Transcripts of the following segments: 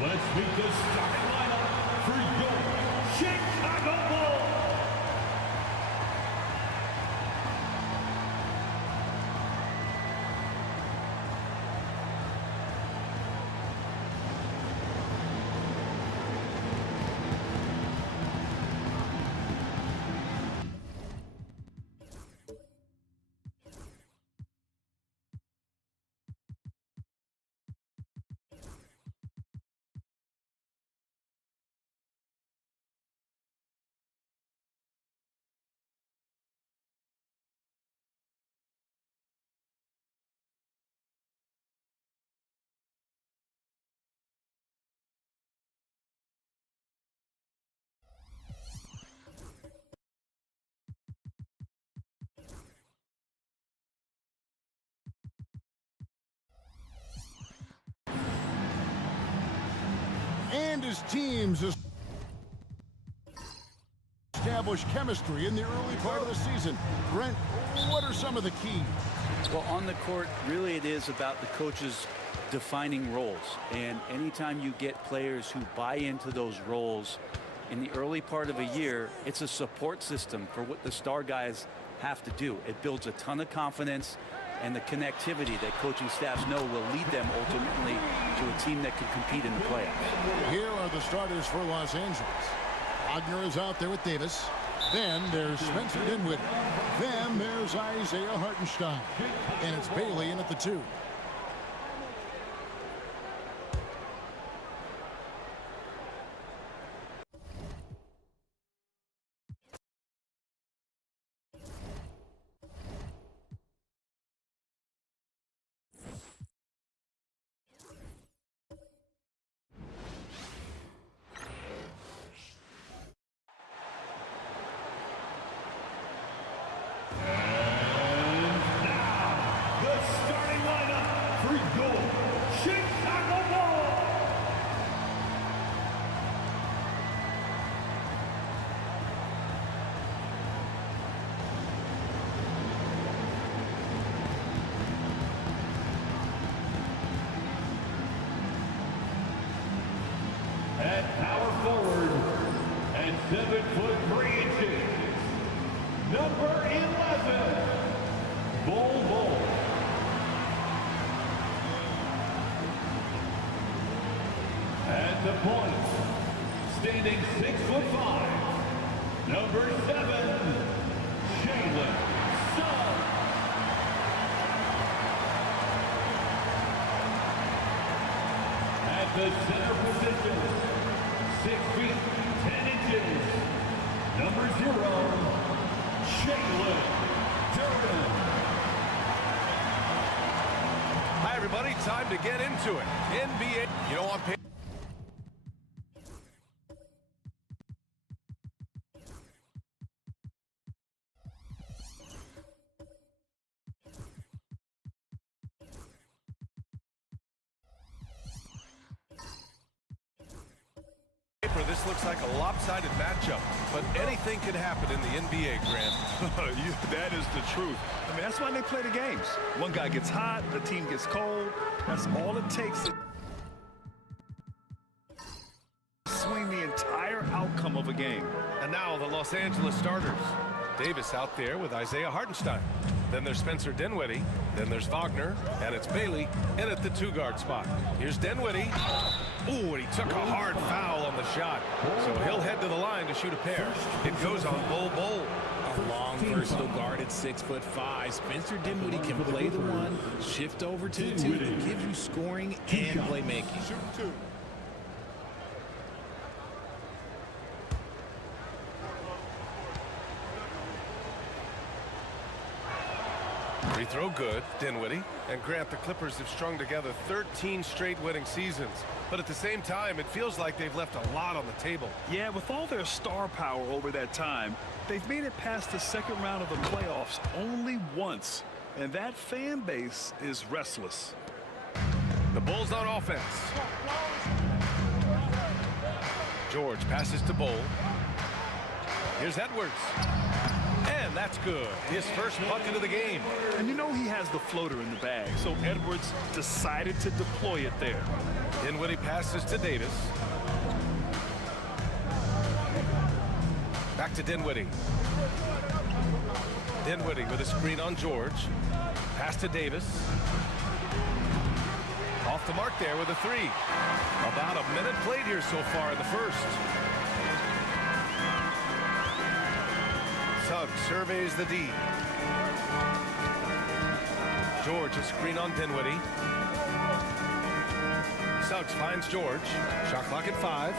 Let's meet the starting lineup for your Chicago Bulls. and his teams establish chemistry in the early part of the season. Brent, what are some of the keys? Well, on the court, really it is about the coaches defining roles. And anytime you get players who buy into those roles in the early part of a year, it's a support system for what the star guys have to do. It builds a ton of confidence, and the connectivity that coaching staffs know will lead them ultimately to a team that can compete in the playoffs. Here are the starters for Los Angeles. Wagner is out there with Davis. Then there's Spencer Dinwiddie. Then there's Isaiah Hartenstein. And it's Bailey in at the 2. At power forward and 7'3", number 11, Bol. At the point, standing 6'5", number 7, Jalen Suggs. At the center position, 6 feet 10 inches, number 0, Jalen Duren. Hi everybody, time to get into it. NBA, you know on paper. This looks like a lopsided matchup, but anything could happen in the NBA, Grant. That is the truth. I mean, that's why they play the games. One guy gets hot, the team gets cold. That's all it takes to swing the entire outcome of a game. And now the Los Angeles starters. Davis out there with Isaiah Hartenstein. Then there's Spencer Dinwiddie. Then there's Wagner. And it's Bailey in at the 2-guard spot. Here's Dinwiddie. Ooh, and he took a hard foul on the shot. So he'll head to the line to shoot a pair. It goes on Bol. A long, versatile guard at 6'5". Spencer Dinwiddie can play the 1, shift over to the 2, gives you scoring and playmaking. Free throw good, Dinwiddie. And Grant, the Clippers have strung together 13 straight winning seasons. But at the same time, it feels like they've left a lot on the table. Yeah, with all their star power over that time, they've made it past the second round of the playoffs only once. And that fan base is restless. The Bulls on offense. George passes to Bol. Here's Edwards. And that's good. His first bucket of the game. And you know he has the floater in the bag, so Edwards decided to deploy it there. Dinwiddie passes to Davis. Back to Dinwiddie. Dinwiddie with a screen on George. Pass to Davis. Off the mark there with a 3. About a minute played here so far in the first. Suggs surveys the D. George a screen on Dinwiddie. Suggs finds George. Shot clock at 5.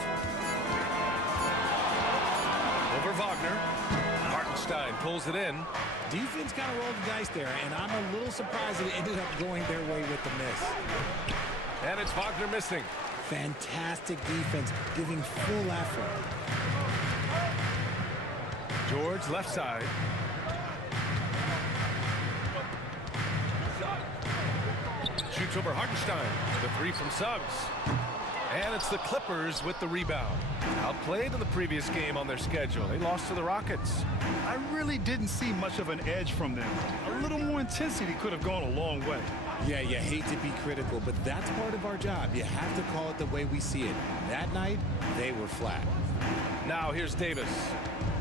Over Wagner. Hartenstein pulls it in. Defense kind of rolled the dice there, and I'm a little surprised that it ended up going their way with the miss. And it's Wagner missing. Fantastic defense, giving full effort. George left side. Shoots over Hartenstein. The 3 from Suggs. And it's the Clippers with the rebound. Outplayed in the previous game on their schedule. They lost to the Rockets. I really didn't see much of an edge from them. A little more intensity could have gone a long way. Yeah, you hate to be critical, but that's part of our job. You have to call it the way we see it. That night, they were flat. Now here's Davis.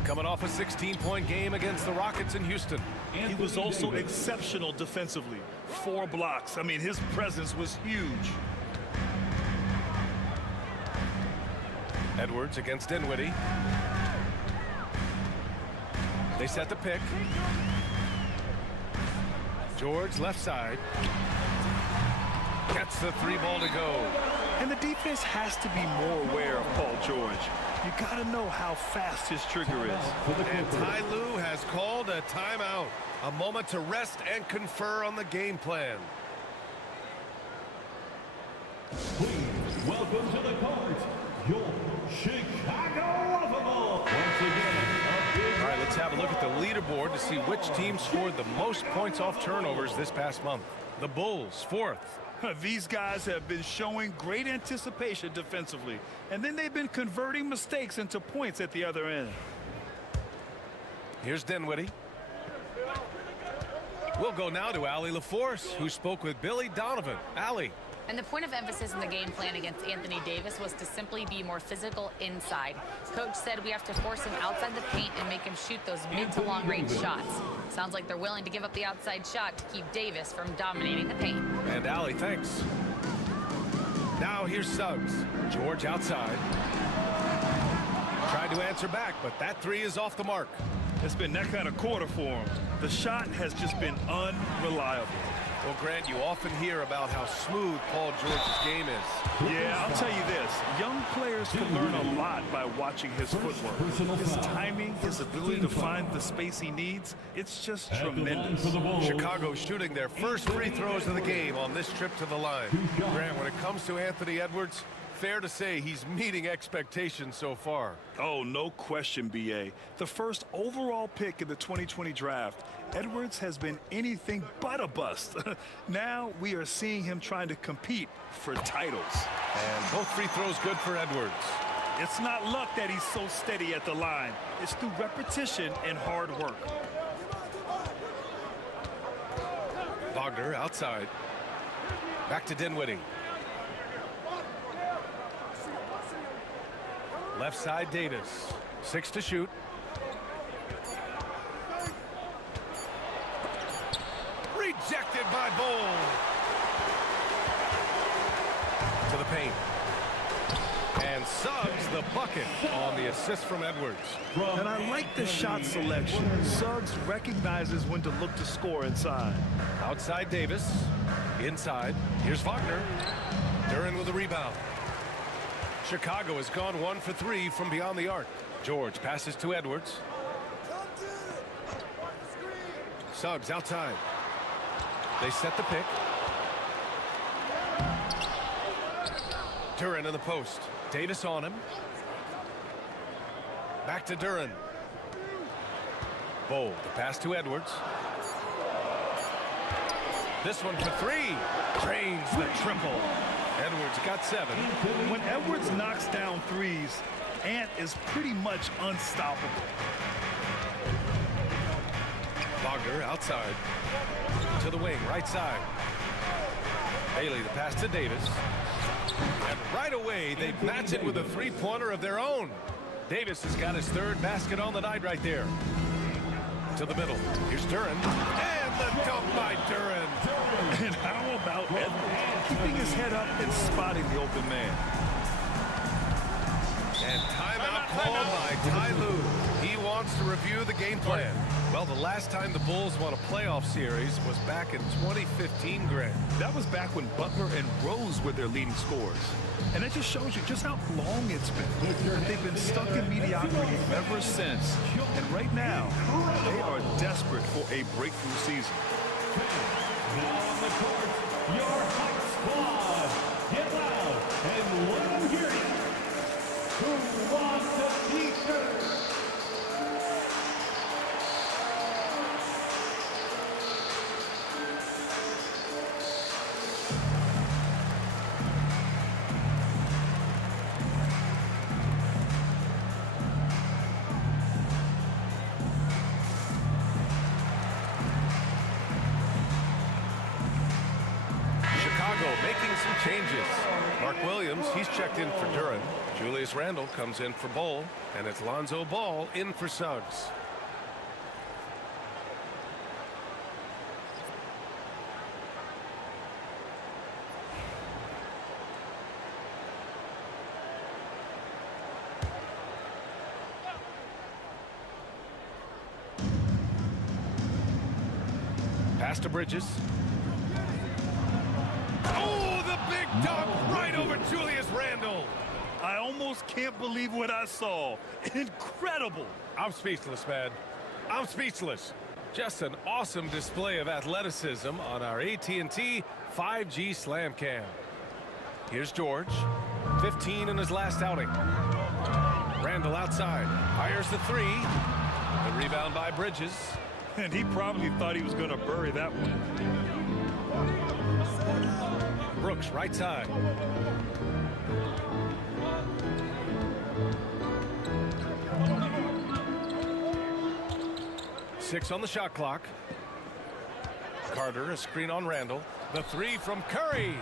Coming off a 16-point game against the Rockets in Houston. He was also exceptional defensively. 4 blocks. I mean, his presence was huge. Edwards against Dinwiddie. They set the pick. George left side. Gets the 3 ball to go. And the defense has to be more aware of Paul George. You got to know how fast his trigger is. And Ty Lue has called a timeout. A moment to rest and confer on the game plan. Please welcome to the court, your Chicago Bulls. Once again, All right, let's have a look at the leaderboard to see which team scored the most points off turnovers this past month. The Bulls, 4th. These guys have been showing great anticipation defensively, and then they've been converting mistakes into points at the other end. Here's Dinwiddie. We'll go now to Allie LaForce, who spoke with Billy Donovan. Allie. And the point of emphasis in the game plan against Anthony Davis was to simply be more physical inside. Coach said we have to force him outside the paint and make him shoot those mid to long range shots. Sounds like they're willing to give up the outside shot to keep Davis from dominating the paint. And Allie, thanks. Now here's Suggs. George outside. Tried to answer back, but that 3 is off the mark. It's been that kind of quarter for him. The shot has just been unreliable. Well, Grant, you often hear about how smooth Paul George's game is. Yeah, I'll tell you this. Young players can learn a lot by watching his footwork. His timing, his ability to find the space he needs, it's just tremendous. Chicago shooting their first free throws of the game on this trip to the line. Grant, when it comes to Anthony Edwards, fair to say he's meeting expectations so far. Oh, no question, B.A. The first overall pick in the 2020 draft, Edwards has been anything but a bust. Now we are seeing him trying to compete for titles. And both free throws good for Edwards. It's not luck that he's so steady at the line. It's through repetition and hard work. Wagner outside. Back to Dinwiddie. Left side Davis. 6 to shoot. Rejected by Bull. To the paint. And Suggs the bucket on the assist from Edwards. And I like the shot selection. Suggs recognizes when to look to score inside. Outside Davis. Inside. Here's Wagner. Duran with a rebound. Chicago has gone 1 for 3 from beyond the arc. George passes to Edwards. Suggs outside. They set the pick. Duran in the post. Davis on him. Back to Duran. Bold. The pass to Edwards. This one for 3. Drains the triple. Edwards got 7. When Edwards knocks down threes, Ant is pretty much unstoppable. Wagner outside. To the wing, right side. Bailey, the pass to Davis. And right away, they match it with a three-pointer of their own. Davis has got his 3rd basket on the night right there. To the middle. Here's Duran. And the dunk by Duran. And how about Edwards keeping his head up and spotting the open man? And timeout called by Ty Lue. He wants to review the game plan. Well, the last time the Bulls won a playoff series was back in 2015, Grant. That was back when Butler and Rose were their leading scorers. And that just shows you just how long it's been. They've been stuck in mediocrity ever since. And right now, they are desperate for a breakthrough season. now on the court, your hot squad. Get loud and let them hear you. Who wants a t-shirt? Chicago making some changes. Mark Williams, he's checked in for Duran. Julius Randle comes in for Bol, and it's Lonzo Ball in for Suggs. Pass to Bridges. Oh, the big dunk right over Julius Randle. I almost can't believe what I saw. Incredible. I'm speechless, man. I'm speechless. Just an awesome display of athleticism on our AT&T 5G Slam Cam. Here's George, 15 in his last outing. Randle outside, fires the three. The rebound by Bridges. And he probably thought he was going to bury that one. Brooks, right side. Six on the shot clock. Carter, a screen on Randle. The three from Curry.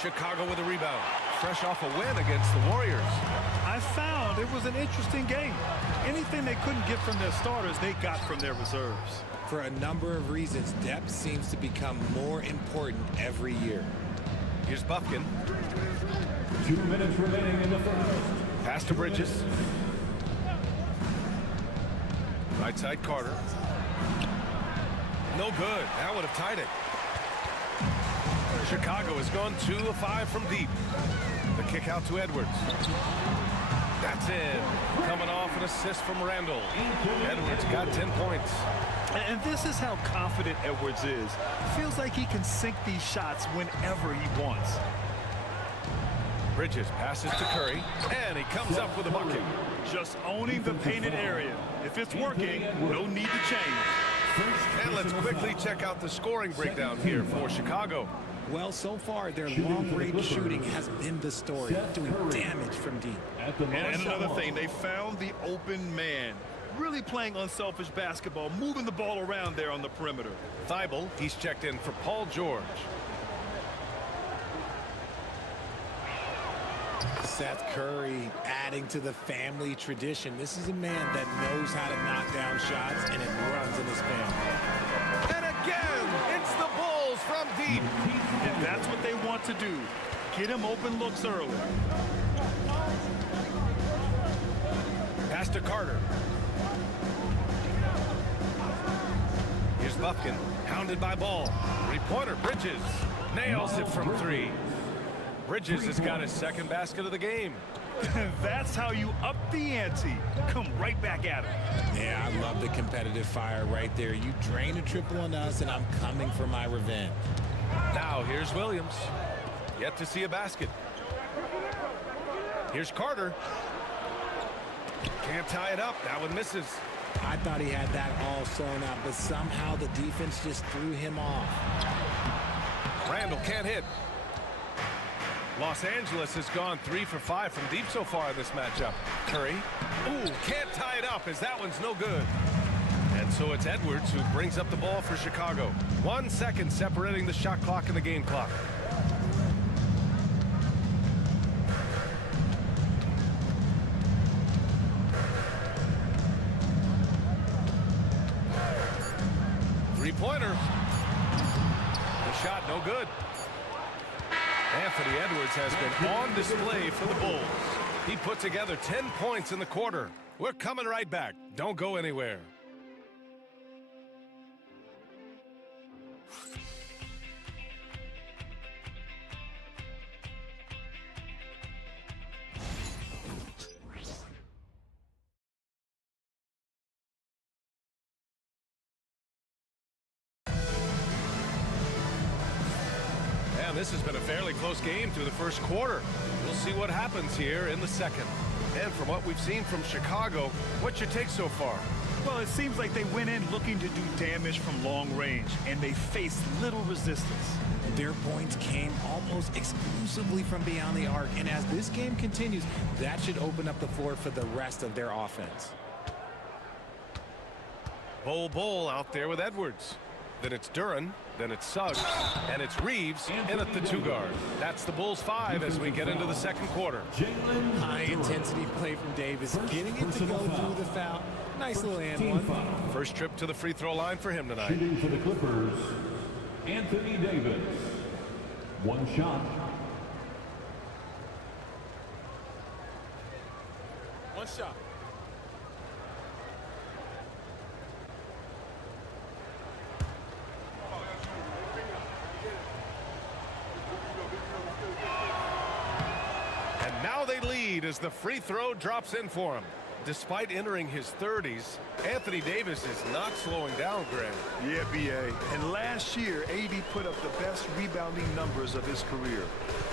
Chicago with a rebound. Fresh off a win against the Warriors. I found it was an interesting game. Anything they couldn't get from their starters, they got from their reserves. For a number of reasons, depth seems to become more important every year. Here's Buffkin. 2 minutes remaining in the first. Pass to Bridges. Right side Carter. No good. That would have tied it. Chicago has gone 2 of 5 from deep. The kick out to Edwards. That's in. Coming off an assist from Randle. Edwards got 10 points. And this is how confident Edwards is. Feels like he can sink these shots whenever he wants. Bridges passes to Curry, and he comes up with a bucket. Just owning the painted area. If it's working, no need to change. And let's quickly check out the scoring breakdown here for Chicago. Well, so far, their long-range shooting has been the story, doing damage from deep. And another thing, they found the open man. Really playing unselfish basketball, moving the ball around there on the perimeter. Thibault, he's checked in for Paul George. Seth Curry adding to the family tradition. This is a man that knows how to knock down shots, and it runs in his family. And again, it's the Bulls from deep. And that's what they want to do. Get him open looks early. Pass to Carter. Here's Buffkin, hounded by Ball. Three-pointer, Bridges. Nails it from three. Bridges has got his second basket of the game. That's how you up the ante. Come right back at him. Yeah, I love the competitive fire right there. You drain a triple on us, and I'm coming for my revenge. Now here's Williams. Yet to see a basket. Here's Carter. Can't tie it up. That one misses. I thought he had that all sewn up, but somehow the defense just threw him off. Randle can't hit. Los Angeles has gone 3 for 5 from deep so far in this matchup. Curry. Ooh, can't tie it up as that one's no good. And so it's Edwards who brings up the ball for Chicago. 1 second separating the shot clock and the game clock. Three-pointer. The shot no good. Anthony Edwards has been on display for the Bulls. He put together 10 points in the quarter. We're coming right back. Don't go anywhere. This has been a fairly close game through the first quarter. We'll see what happens here in the second. And from what we've seen from Chicago, what's your take so far? Well, it seems like they went in looking to do damage from long range, and they faced little resistance. Their points came almost exclusively from beyond the arc, and as this game continues, that should open up the floor for the rest of their offense. Bol out there with Edwards. Then it's Duran. Then it's Suggs. And it's Reeves in at the 2 guard. That's the Bulls 5 as we get into the second quarter. High intensity play from Davis. Getting it to go through the foul. Nice little and one. First trip to the free throw line for him tonight. Shooting for the Clippers, Anthony Davis. 1 shot. One shot. And now they lead as the free throw drops in for him. Despite entering his 30s, Anthony Davis is not slowing down, Greg. Yeah, B.A. And last year, AD put up the best rebounding numbers of his career.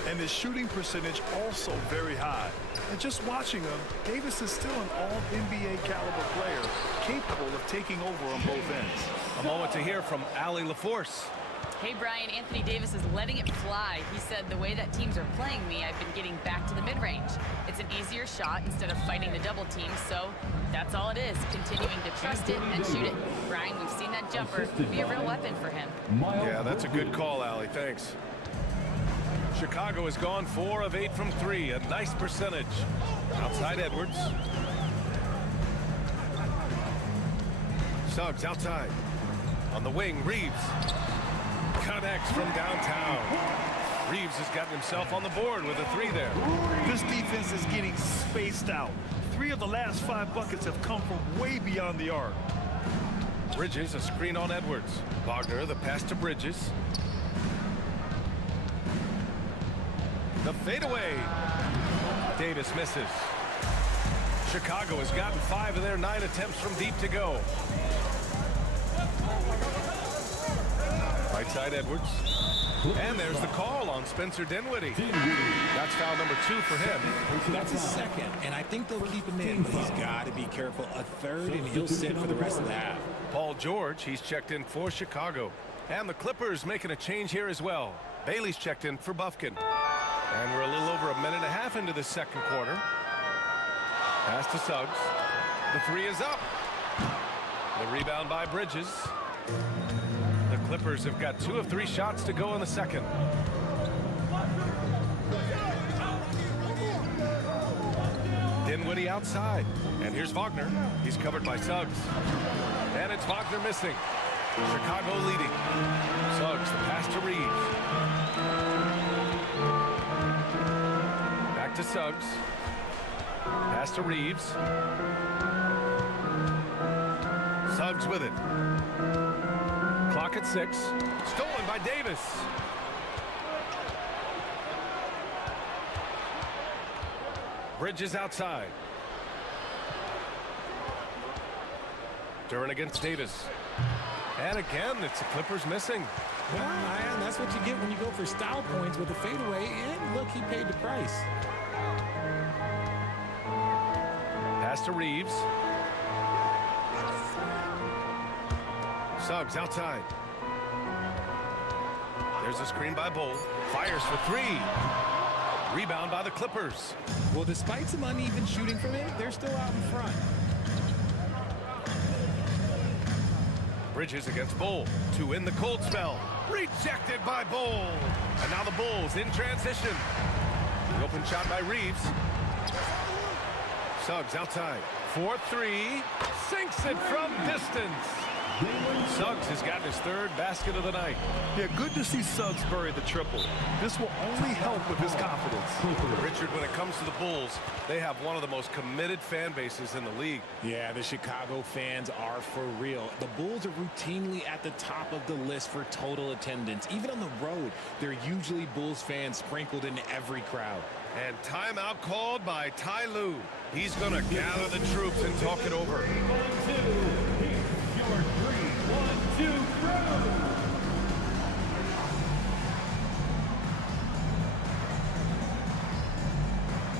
And his shooting percentage also very high. And just watching him, Davis is still an all-NBA caliber player, capable of taking over on both ends. A moment to hear from Allie LaForce. Hey, Brian, Anthony Davis is letting it fly. He said, the way that teams are playing me, I've been getting back to the mid-range. It's an easier shot instead of fighting the double team, so that's all it is, continuing to trust it and shoot it. Brian, we've seen that jumper be a real weapon for him. Yeah, that's a good call, Allie. Thanks. Chicago has gone 4 of 8 from 3, a nice percentage. Outside Edwards. Suggs outside. On the wing, Reeves. Connects from downtown. Reeves has gotten himself on the board with a 3 there. This defense is getting spaced out. 3 of the last 5 buckets have come from way beyond the arc. Bridges, a screen on Edwards. Wagner, the pass to Bridges. The fadeaway. Davis misses. Chicago has gotten 5 of their 9 attempts from deep to go. Right side Edwards. And there's the call on Spencer Dinwiddie. That's foul number 2 for him. That's his second, and I think they'll keep him in, but he's got to be careful. A third, and he'll sit for the rest of the half. Paul George, he's checked in for Chicago. And the Clippers making a change here as well. Bailey's checked in for Bufkin. And we're a little over a minute and a half into the second quarter. Pass to Suggs. The 3 is up. The rebound by Bridges. The Clippers have got 2 of 3 shots to go in the second. Dinwiddie outside. And here's Wagner. He's covered by Suggs. And it's Wagner missing. Chicago leading. Suggs, the pass to Reeves. Back to Suggs. Pass to Reeves. Suggs with it. Clock at 6. Stolen by Davis. Bridges outside. Duran against Davis. And again, it's the Clippers missing. Well, Ian, that's what you get when you go for style points with a fadeaway. And look, he paid the price. Pass to Reeves. Suggs outside. There's a screen by Bull. Fires for 3. Rebound by the Clippers. Well, despite some uneven shooting from him, they're still out in front. Bridges against Bull. 2 in the cold spell. Rejected by Bull. And now the Bulls in transition. The open shot by Reeves. Suggs outside. 4-3. Sinks it from distance. Suggs has gotten his 3rd basket of the night. Yeah, good to see Suggs bury the triple. This will only help with his confidence. Richard, when it comes to the Bulls, they have one of the most committed fan bases in the league. Yeah, the Chicago fans are for real. The Bulls are routinely at the top of the list for total attendance. Even on the road, there are usually Bulls fans sprinkled into every crowd. And timeout called by Ty Lue. He's going to gather the troops and talk it over. 3-1-2 crew.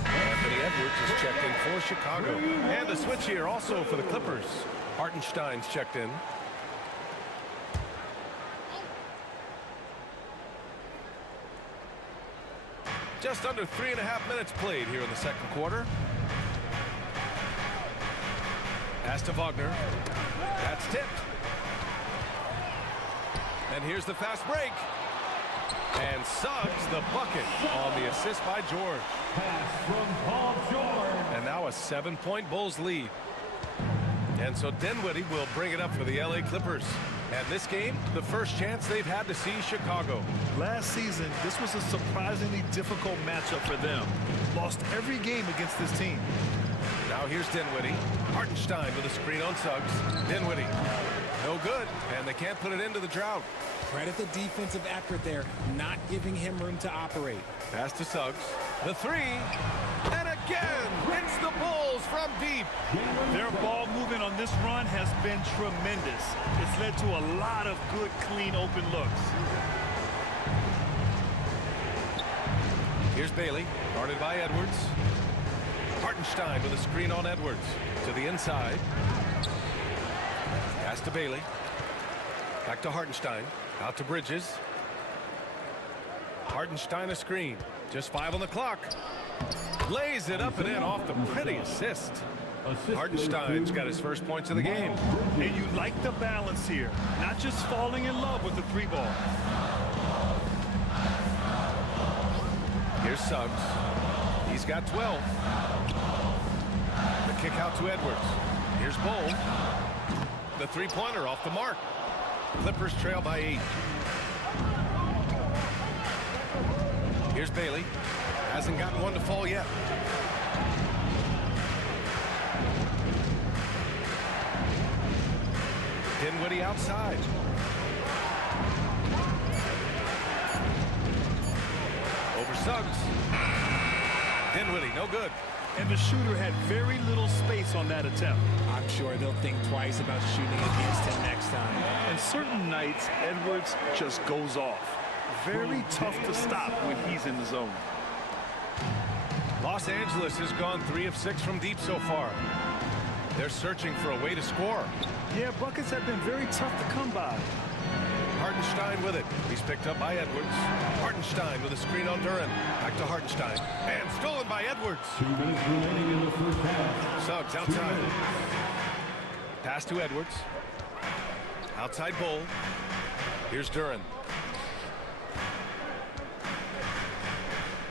Anthony Edwards is checked in for Chicago. And a switch here also for the Clippers. Hartenstein's checked in. Just under 3.5 minutes played here in the second quarter. Pass to Wagner. That's tipped. And here's the fast break. And Suggs the bucket on the assist by George. Pass from Paul George. And now a 7-point Bulls lead. And so Dinwiddie will bring it up for the LA Clippers. And this game, the first chance they've had to see Chicago. Last season, this was a surprisingly difficult matchup for them. Lost every game against this team. Now here's Dinwiddie. Hartenstein with a screen on Suggs. Dinwiddie. No good. And they can't put it into the drought. Credit the defensive effort there, not giving him room to operate. Pass to Suggs. The three. And again, hits the Bulls from deep. Their ball movement on this run has been tremendous. It's led to a lot of good, clean, open looks. Here's Bailey, guarded by Edwards. Hartenstein with a screen on Edwards. To the inside. Pass to Bailey. Back to Hartenstein. Out to Bridges. Hartenstein a screen. Just 5 on the clock. Lays it up and in off the pretty assist. Hartenstein's got his first points of the game. And you like the balance here. Not just falling in love with the three ball. Here's Suggs. He's got 12. The kick out to Edwards. Here's Bull. The three-pointer off the mark. Clippers trail by 8. Here's Bailey. Hasn't gotten one to fall yet. Dinwiddie outside. Over Suggs. Dinwiddie, no good. And the shooter had very little space on that attempt. I'm sure they'll think twice about shooting against him next time. And certain nights, Edwards just goes off. Very tough to stop when he's in the zone. Los Angeles has gone 3 of 6 from deep so far. They're searching for a way to score. Yeah, buckets have been very tough to come by. Hartenstein with it. He's picked up by Edwards. Hartenstein with a screen on Duran. Back to Hartenstein. And stolen by Edwards. 2 minutes remaining in the first half. Suggs outside. Pass to Edwards. Outside Bull. Here's Duran.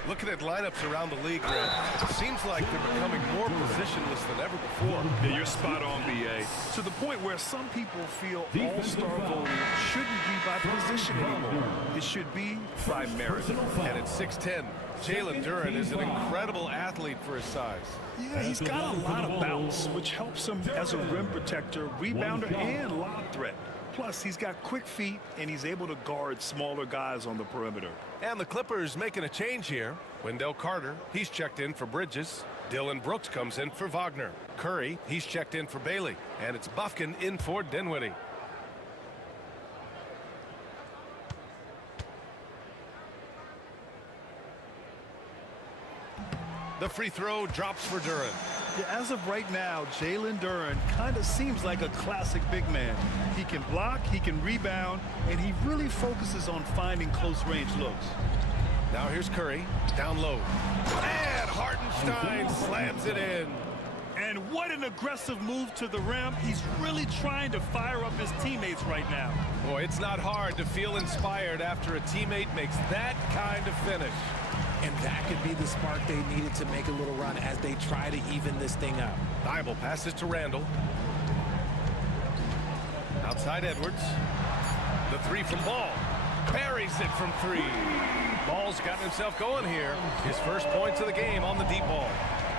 Looking at lineups around the league, Greg, it seems like they're becoming more positionless than ever before. Yeah, you're spot on, B.A. To the point where some people feel all-star voting shouldn't be by position anymore. It should be by merit. And at 6'10", Jalen Duran is an incredible athlete for his size. Yeah, he's got a lot of bounce, which helps him as a rim protector, rebounder, and lob threat. Plus, he's got quick feet, and he's able to guard smaller guys on the perimeter. And the Clippers making a change here. Wendell Carter, he's checked in for Bridges. Dylan Brooks comes in for Wagner. Curry, he's checked in for Bailey. And it's Bufkin in for Dinwiddie. The free throw drops for Duran. Yeah, as of right now, Jalen Duran kind of seems like a classic big man. He can block, he can rebound, and he really focuses on finding close-range looks. Now here's Curry, down low. And Hartenstein slams it in. And what an aggressive move to the rim. He's really trying to fire up his teammates right now. Boy, it's not hard to feel inspired after a teammate makes that kind of finish. And that could be the spark they needed to make a little run as they try to even this thing up. Thibault passes to Randall. Outside Edwards. The three from Ball. Buries it from 3. Ball's got himself going here. His first points of the game on the deep ball.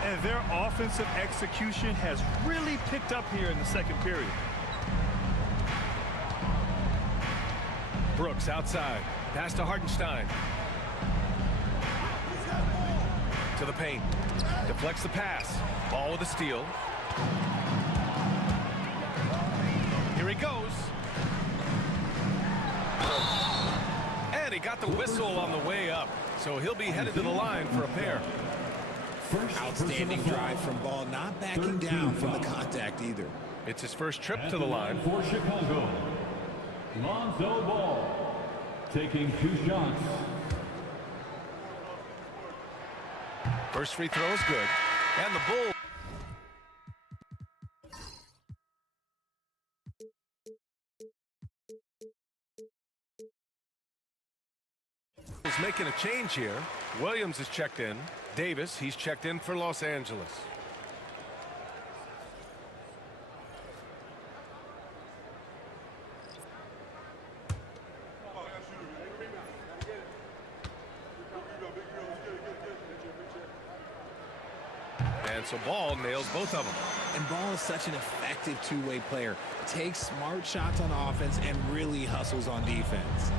And their offensive execution has really picked up here in the second period. Brooks outside. Pass to Hartenstein. To the paint. Deflects the pass. Ball with a steal. Here he goes. And he got the whistle on the way up. So he'll be headed to the line for a pair. Outstanding drive from Ball, not backing down from the contact either. It's his first trip to the line. For Chicago, Lonzo Ball taking 2 shots. First free throw is good. And the Bulls. making a change here. Williams is checked in. Davis, he's checked in for Los Angeles. And so Ball nails both of them. And Ball is such an effective two-way player. Takes smart shots on offense and really hustles on defense.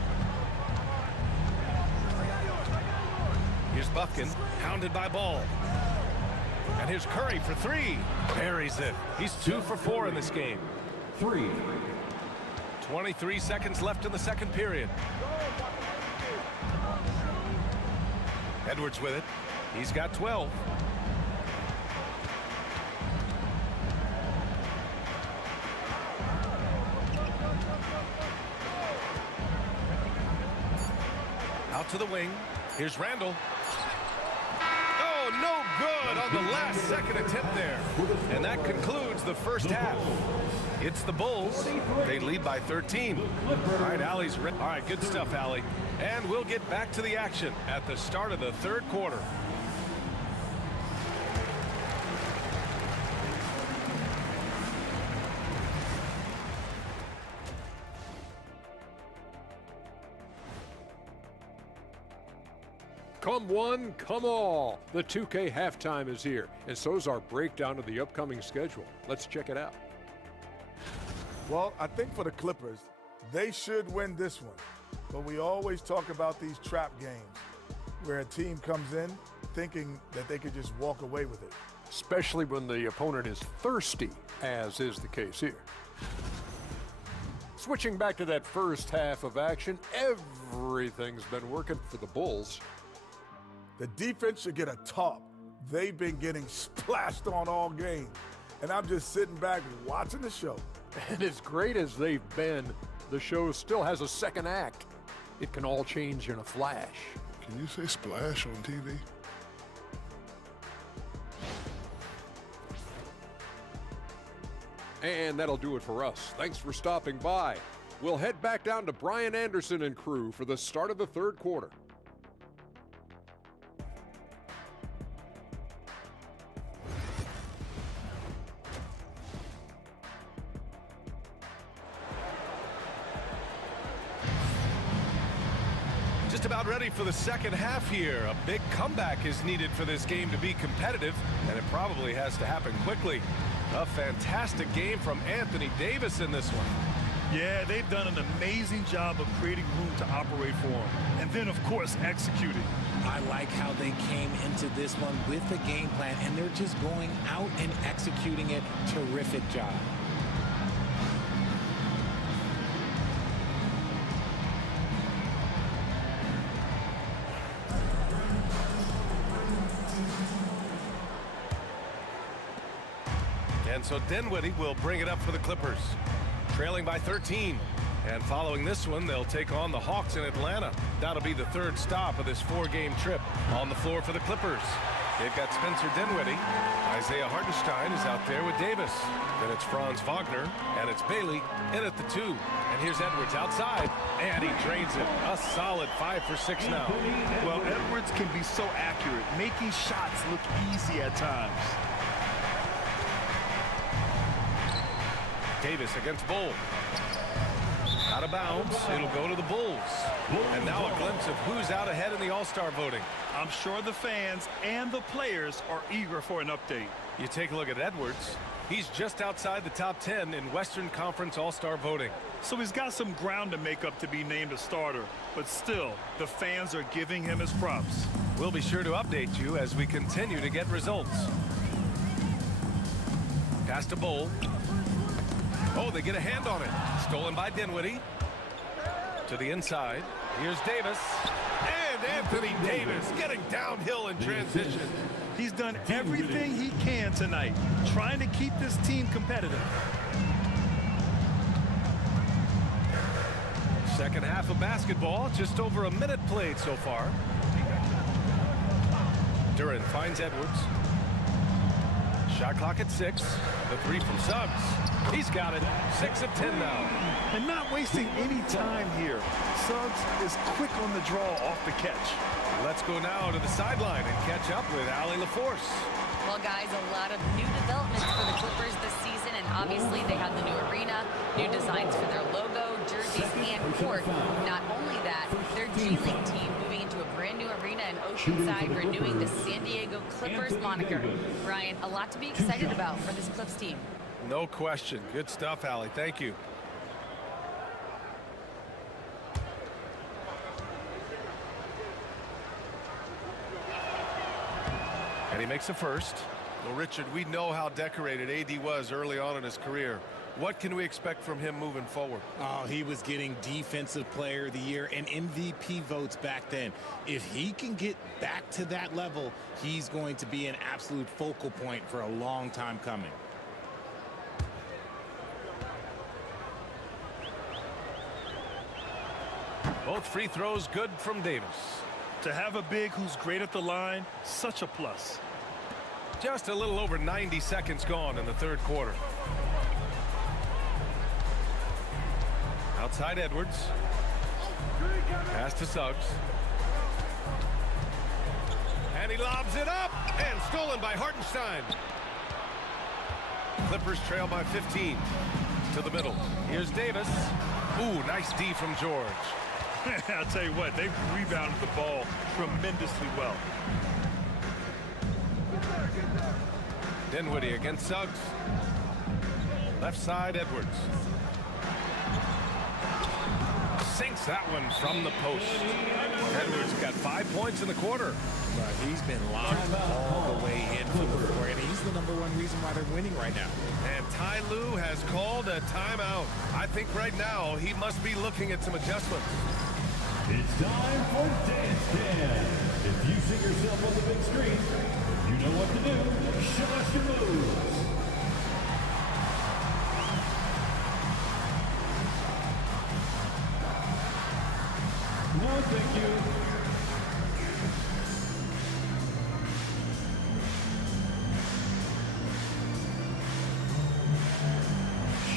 Here's Buffkin, hounded by Ball. And here's Curry for three. Buries it. He's 2 for 4 in this game. 23 seconds left in the second period. Edwards with it. He's got 12. Out to the wing. Here's Randall. Oh, no good on the last second attempt there. And that concludes the first half. It's the Bulls. They lead by 13. All right, Allie's ready. All right, good stuff, Allie. And we'll get back to the action at the start of the third quarter. Come one, come all. The 2K halftime is here, and so's our breakdown of the upcoming schedule. Let's check it out. Well, I think for the Clippers, they should win this one. But we always talk about these trap games where a team comes in thinking that they could just walk away with it. Especially when the opponent is thirsty, as is the case here. Switching back to that first half of action, everything's been working for the Bulls. The defense should get a top. They've been getting splashed on all game. And I'm just sitting back watching the show. And as great as they've been, the show still has a second act. It can all change in a flash. Can you say splash on TV? And that'll do it for us. Thanks for stopping by. We'll head back down to Brian Anderson and crew for the start of the third quarter. Just about ready for the second half here. A big comeback is needed for this game to be competitive, and it probably has to happen quickly. A fantastic game from Anthony Davis in this one. Yeah, they've done an amazing job of creating room to operate for him. And then, of course, executing. I like how they came into this one with the game plan, and they're just going out and executing it. Terrific job. And so Dinwiddie will bring it up for the Clippers, trailing by 13. And following this one, they'll take on the Hawks in Atlanta. That'll be the third stop of this 4-game trip. On the floor for the Clippers, they've got Spencer Dinwiddie. Isaiah Hartenstein is out there with Davis. Then it's Franz Wagner, and it's Bailey in at the 2. And here's Edwards outside, and he drains it. A solid 5 for 6 now. Well, Edwards can be so accurate, making shots look easy at times. Davis against Bull. Out of bounds. It'll go to the Bulls. And now a glimpse of who's out ahead in the All-Star voting. I'm sure the fans and the players are eager for an update. You take a look at Edwards. He's just outside the top 10 in Western Conference All-Star voting. So he's got some ground to make up to be named a starter. But still, the fans are giving him his props. We'll be sure to update you as we continue to get results. Pass to Bull. Oh, they get a hand on it. Stolen by Dinwiddie. To the inside. Here's Davis. And Anthony Davis getting downhill in transition. He's done everything he can tonight, trying to keep this team competitive. Second half of basketball, just over a minute played so far. Duran finds Edwards. Shot clock at 6. The three from Suggs. He's got it. 6 of 10 now. And not wasting any time here. Suggs is quick on the draw off the catch. Let's go now to the sideline and catch up with Allie LaForce. Well, guys, a lot of new developments for the Clippers this season, and obviously they have the new arena, new designs for their logo, jerseys, and court. Not only that, their G League team moving into a brand new arena in Oceanside, renewing the San Diego Clippers moniker. Brian, a lot to be excited about for this Clips team. No question. Good stuff, Allie. Thank you. And he makes a first. Well, Richard, we know how decorated AD was early on in his career. What can we expect from him moving forward? Oh, he was getting Defensive Player of the Year and MVP votes back then. If he can get back to that level, he's going to be an absolute focal point for a long time coming. Both free throws good from Davis. To have a big who's great at the line, such a plus. Just a little over 90 seconds gone in the third quarter. Outside Edwards. Pass to Suggs. And he lobs it up. And stolen by Hartenstein. Clippers trail by 15. To the middle. Here's Davis. Ooh, nice D from George. I'll tell you what, they've rebounded the ball tremendously well. Dinwiddie against Suggs. Left side, Edwards. Sinks that one from the post. Edwards got 5 points in the quarter. But he's been locked all the way in for the floor, and he's the #1 reason why they're winning right now. And Ty Lue has called a timeout. I think right now he must be looking at some adjustments. It's time for Dance Cam. If you see yourself on the big screen, you know what to do. Show us your moves. No, thank you.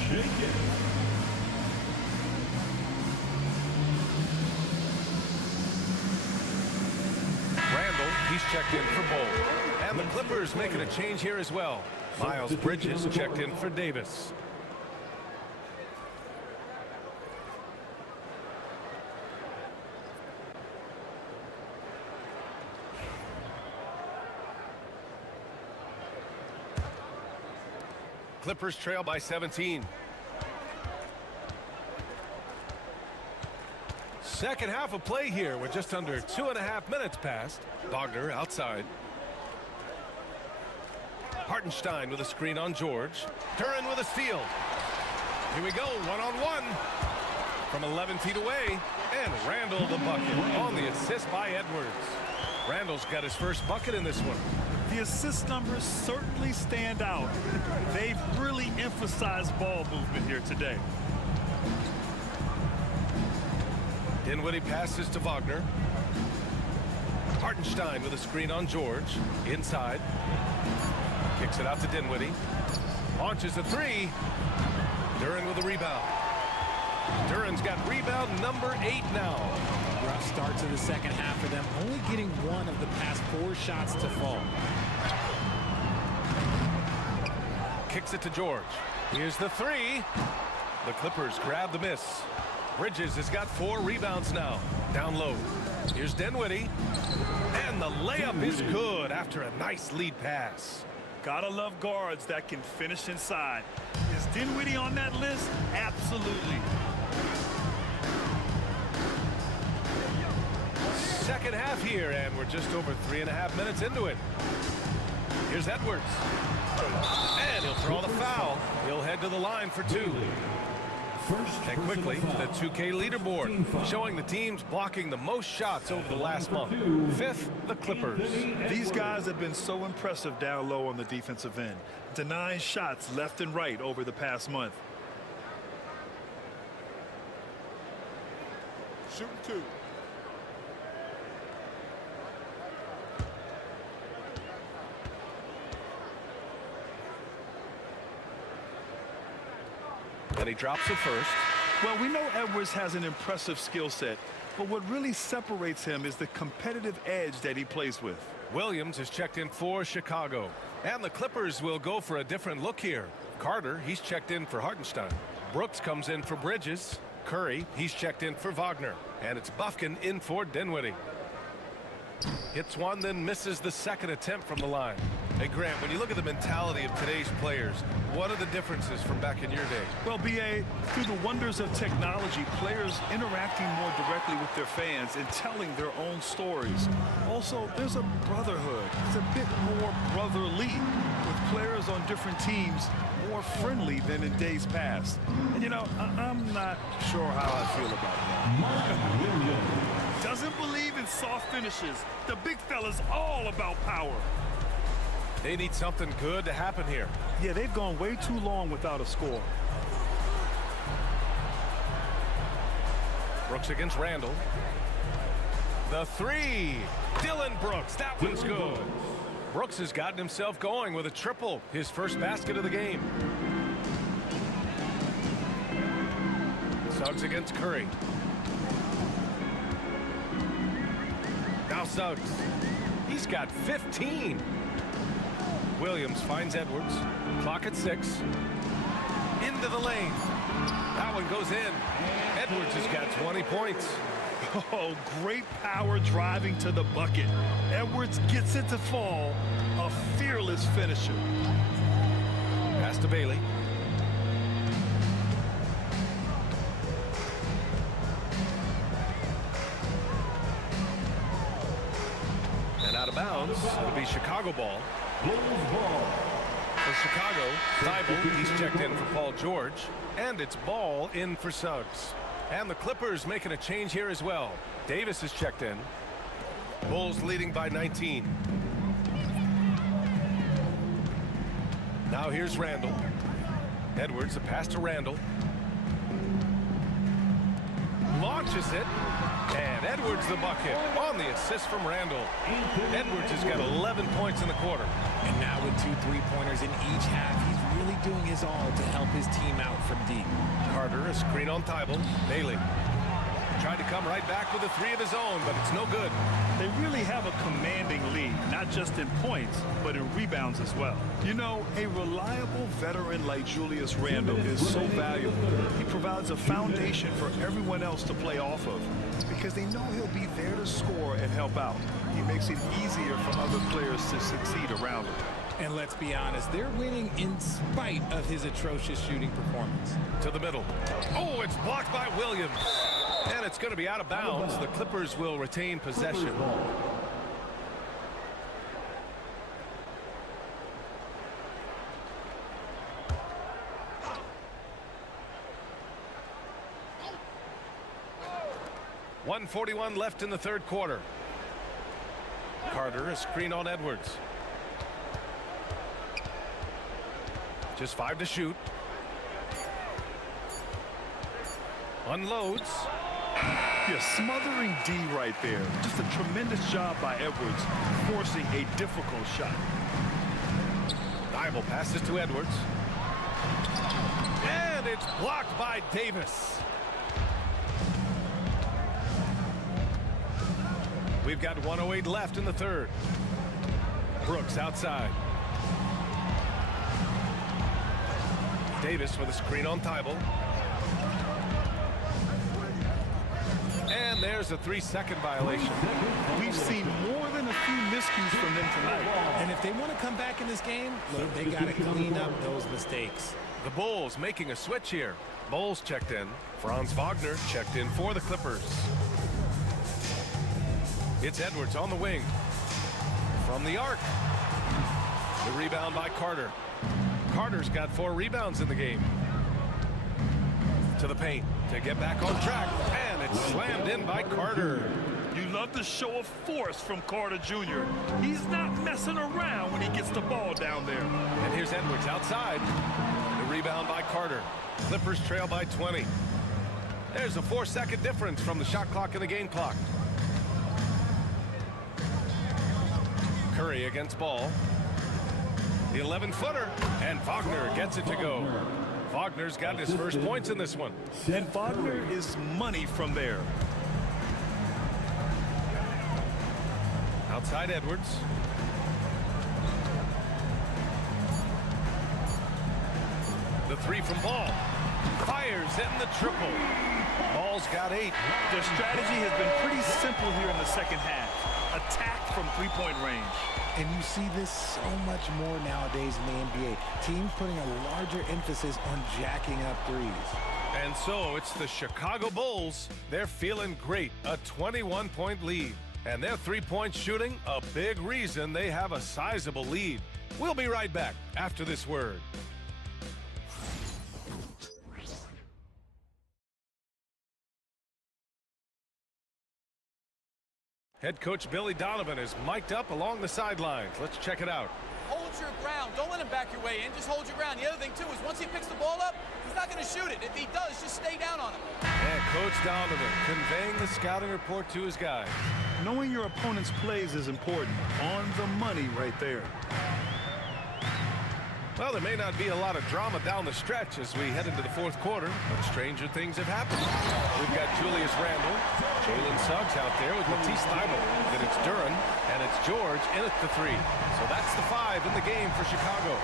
Shake it. He's checked in for Bull. And the Clippers making a change here as well. Miles Bridges checked in for Davis. Clippers trail by 17. Second half of play here with just under 2.5 minutes passed. Wagner outside. Hartenstein with a screen on George. Duren with a steal. Here we go, one-on-one. From 11 feet away. And Randall the bucket on the assist by Edwards. Randall's got his first bucket in this one. The assist numbers certainly stand out. They've really emphasized ball movement here today. Dinwiddie passes to Wagner. Hartenstein with a screen on George. Inside. Kicks it out to Dinwiddie. Launches a three. Duren with a rebound. Duren's got rebound number 8 now. Rough start to the second half for them, only getting one of the past 4 shots to fall. Kicks it to George. Here's the three. The Clippers grab the miss. Bridges has got 4 rebounds now. Down low. Here's Dinwiddie. And the layup is good after a nice lead pass. Gotta love guards that can finish inside. Is Dinwiddie on that list? Absolutely. Second half here, and we're just over 3.5 minutes into it. Here's Edwards. And he'll throw the foul. He'll head to the line for 2. And quickly, the 2K leaderboard showing the teams blocking the most shots over the last month. 5th, the Clippers. These guys have been so impressive down low on the defensive end, denying shots left and right over the past month. Shooting 2. he drops it first. Well, we know Edwards has an impressive skill set, but what really separates him is the competitive edge that he plays with. Williams is checked in for Chicago. And the Clippers will go for a different look here. Carter, he's checked in for Hartenstein. Brooks comes in for Bridges. Curry, he's checked in for Wagner. And it's Bufkin in for Dinwiddie. Hits one, then misses the second attempt from the line. Hey, Grant, when you look at the mentality of today's players, what are the differences from back in your day? Well, B.A., through the wonders of technology, players interacting more directly with their fans and telling their own stories. Also, there's a brotherhood. It's a bit more brotherly, with players on different teams more friendly than in days past. And, you know, I'm not sure how I feel about that. Doesn't believe in soft finishes. The big fella's all about power. They need something good to happen here. Yeah, they've gone way too long without a score. Brooks against Randall. The three. Dylan Brooks. That one's good. Brooks has gotten himself going with a triple. His first basket of the game. Suggs against Curry. Now Suggs. He's got 15. Williams finds Edwards. Clock at 6. Into the lane. That one goes in. Edwards has got 20 points. Oh, great power driving to the bucket. Edwards gets it to fall. A fearless finisher. Pass to Bailey. And out of bounds. It'll be Chicago ball. For Chicago, Thibault, he's checked in for Paul George. And it's Ball in for Suggs. And the Clippers making a change here as well. Davis is checked in. Bulls leading by 19. Now here's Randall. Edwards, a pass to Randall. Launches it. And Edwards the bucket on the assist from Randall. Edwards has got 11 points in the quarter. And now with 2 3-pointers in each half, he's really doing his all to help his team out from deep. Carter, a screen on Thibault. Bailey tried to come right back with a 3 of his own, but it's no good. They really have a commanding lead, not just in points, but in rebounds as well. You know, a reliable veteran like Julius Randle is so valuable. He provides a foundation for everyone else to play off of because they know he'll be there to score and help out. He makes it easier for other players to succeed around him. And let's be honest, they're winning in spite of his atrocious shooting performance. To the middle. Oh, it's blocked by Williams. And it's going to be out of bounds. The Clippers will retain possession. .141 left in the third quarter. Carter, a screen on Edwards. Just 5 to shoot. Unloads. Yeah, smothering D right there. Just a tremendous job by Edwards, forcing a difficult shot. Thibault passes to Edwards. And it's blocked by Davis. We've got 1:08 left in the third. Brooks outside. Davis with a screen on Thibault. And there's a 3-second violation. We've seen more than a few miscues from them tonight. And if they want to come back in this game, look, they got to clean up those mistakes. The Bulls making a switch here. Bulls checked in. Franz Wagner checked in for the Clippers. It's Edwards on the wing. From the arc. The rebound by Carter. Carter's got 4 rebounds in the game. To the paint to get back on track. And it's slammed in by Carter. You love the show of force from Carter Jr. He's not messing around when he gets the ball down there. And here's Edwards outside. The rebound by Carter. Clippers trail by 20. There's a 4-second difference from the shot clock and the game clock. Curry against Ball. The 11-footer. And Wagner gets it to go. Wagner's got his first points in this one. And Wagner is money from there. Outside Edwards. The three from Ball. Fires in the triple. Ball's got 8. Their strategy has been pretty simple here in the second half. Attack from three-point range. And you see this so much more nowadays in the NBA. Teams putting a larger emphasis on jacking up threes. And so it's the Chicago Bulls. They're feeling great. A 21-point lead. And their three-point shooting, a big reason they have a sizable lead. We'll be right back after this word. Head coach Billy Donovan is mic'd up along the sidelines. Let's check it out. Hold your ground. Don't let him back your way in. Just hold your ground. The other thing, too, is once he picks the ball up, he's not going to shoot it. If he does, just stay down on him. And Coach Donovan conveying the scouting report to his guys. Knowing your opponent's plays is important. On the money right there. Well, there may not be a lot of drama down the stretch as we head into the fourth quarter, but stranger things have happened. We've got Julius Randle, Jalen Suggs out there with Matisse Thybulle. Then it's Duren, and it's George in at the 3. So that's the 5 in the game for Chicago.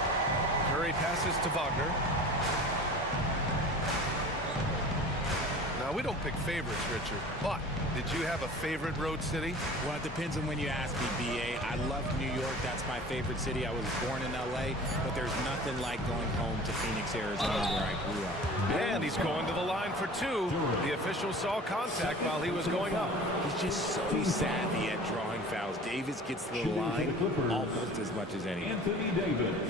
Curry passes to Wagner. Now, we don't pick favorites, Richard, but did you have a favorite road city? Well, it depends on when you ask me, B.A. I love New York. That's my favorite city. I was born in L.A., but there's nothing like going home to Phoenix, Arizona, where I grew up. And he's going to the line for 2. The official saw contact while he was going up. He's just so savvy at drawing fouls. Davis gets to the line almost as much as anyone.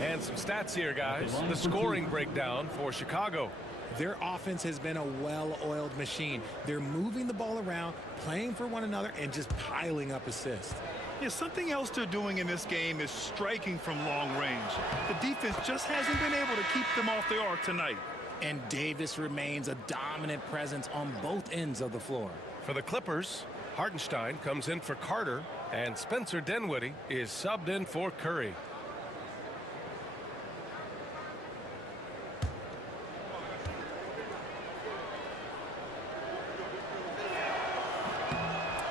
And some stats here, guys. The scoring breakdown for Chicago. Their offense has been a well-oiled machine. They're moving the ball around, playing for one another, and just piling up assists. Yeah, something else they're doing in this game is striking from long range. The defense just hasn't been able to keep them off the arc tonight. And Davis remains a dominant presence on both ends of the floor. For the Clippers, Hartenstein comes in for Carter, and Spencer Dinwiddie is subbed in for Curry.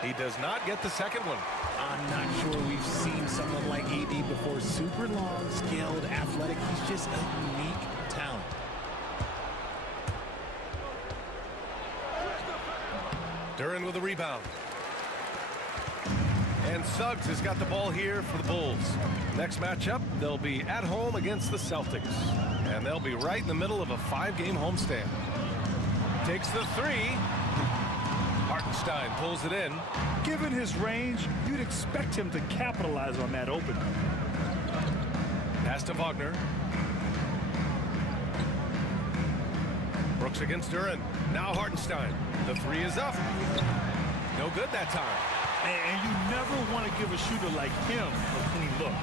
He does not get the second one. I'm not sure we've seen someone like AD before. Super long, skilled, athletic. He's just a unique talent. Duren with a rebound. And Suggs has got the ball here for the Bulls. Next matchup, they'll be at home against the Celtics. And they'll be right in the middle of a 5-game homestand. Takes the 3. Hartenstein pulls it in. Given his range, you'd expect him to capitalize on that opening. Pass to Wagner. Brooks against Duren. Now Hartenstein. The 3 is up. No good that time. And you never want to give a shooter like him a clean look.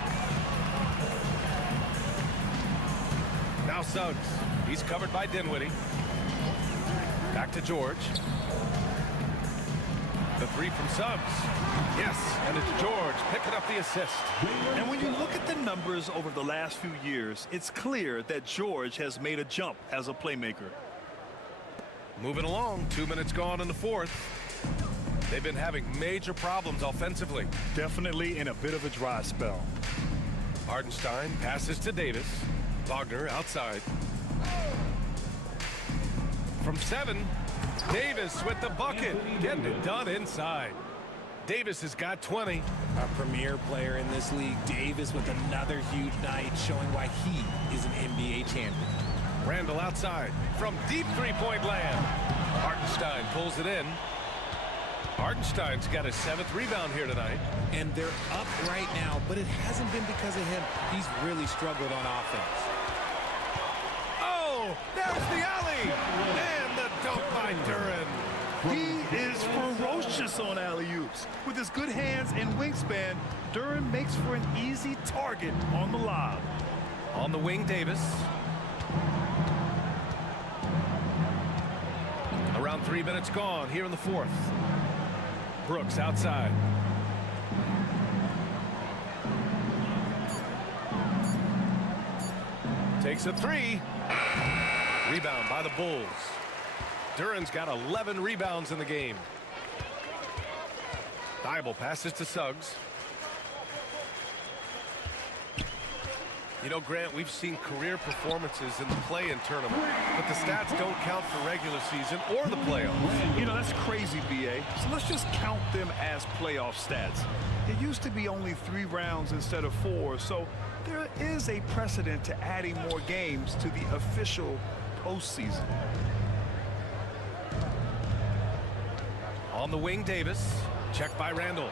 Now Suggs. He's covered by Dinwiddie. Back to George. The 3 from Suggs. Yes, and it's George picking up the assist. And when you look at the numbers over the last few years, it's clear that George has made a jump as a playmaker. Moving along, 2 minutes gone in the fourth. They've been having major problems offensively. Definitely in a bit of a dry spell. Hartenstein passes to Davis. Wagner outside. From 7, Davis with the bucket. Getting it done inside. Davis has got 20. A premier player in this league. Davis with another huge night, showing why he is an NBA champion. Randle outside from deep three-point land. Hartenstein pulls it in. Hartenstein's got his 7th rebound here tonight. And they're up right now, but it hasn't been because of him. He's really struggled on offense. Oh, there's the alley. And the dunk by Duren. He is ferocious on alley-oops. With his good hands and wingspan, Duren makes for an easy target on the lob. On the wing, Davis. Around 3 minutes gone here in the fourth. Brooks outside. Takes a 3. Rebound by the Bulls. Duran's got 11 rebounds in the game. Thibault passes to Suggs. You know, Grant, we've seen career performances in the play-in tournament, but the stats don't count for regular season or the playoffs. You know, that's crazy, B.A. So let's just count them as playoff stats. It used to be only 3 rounds instead of 4, so there is a precedent to adding more games to the official postseason. On the wing, Davis. Checked by Randall.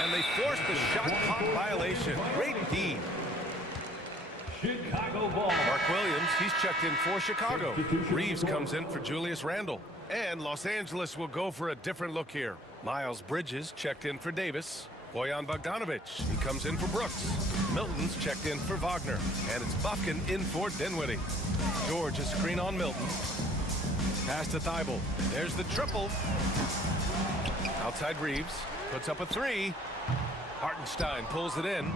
And they forced the shot clock violation. Great D. Chicago ball. Mark Williams, he's checked in for Chicago. Reeves comes in for Julius Randle. And Los Angeles will go for a different look here. Miles Bridges checked in for Davis. Bojan Bogdanovic, he comes in for Brooks. Milton's checked in for Wagner. And it's Bufkin in for Dinwiddie. George, a screen on Milton. Pass to Thibault. There's the triple. Outside Reeves. Puts up a 3. Hartenstein pulls it in.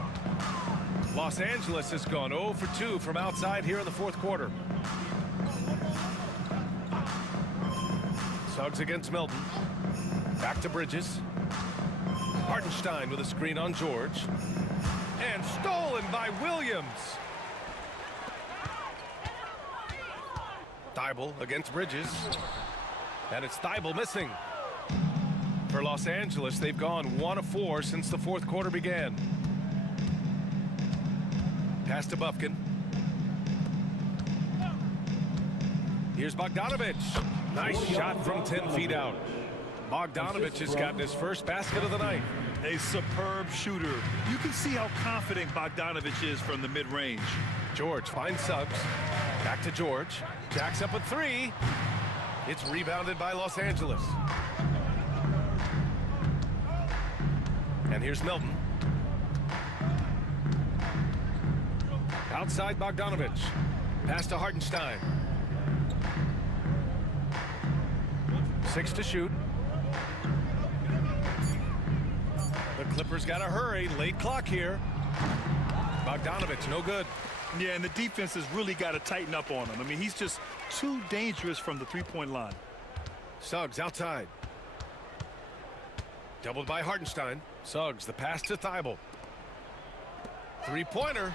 Los Angeles has gone 0 for 2 from outside here in the fourth quarter. Suggs against Milton. Back to Bridges. Hartenstein with a screen on George. And stolen by Williams. Thibault against Bridges. And it's Thibault missing. For Los Angeles, they've gone 1 of 4 since the fourth quarter began. Pass to Bufkin. Here's Bogdanovic. Nice shot from 10 feet out. Bogdanovic has gotten his first basket of the night. A superb shooter. You can see how confident Bogdanovic is from the mid-range. George finds Suggs. Back to George. Jacks up a 3. It's rebounded by Los Angeles. And here's Milton. Outside Bogdanovic. Pass to Hartenstein. 6 to shoot. The Clippers got to hurry. Late clock here. Bogdanovic, no good. Yeah, and the defense has really got to tighten up on him. I mean, he's just too dangerous from the three-point line. Suggs outside. Doubled by Hartenstein. Suggs, the pass to Thibault. 3-pointer.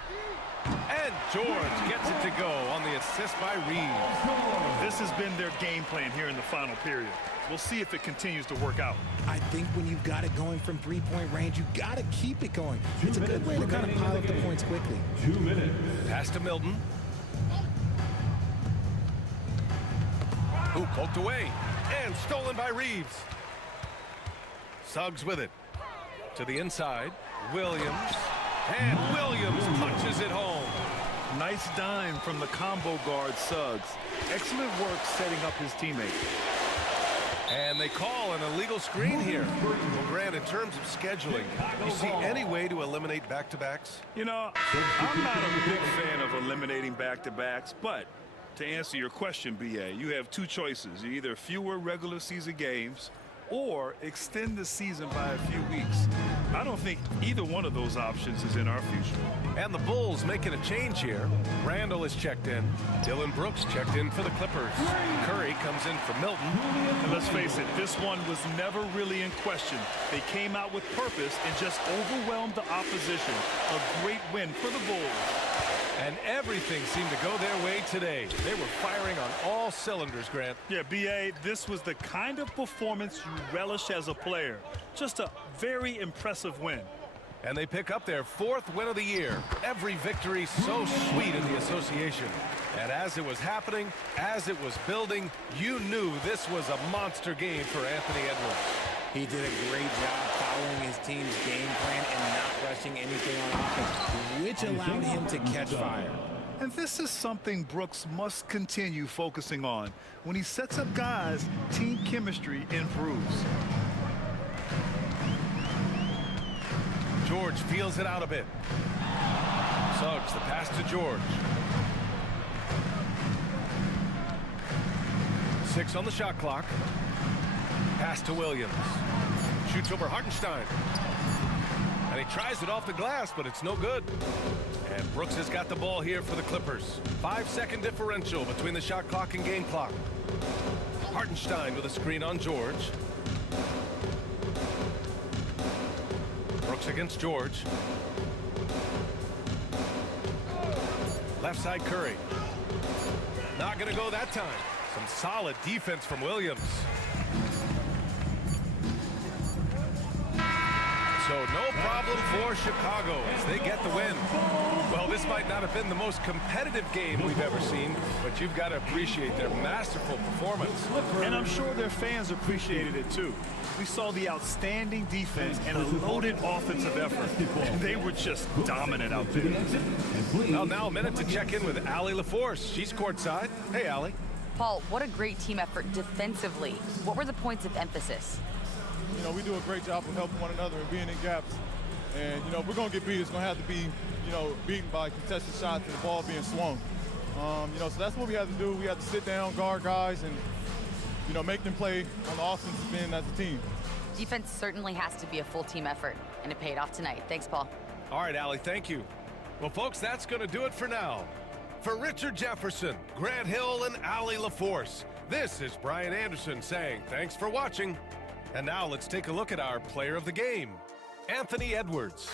And George gets it to go on the assist by Reeves. This has been their game plan here in the final period. We'll see if it continues to work out. I think when you've got it going from three-point range, you got to keep it going. It's a good way to kind of pile up the points quickly. 2 minutes. Pass to Milton. Who poked away and stolen by Reeves. Suggs with it. To the inside. Williams. And Williams punches it home. Nice dime from the combo guard Suggs. Excellent work setting up his teammate. And they call an illegal screen here. Well, Grant, in terms of scheduling, you see any way to eliminate back-to-backs? You know, I'm not a big fan of eliminating back-to-backs, but to answer your question, B.A., you have 2 choices. Either fewer regular season games or extend the season by a few weeks. I don't think either one of those options is in our future. And the Bulls making a change here. Randall is checked in. Dylan Brooks checked in for the Clippers. Curry comes in for Milton. And let's face it, this one was never really in question. They came out with purpose and just overwhelmed the opposition. A great win for the Bulls. And everything seemed to go their way today. They were firing on all cylinders, Grant. Yeah, B.A., this was the kind of performance you relish as a player. Just a very impressive win. And they pick up their 4th win of the year. Every victory so sweet in the association. And as it was happening, as it was building, you knew this was a monster game for Anthony Edwards. He did a great job following his team's game plan and not rushing anything on offense, which allowed him to catch fire. And this is something Brooks must continue focusing on. When he sets up guys, team chemistry improves. George feels it out a bit. Suggs, the pass to George. 6 on the shot clock. Pass to Williams. Shoots over Hartenstein. And he tries it off the glass, but it's no good. And Brooks has got the ball here for the Clippers. 5-second differential between the shot clock and game clock. Hartenstein with a screen on George. Brooks against George. Left side Curry. Not going to go that time. Some solid defense from Williams. So no problem for Chicago as they get the win. Well, this might not have been the most competitive game we've ever seen, but you've got to appreciate their masterful performance. And I'm sure their fans appreciated it too. We saw the outstanding defense and a loaded offensive effort. And they were just dominant out there. Well, now a minute to check in with Allie LaForce. She's courtside. Hey, Allie. Paul, what a great team effort defensively. What were the points of emphasis? You know, we do a great job of helping one another and being in gaps. And, you know, if we're going to get beat, it's going to have to be, you know, beaten by contested shots and the ball being swung. You know, so that's what we have to do. We have to sit down, guard guys, and, you know, make them play on the offensive end as a team. Defense certainly has to be a full team effort, and it paid off tonight. Thanks, Paul. All right, Allie, thank you. Well, folks, that's going to do it for now. For Richard Jefferson, Grant Hill, and Allie LaForce, this is Brian Anderson saying thanks for watching. And now let's take a look at our player of the game, Anthony Edwards.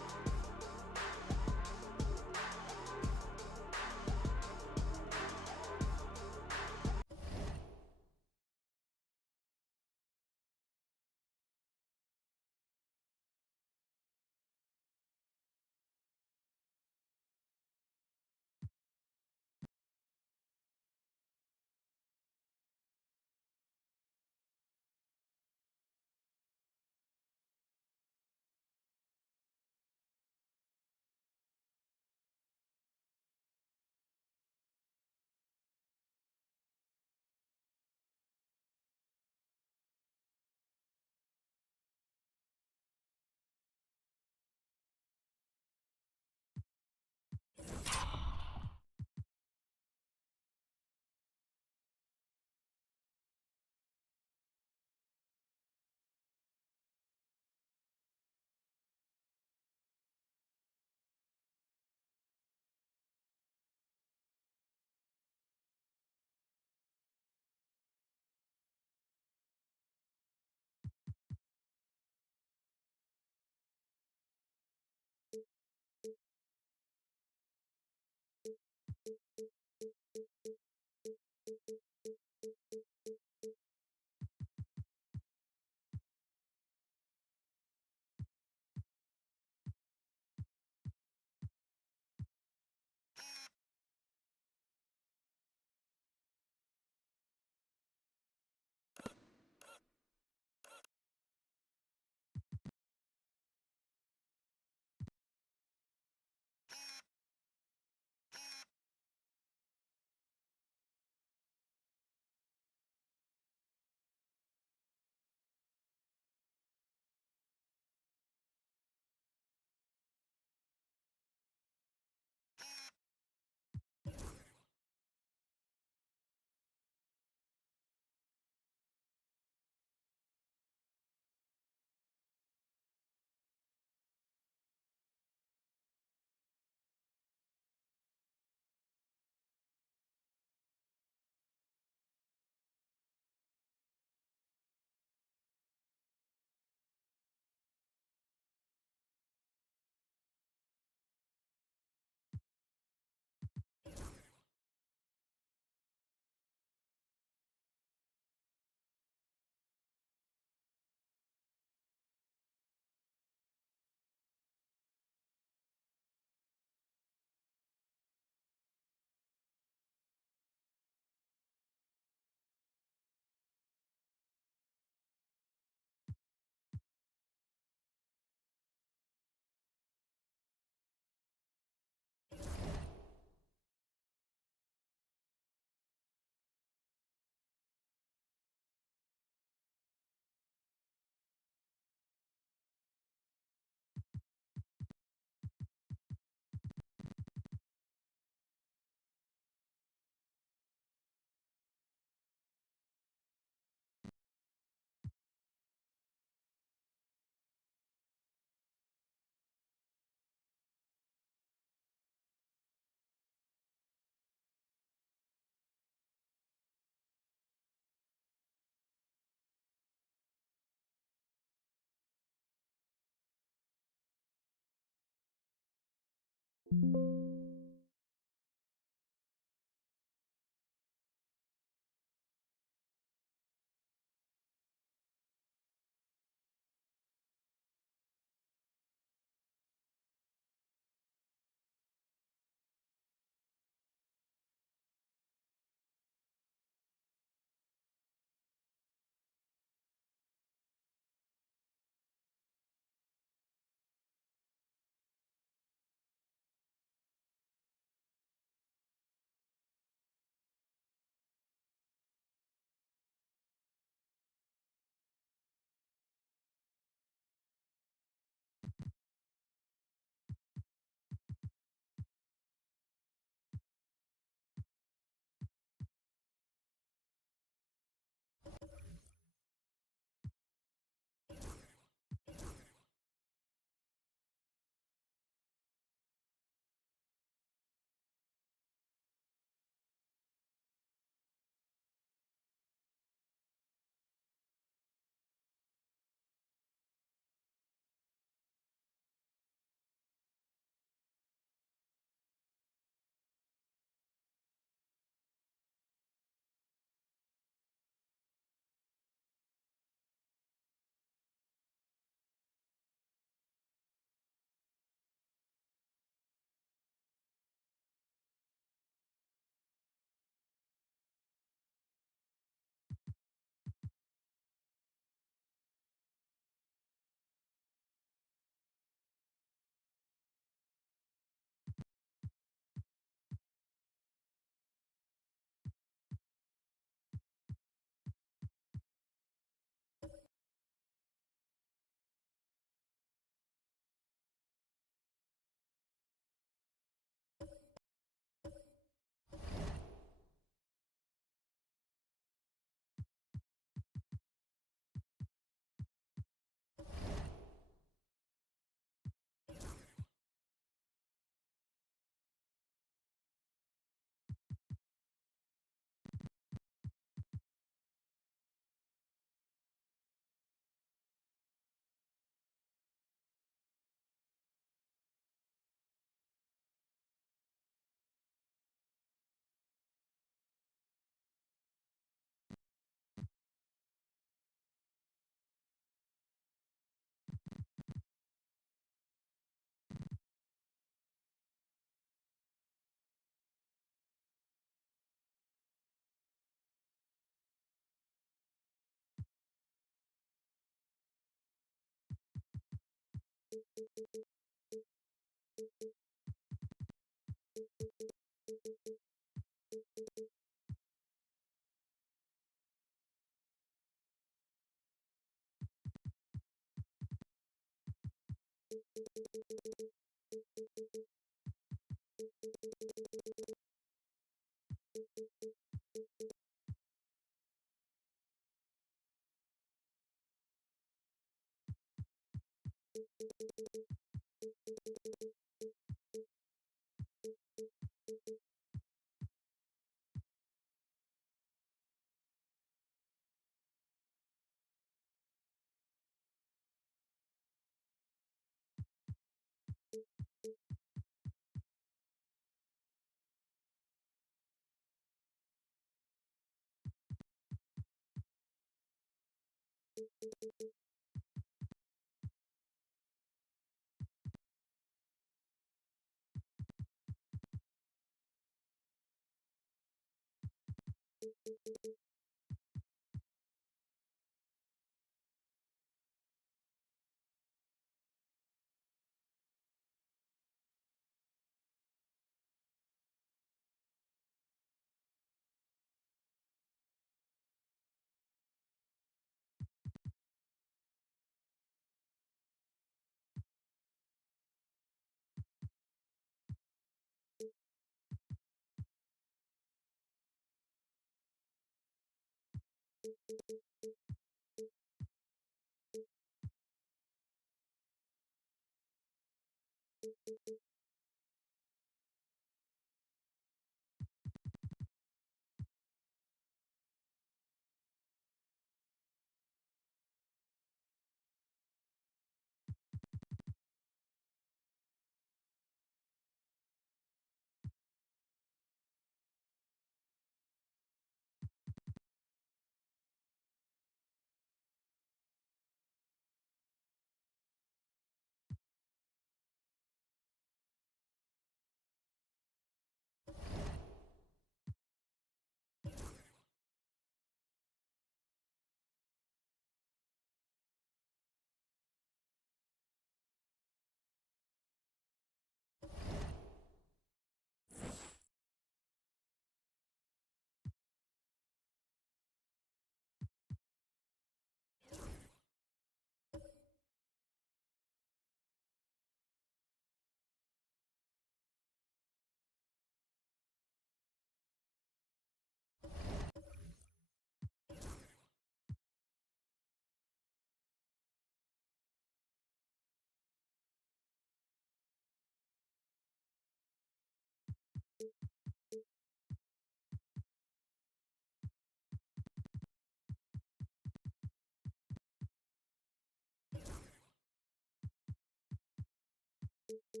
The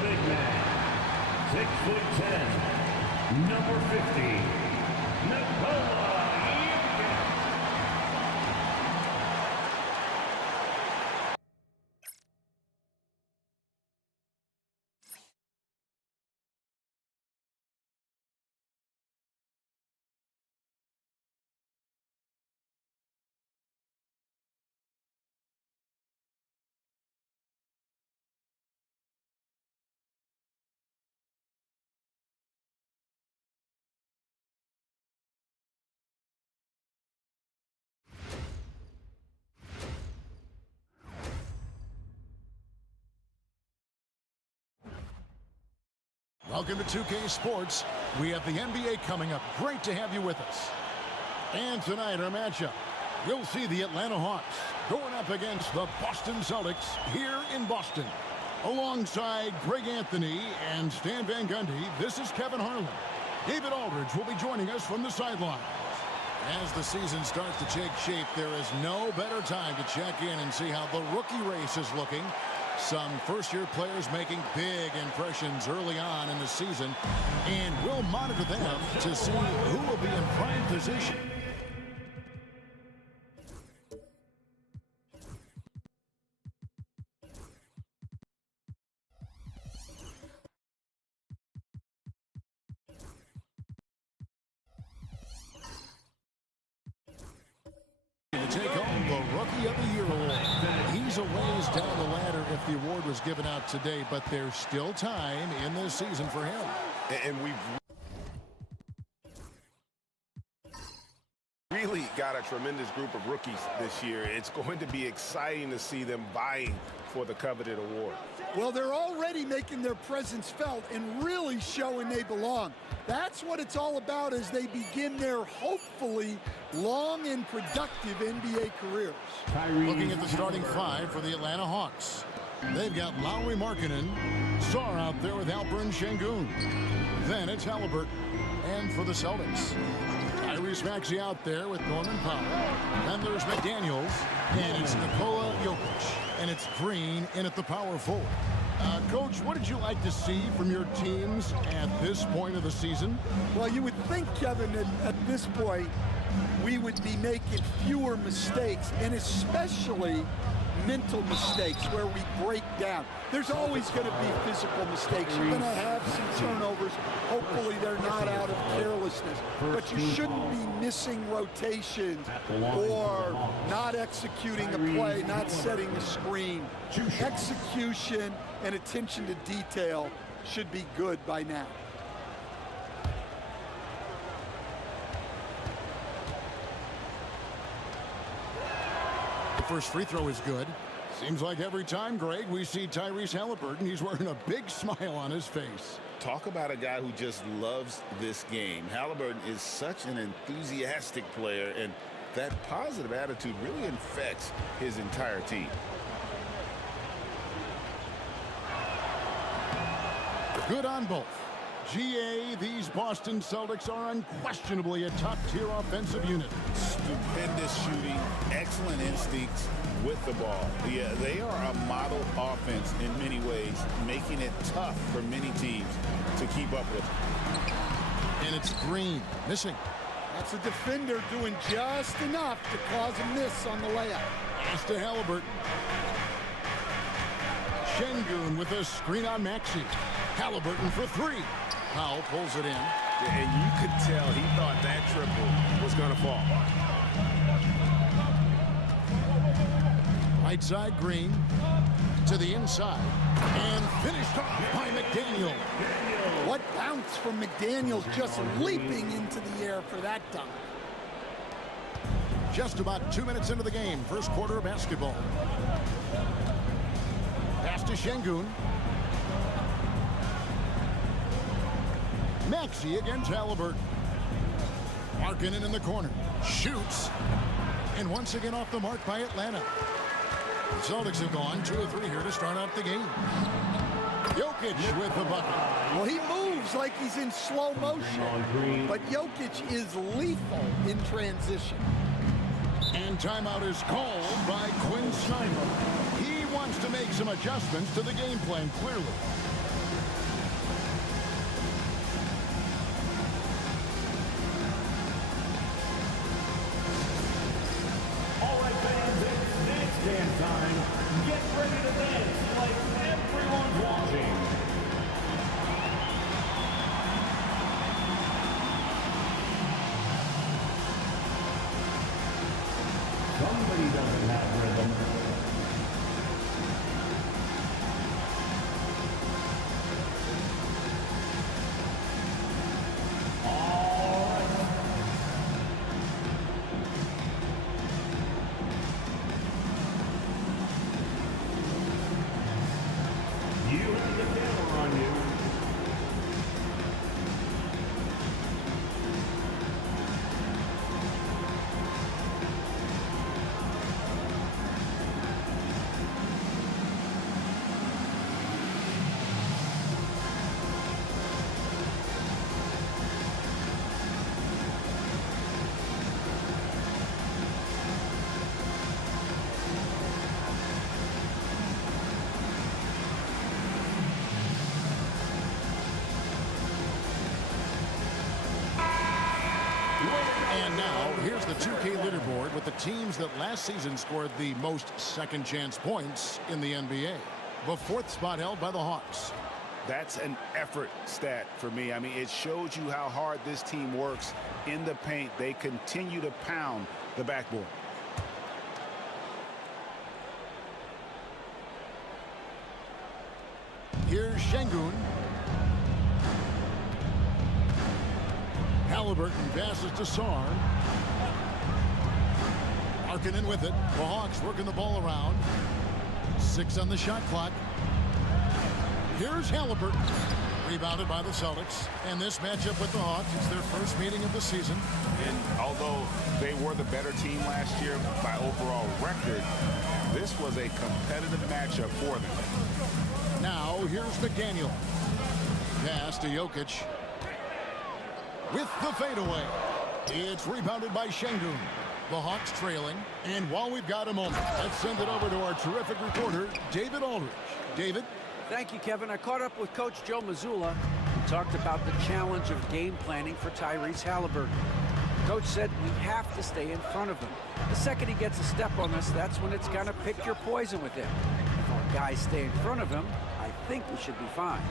big man, 6'10", number 50, Nikola Jokic. Welcome to 2K Sports. We have the NBA coming up. Great to have you with us. And tonight, our matchup, we'll see the Atlanta Hawks going up against the Boston Celtics here in Boston. Alongside Greg Anthony and Stan Van Gundy, this is Kevin Harlan. David Aldridge will be joining us from the sideline. As the season starts to take shape, there is no better time to check in and see how the rookie race is looking. Some first-year players making big impressions early on in the season, and we'll monitor them to see who will be in prime position. To take home the Rookie of the Year award. He's a ways down the ladder if the award was given out today, but there's still time in this season for him. And we've really got a tremendous group of rookies this year. It's going to be exciting to see them vying for the coveted award. Well, they're already making their presence felt and really showing they belong. That's what it's all about as they begin their hopefully long and productive NBA careers. Looking at the starting five for the Atlanta Hawks. They've got Lowry Markkanen, Sarr out there with Alperen Şengün. Then it's Halliburton. And for the Celtics, Tyrese Maxey out there with Norman Powell. Then there's McDaniels, and it's Nikola Jokic. And it's Green in at the power forward. Coach, what did you like to see from your teams at this point of the season? Well, you would think, Kevin, that at this point, we would be making fewer mistakes, and especially mental mistakes where we break down. There's always going to be physical mistakes. You're going to have some turnovers. Hopefully they're not out of carelessness. But you shouldn't be missing rotations or not executing a play, not setting a screen. Execution and attention to detail should be good by now. First free throw is good. Seems like every time, Greg, we see Tyrese Halliburton, he's wearing a big smile on his face. Talk about a guy who just loves this game. Halliburton is such an enthusiastic player, and that positive attitude really infects his entire team. Good on both. GA, these Boston Celtics are unquestionably a top-tier offensive unit. Stupendous shooting, excellent instincts with the ball. Yeah, they are a model offense in many ways, making it tough for many teams to keep up with. And it's Green, missing. That's a defender doing just enough to cause a miss on the layup. Pass to Halliburton. Şengün with a screen on Maxey. Halliburton for three. Powell pulls it in. And you could tell he thought that triple was going to fall. Right side, Green to the inside. And finished off by McDaniel. What bounce from McDaniels, just leaping into the air for that dunk. Just about 2 minutes into the game. First quarter of basketball. Pass to Şengün. Maxey against Halliburton. Markkanen in the corner. Shoots. And once again off the mark by Atlanta. The Celtics have gone 2 of 3 here to start out the game. Jokic with the bucket. Well, he moves like he's in slow motion. But Jokic is lethal in transition. And timeout is called by Quinn Snyder. He wants to make some adjustments to the game plan, clearly. Dance time. Get ready to dance like everyone's watching. Somebody doesn't have rhythm. And now, here's the 2K leaderboard with the teams that last season scored the most second-chance points in the NBA. The fourth spot held by the Hawks. That's an effort stat for me. I mean, it shows you how hard this team works in the paint. They continue to pound the backboard. Here's Şengün. Halliburton passes to Sarr. Markkanen with it. The Hawks working the ball around. 6 on the shot clock. Here's Halliburton. Rebounded by the Celtics. And this matchup with the Hawks, it's their first meeting of the season. And although they were the better team last year by overall record, this was a competitive matchup for them. Now, here's McDaniel. Pass to Jokic. With the fadeaway. It's rebounded by Şengün. The Hawks trailing. And while we've got a moment, let's send it over to our terrific reporter, David Aldridge. David? Thank you, Kevin. I caught up with Coach Joe Mazzulla and talked about the challenge of game planning for Tyrese Halliburton. Coach said we have to stay in front of him. The second he gets a step on us, that's when it's kind of pick your poison with him. If our guys stay in front of him, I think we should be fine.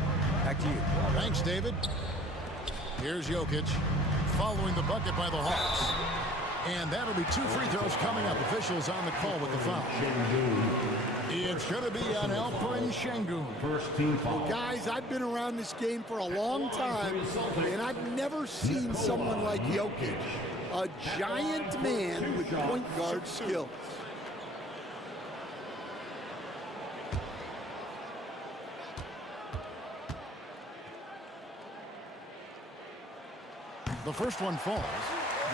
Back to you. Thanks, David. Here's Jokic, following the bucket by the Hawks. And that'll be 2 free throws coming up. Officials on the call with the foul. It's going to be on Alperen Şengün. First team foul. Well, guys, I've been around this game for a long time, and I've never seen someone like Jokic. A giant man with point guard skills. The first one falls.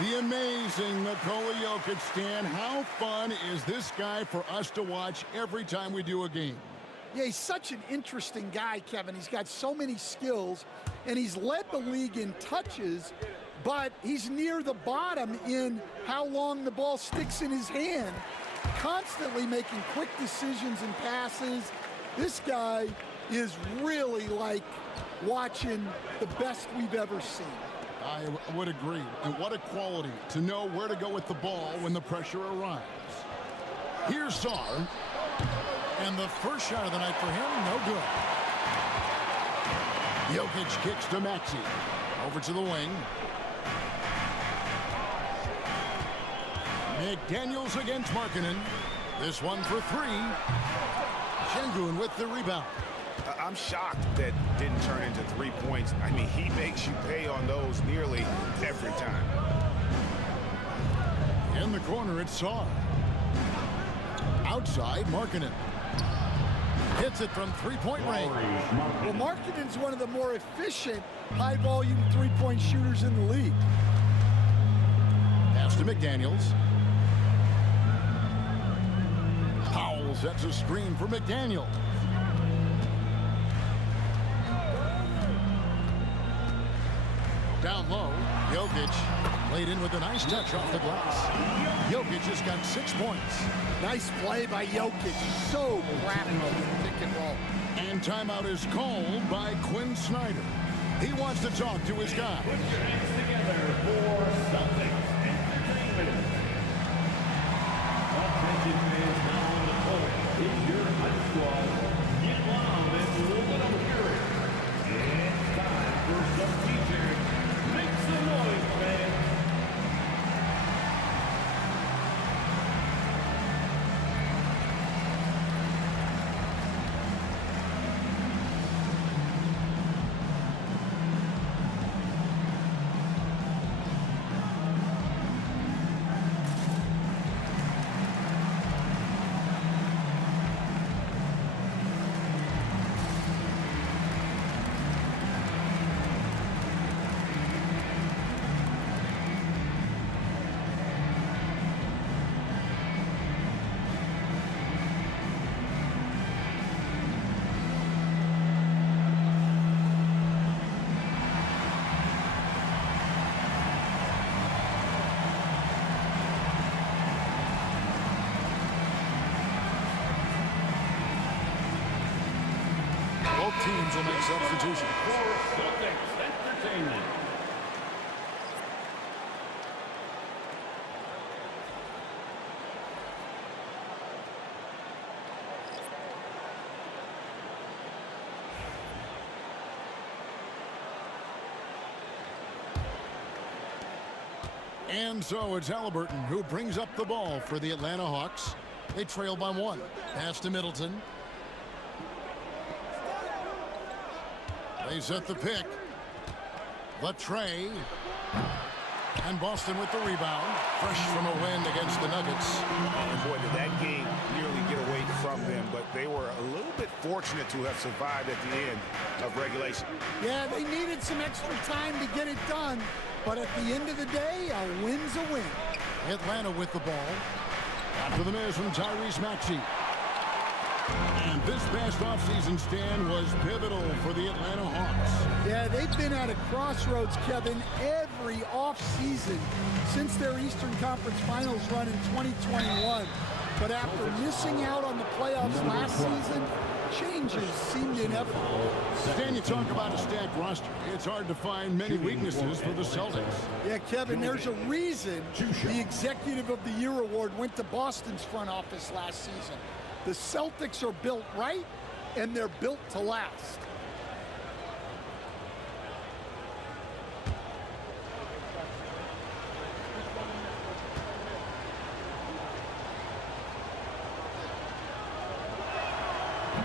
The amazing Nikola Jokic, Stan. How fun is this guy for us to watch every time we do a game? Yeah, he's such an interesting guy, Kevin. He's got so many skills, and he's led the league in touches, but he's near the bottom in how long the ball sticks in his hand, constantly making quick decisions and passes. This guy is really like watching the best we've ever seen. I would agree. And what a quality to know where to go with the ball when the pressure arrives. Here's Sarr. And the first shot of the night for him, no good. Jokic kicks to Maxey. Over to the wing. McDaniels against Markkanen. This one for 3. Şengün with the rebound. I'm shocked that didn't turn into 3 points. I mean, he makes you pay on those nearly every time. In the corner, it's Sarr. Outside, Markkanen. Hits it from three-point range. Well, Markkanen's one of the more efficient, high-volume three-point shooters in the league. Pass to McDaniels. Powell sets a screen for McDaniels. Down low, Jokic played in with a nice touch off the glass. Jokic has got 6 points. Nice play by Jokic. So practical in pick and roll. And timeout is called by Quinn Snyder. He wants to talk to his guy. Put your hands together for Celtics Entertainment. Attention fans now on the court. It's your high squad. Get loud and let them hear it. It's time for some features. Make some noise, man. Both teams will make substitutions. For Celtics Entertainment. And so it's Halliburton who brings up the ball for the Atlanta Hawks. They trail by 1. Pass to Middleton. They set the pick. Latre. And Boston with the rebound. Fresh from a win against the Nuggets. And boy, did that game nearly get away from them, but they were a little bit fortunate to have survived at the end of regulation. Yeah, they needed some extra time to get it done, but at the end of the day, a win's a win. Atlanta with the ball. After the miss from Tyrese Maxey. And this past offseason stand was pivotal for the Atlanta Hawks. Yeah, they've been at a crossroads, Kevin, every offseason since their Eastern Conference Finals run in 2021. But after missing out on the playoffs last season, changes seemed inevitable. Stan, you talk about a stacked roster. It's hard to find many weaknesses for the Celtics. Yeah, Kevin, there's a reason the Executive of the Year award went to Boston's front office last season. The Celtics are built right, and they're built to last.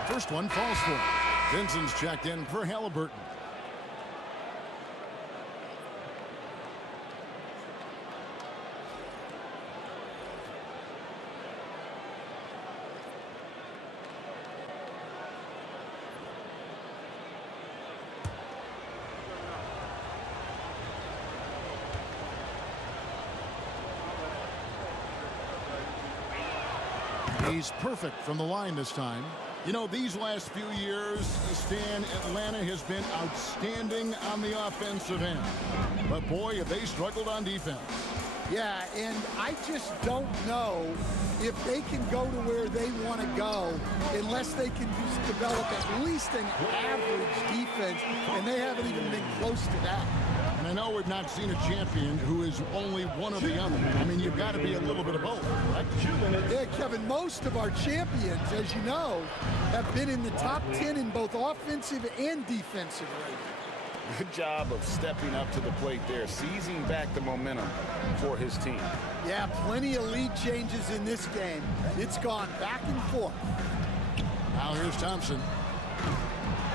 First one falls for him. Vincent's checked in for Halliburton. He's perfect from the line this time. You know, these last few years, Stan, Atlanta has been outstanding on the offensive end. But boy, have they struggled on defense. Yeah, and I just don't know if they can go to where they want to go unless they can just develop at least an average defense, and they haven't even been close to that. And I know we've not seen a champion who is only one or the other. I mean, you've got to be a little bit of both, right? Yeah, Kevin, most of our champions, as you know, have been in the top 10 in both offensive and defensive rating. Good job of stepping up to the plate there, seizing back the momentum for his team. Yeah, plenty of lead changes in this game. It's gone back and forth. Now here's Thompson.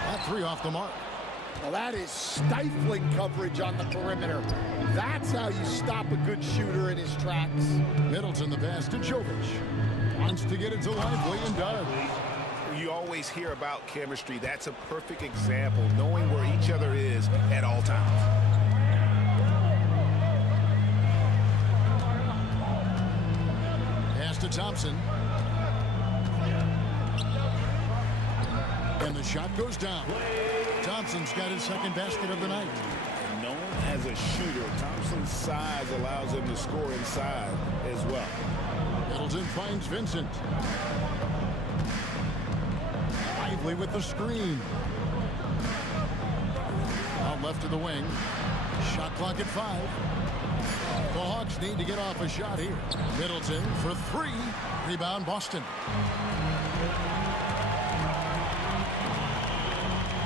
That 3 off the mark. Well, that is stifling coverage on the perimeter. That's how you stop a good shooter in his tracks. Middleton the pass to Jovic. Wants to get it to Lively and does. You always hear about chemistry. That's a perfect example, knowing where each other is at all times. Pass to Thompson. And the shot goes down. Thompson's got his second basket of the night. Known as a shooter, Thompson's size allows him to score inside as well. Middleton finds Vincent. Lively with the screen. Out left of the wing. Shot clock at 5. The Hawks need to get off a shot here. Middleton for 3. Rebound Boston.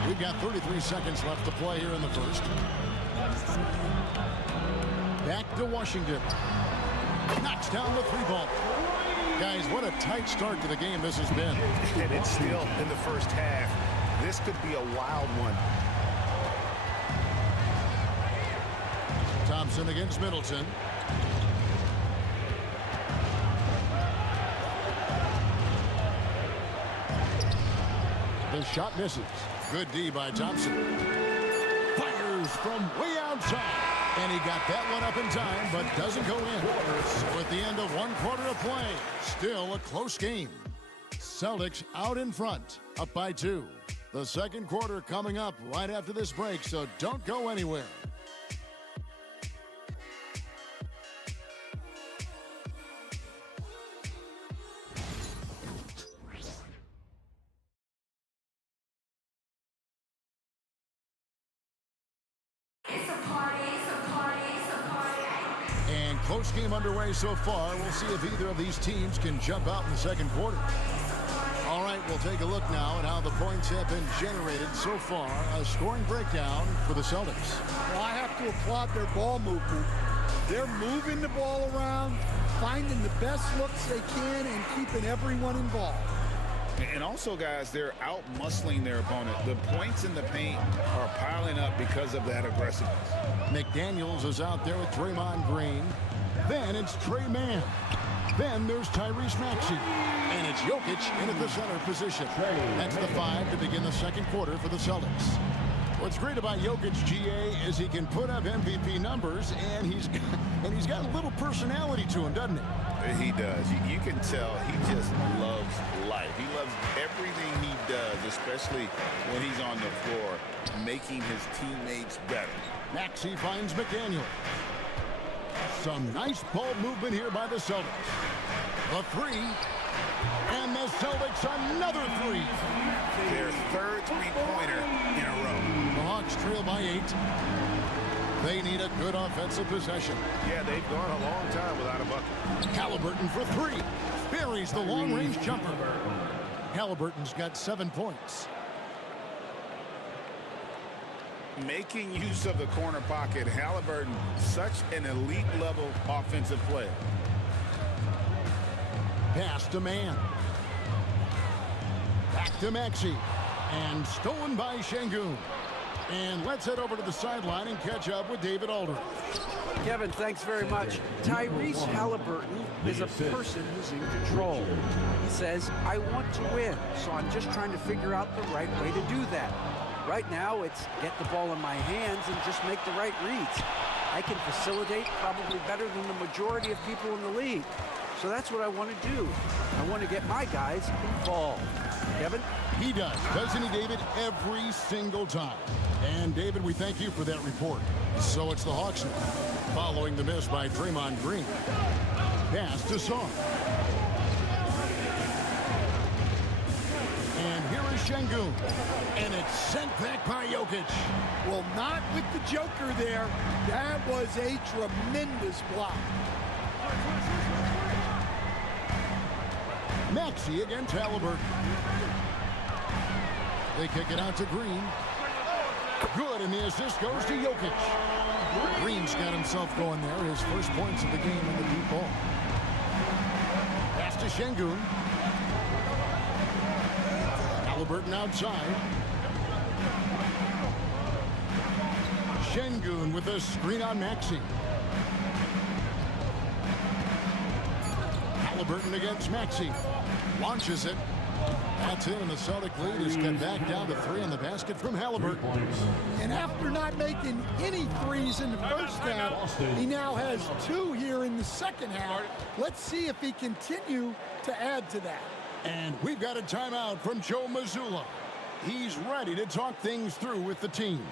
We've got 33 seconds left to play here in the first. Back to Washington. Knocks down the 3-ball. Guys, what a tight start to the game this has been. And it's still in the first half. This could be a wild one. Thompson against Middleton. The shot misses. Good D by Thompson. Fires from way outside. And he got that one up in time, but doesn't go in. So at the end of 1 quarter of play, still a close game. Celtics out in front, up by 2. The second quarter coming up right after this break, so don't go anywhere. Close game underway so far. We'll see if either of these teams can jump out in the second quarter. All right, we'll take a look now at how the points have been generated so far. A scoring breakdown for the Celtics. Well, I have to applaud their ball movement. They're moving the ball around, finding the best looks they can, and keeping everyone involved. And also, guys, they're out-muscling their opponent. The points in the paint are piling up because of that aggressiveness. McDaniels is out there with Draymond Green. Then it's Trey Mann. Then there's Tyrese Maxey. And it's Jokic in at the center position. That's the 5 to begin the second quarter for the Celtics. What's great about Jokic, GA, is he can put up MVP numbers, and he's got a little personality to him, doesn't he? He does. You can tell he just loves life. He loves everything he does, especially when he's on the floor, making his teammates better. Maxey finds McDaniel. Some nice ball movement here by the Celtics. The 3. And the Celtics another 3. Their third three-pointer in a row. The Hawks trail by 8. They need a good offensive possession. Yeah, they've gone a long time without a bucket. Halliburton for 3. Buries the long-range jumper. Halliburton's got 7 points. Making use of the corner pocket, Halliburton, such an elite-level offensive player. Pass to Mann. Back to Maxey. And stolen by Şengün. And let's head over to the sideline and catch up with David Aldridge. Kevin, thanks very much. Tyrese Halliburton is a person who's in control. He says, I want to win, so I'm just trying to figure out the right way to do that. Right now, it's get the ball in my hands and just make the right reads. I can facilitate probably better than the majority of people in the league. So that's what I want to do. I want to get my guys involved. Kevin? He does, doesn't he, David? Every single time. And, David, we thank you for that report. So it's the Hawks now, following the miss by Draymond Green. Pass to Song. And here is Şengün. And it's sent back by Jokic. Well, not with the Joker there. That was a tremendous block. Maxey against Halliburton. They kick it out to Green. Good, and the assist goes to Jokic. Green's got himself going there. His first points of the game in the deep ball. Pass to Şengün. Halliburton outside. Şengün with a screen on Maxey. Halliburton against Maxey. Launches it. That's it, and the Celtic lead is cut back down to 3 on the basket from Halliburton. And after not making any threes in the first half, he now has 2 here in the second half. Let's see if he continue to add to that. And we've got a timeout from Joe Mazzulla. He's ready to talk things through with the team.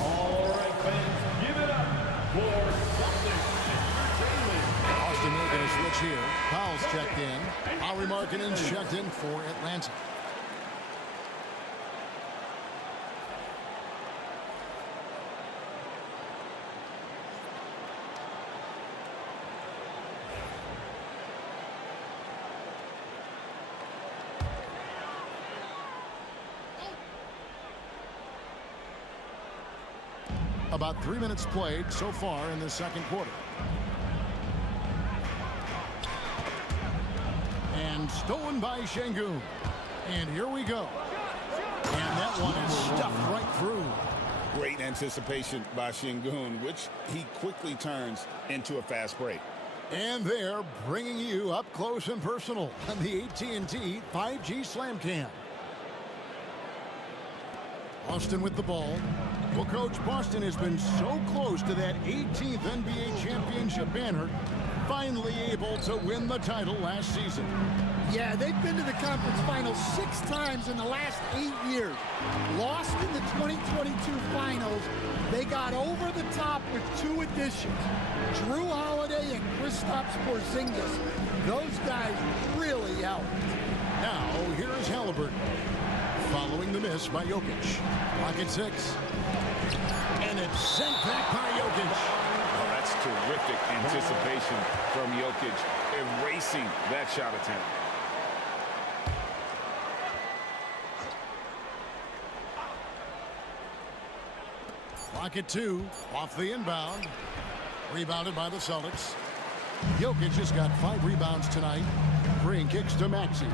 All right, fans, give it up for Celtics Entertainment. Austin making a switch here. Powell's checked in. Lauri Markkanen's checked in for Atlanta. About 3 minutes played so far in the second quarter. And stolen by Şengün. And here we go. And that one is stuffed right through. Great anticipation by Şengün, which he quickly turns into a fast break. And they're bringing you up close and personal on the AT&T 5G Slam Cam. Boston with the ball. Well, Coach, Boston has been so close to that 18th NBA championship banner, finally able to win the title last season. Yeah, they've been to the conference finals 6 times in the last 8 years. Lost in the 2022 finals. They got over the top with 2 additions. Drew Holiday and Kristaps Porzingis. Those guys really helped. Now, here's Halliburton. Following the miss by Jokic. Clock at 6. And it's sent back by Jokic. Oh, that's terrific anticipation from Jokic, erasing that shot attempt. Clock at 2. Off the inbound. Rebounded by the Celtics. Jokic has got 5 rebounds tonight. Green kicks to Maxey.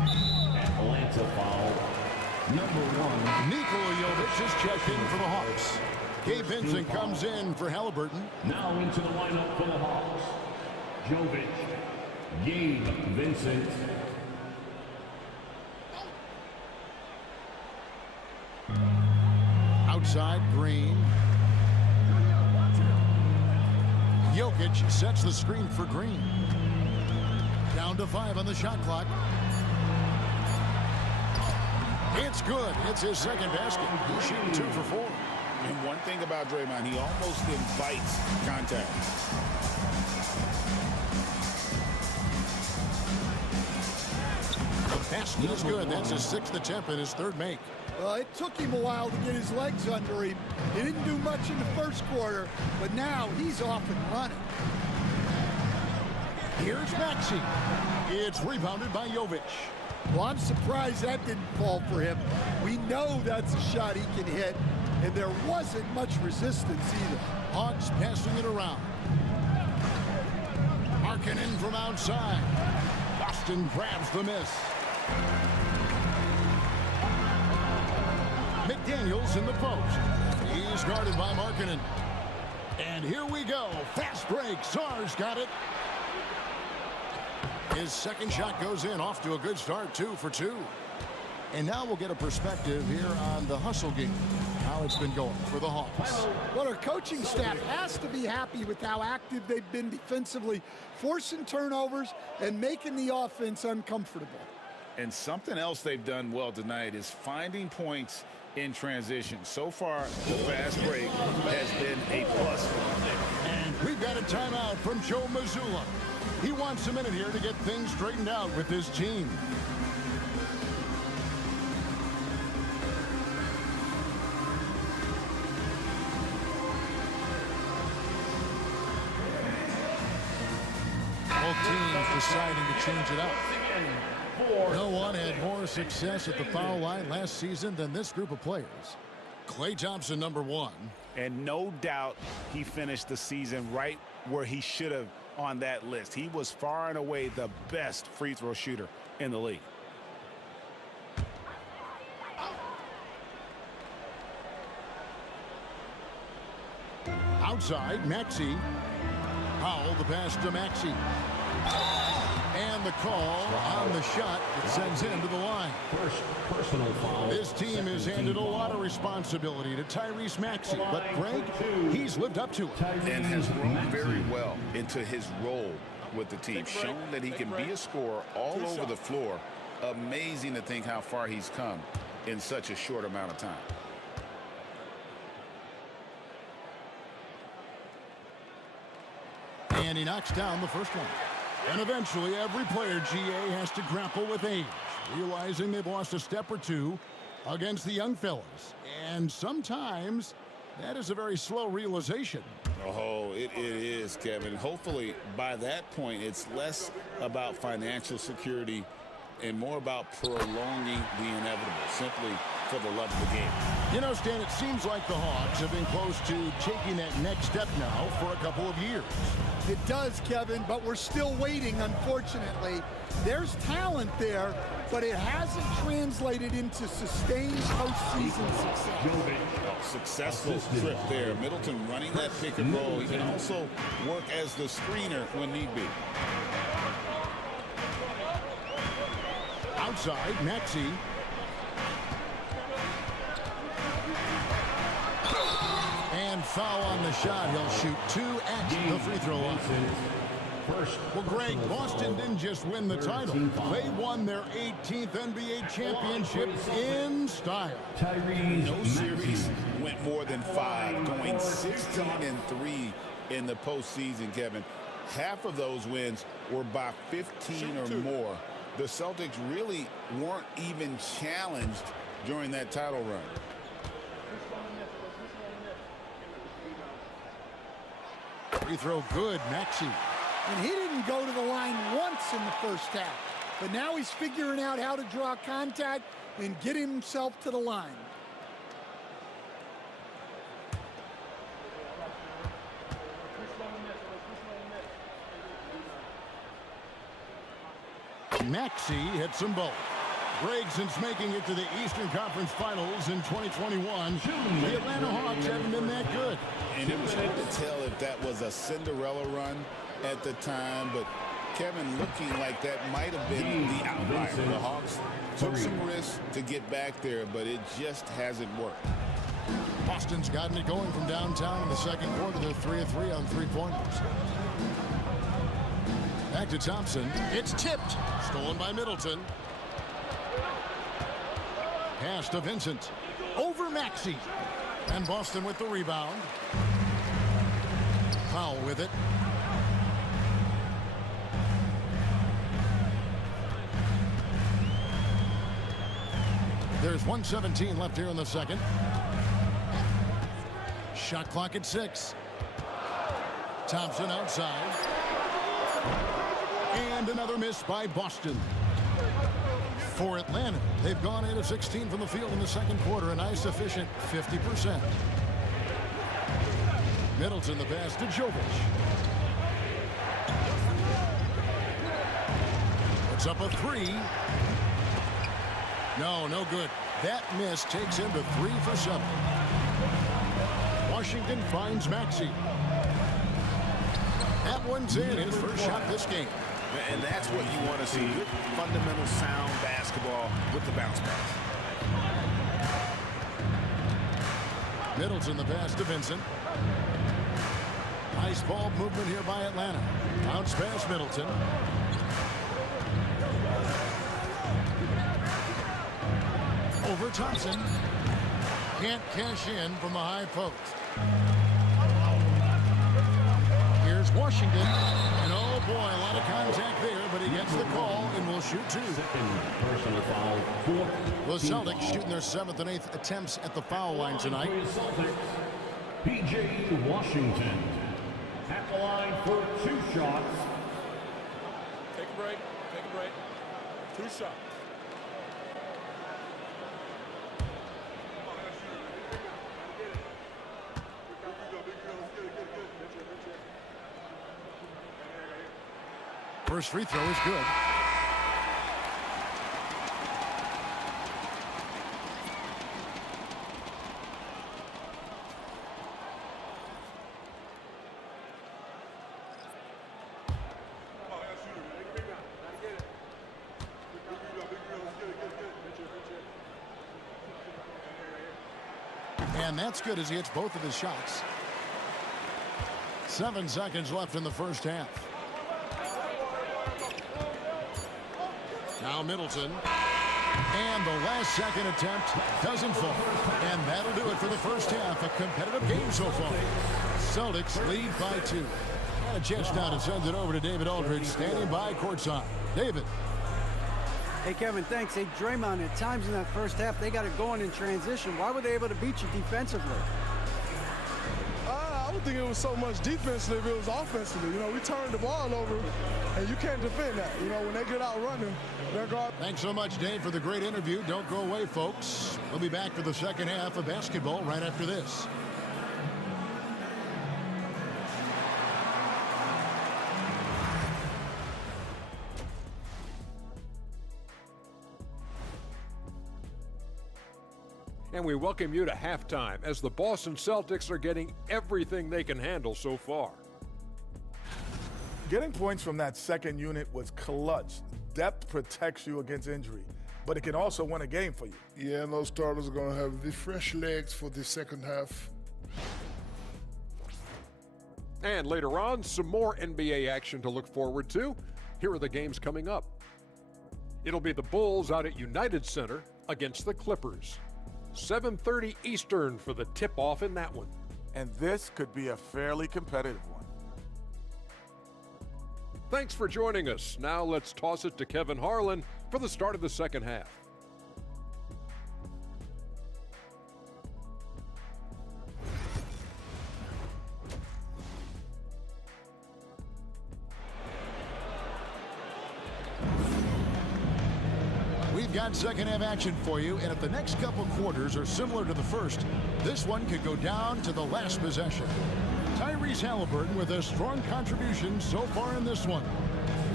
Atlanta foul. Number 1. Nikola Jokic is checked in for the Hawks. Gabe Vincent comes in for Halliburton. Now into the lineup for the Hawks. Jovic, Gabe Vincent. Outside, Green. Jokic sets the screen for Green. Down to 5 on the shot clock. It's good. It's his second basket. He's shooting 2 for 4. And one thing about Draymond, he almost invites contact. The basket is good. That's his 6th attempt and his 3rd make. Well, it took him a while to get his legs under him. He didn't do much in the first quarter, but now he's off and running. Here's Maxey. It's rebounded by Jovic. Well, I'm surprised that didn't fall for him. We know that's a shot he can hit, and there wasn't much resistance either. Hawks passing it around. Markkanen from outside. Boston grabs the miss. McDaniels in the post. He's guarded by Markkanen. And here we go. Fast break. Sarr's got it. His second shot goes in, off to a good start, 2 for 2. And now we'll get a perspective here on the hustle game, how it's been going for the Hawks. Well, our coaching staff has to be happy with how active they've been defensively, forcing turnovers and making the offense uncomfortable. And something else they've done well tonight is finding points in transition. So far, the fast break has been a plus for them. And we've got a timeout from Joe Mazzulla. He wants a minute here to get things straightened out with his team. Both teams deciding to change it up. No one had more success at the foul line last season than this group of players. Klay Thompson, number 1. And no doubt he finished the season right where he should have on that list. He was far and away the best free throw shooter in the league. Outside, Maxey. Powell, the pass to Maxey. And the call on the shot that sends him to the line. First personal foul. This team has handed a lot of responsibility to Tyrese Maxey, but Greg, he's lived up to it. And has grown very well into his role with the team, shown that he can be a scorer all over the floor. Amazing to think how far he's come in such a short amount of time. And he knocks down the first one. And eventually, every player, GA, has to grapple with age, realizing they've lost a step or two against the young fellas. And sometimes that is a very slow realization. Oh, it is, Kevin. Hopefully, by that point, it's less about financial security and more about prolonging the inevitable, simply for the love of the game. You know, Stan, it seems like the Hawks have been close to taking that next step now for a couple of years. It does, Kevin, but we're still waiting, unfortunately. There's talent there, but it hasn't translated into sustained postseason success. Successful trip there. Middleton running that pick and roll. He can also work as the screener when need be. Outside, Maxey. And foul on the shot. He'll shoot 2 at the free throw line. Well, Greg, Boston didn't just win the title. They won their 18th NBA championship in style. No series went more than 5, going 16-3 in the postseason, Kevin. Half of those wins were by 15 or more. The Celtics really weren't even challenged during that title run. Free throw good, Maxey. And he didn't go to the line once in the first half. But now he's figuring out how to draw contact and get himself to the line. Maxey hits them both. Greg, since making it to the Eastern Conference Finals in 2021, the Atlanta Hawks haven't been that good. And it was hard to tell if that was a Cinderella run at the time, but Kevin, looking like that might have been the outlier. The Hawks took some risks to get back there, but it just hasn't worked. Boston's gotten it going from downtown in the second quarter. They're 3 of 3 on three-pointers. Back to Thompson. It's tipped. Stolen by Middleton. Pass to Vincent. Over Maxey. And Boston with the rebound. Foul with it. There's 1:17 left here in the second. Shot clock at 6. Thompson outside. And another miss by Boston. For Atlanta, they've gone 8 of 16 from the field in the second quarter, a nice efficient 50%. Middleton the pass to Jovic. Puts up a 3. No good. That miss takes him to 3 for 7. Washington finds Maxey. That one's in, his first shot this game. And that's what you want to see. Good, fundamental, sound basketball with the bounce pass. Middleton the pass to Vincent. Nice ball movement here by Atlanta. Bounce pass Middleton. Over Thompson. Can't cash in from the high post. Here's Washington. And oh boy, a lot of contact there, but he gets the call and will shoot 2. Personal foul for The Celtics shooting their 7th and 8th attempts at the foul line tonight. P.J. Washington at the line for 2 shots. Take a break. 2 shots. First free throw is good. And that's good as he hits both of his shots. 7 seconds left in the first half. Now Middleton. And the last second attempt doesn't fall. And that'll do it for the first half. A competitive game so far. Celtics lead by 2. And a chance now to send it over to David Aldridge, standing by courtside. David. Hey, Kevin, thanks. Hey, Draymond, at times in that first half, they got it going in transition. Why were they able to beat you defensively? I don't think it was so much defensively, it was offensively. You know, we turned the ball over, and you can't defend that. You know, when they get out running, they're guard. Thanks so much, Dave, for the great interview. Don't go away, folks. We'll be back for the second half of basketball right after this. And we welcome you to halftime as the Boston Celtics are getting everything they can handle so far. Getting points from that second unit was clutch. Depth protects you against injury, but it can also win a game for you. Yeah, and those starters are going to have the fresh legs for the second half. And later on, some more NBA action to look forward to. Here are the games coming up. It'll be the Bulls out at United Center against the Clippers. 7:30 Eastern for the tip-off in that one. And this could be a fairly competitive one. Thanks for joining us. Now let's toss it to Kevin Harlan for the start of the second half. We've got second half action for you, and if the next couple quarters are similar to the first, this one could go down to the last possession. Tyrese Halliburton with a strong contribution so far in this one.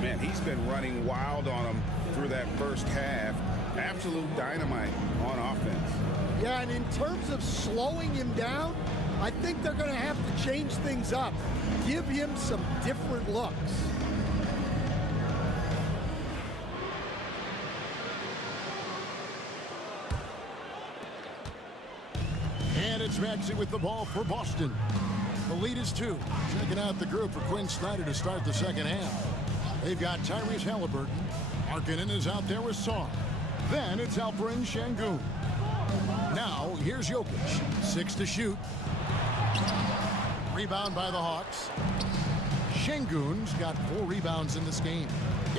Man, he's been running wild on him through that first half. Absolute dynamite on offense. Yeah, and in terms of slowing him down, I think they're going to have to change things up. Give him some different looks. And it's Maxey with the ball for Boston. The lead is 2. Checking out the group for Quinn Snyder to start the second half. They've got Tyrese Halliburton. Markkanen is out there with Song. Then it's Alperen Şengün. Now, here's Jokic. 6 to shoot. Rebound by the Hawks. Şengün's got 4 rebounds in this game.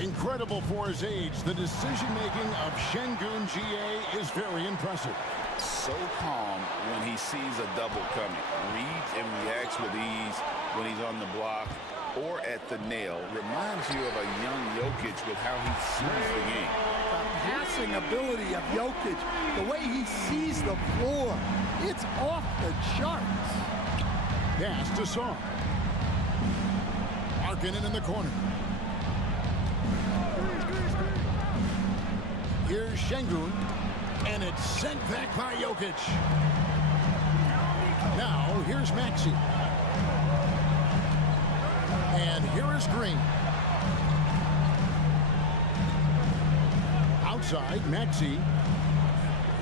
Incredible for his age. The decision-making of Şengün GA is very impressive. So calm when he sees a double coming. Reads and reacts with ease when he's on the block or at the nail. Reminds you of a young Jokic with how he sees the game. The passing ability of Jokic, the way he sees the floor, it's off the charts. Pass to Song. Markkanen in the corner. Here's Şengün. And it's sent back by Jokic. Now, here's Maxey. And here is Green. Outside, Maxey.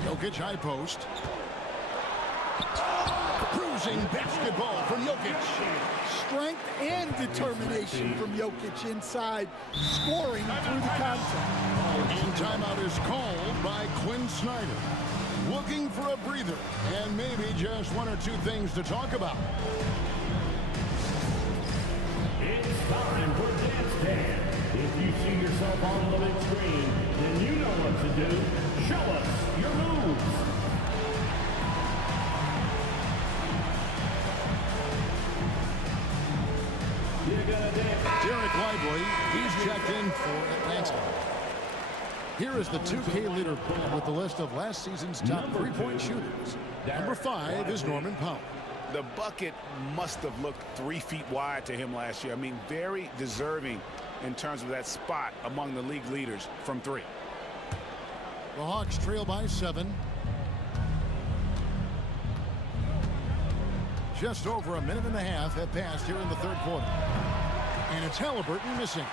Jokic high post. Cruising basketball from Jokic. Strength and determination from Jokic inside, scoring through the contact. And timeout is called by Quinn Snyder. Looking for a breather and maybe just 1 or 2 things to talk about. It's time for Dance Dance. If you see yourself on the big screen, then you know what to do. Show us your moves. Derek Lively, he's checked in for Atlanta. Here is the 2K leaderboard with the list of last season's top 3-point shooters. Number 5 is Norman Powell. The bucket must have looked 3 feet wide to him last year. I mean, very deserving in terms of that spot among the league leaders from 3. The Hawks trail by 7. Just over a minute and a half have passed here in the third quarter. And it's Halliburton missing.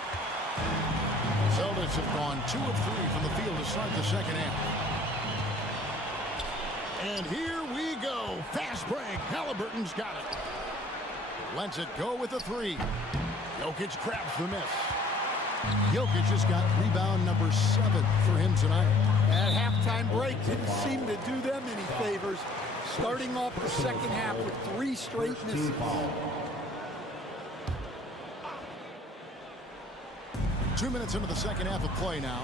Celtics have gone 2 of 3 from the field to start the second half. And here we go. Fast break. Halliburton's got it. Lets it go with a 3. Jokic grabs the miss. Jokic has got rebound number 7 for him tonight. That halftime break didn't seem to do them any favors. Starting off the second half with 3 straight misses. 2 minutes into the second half of play now.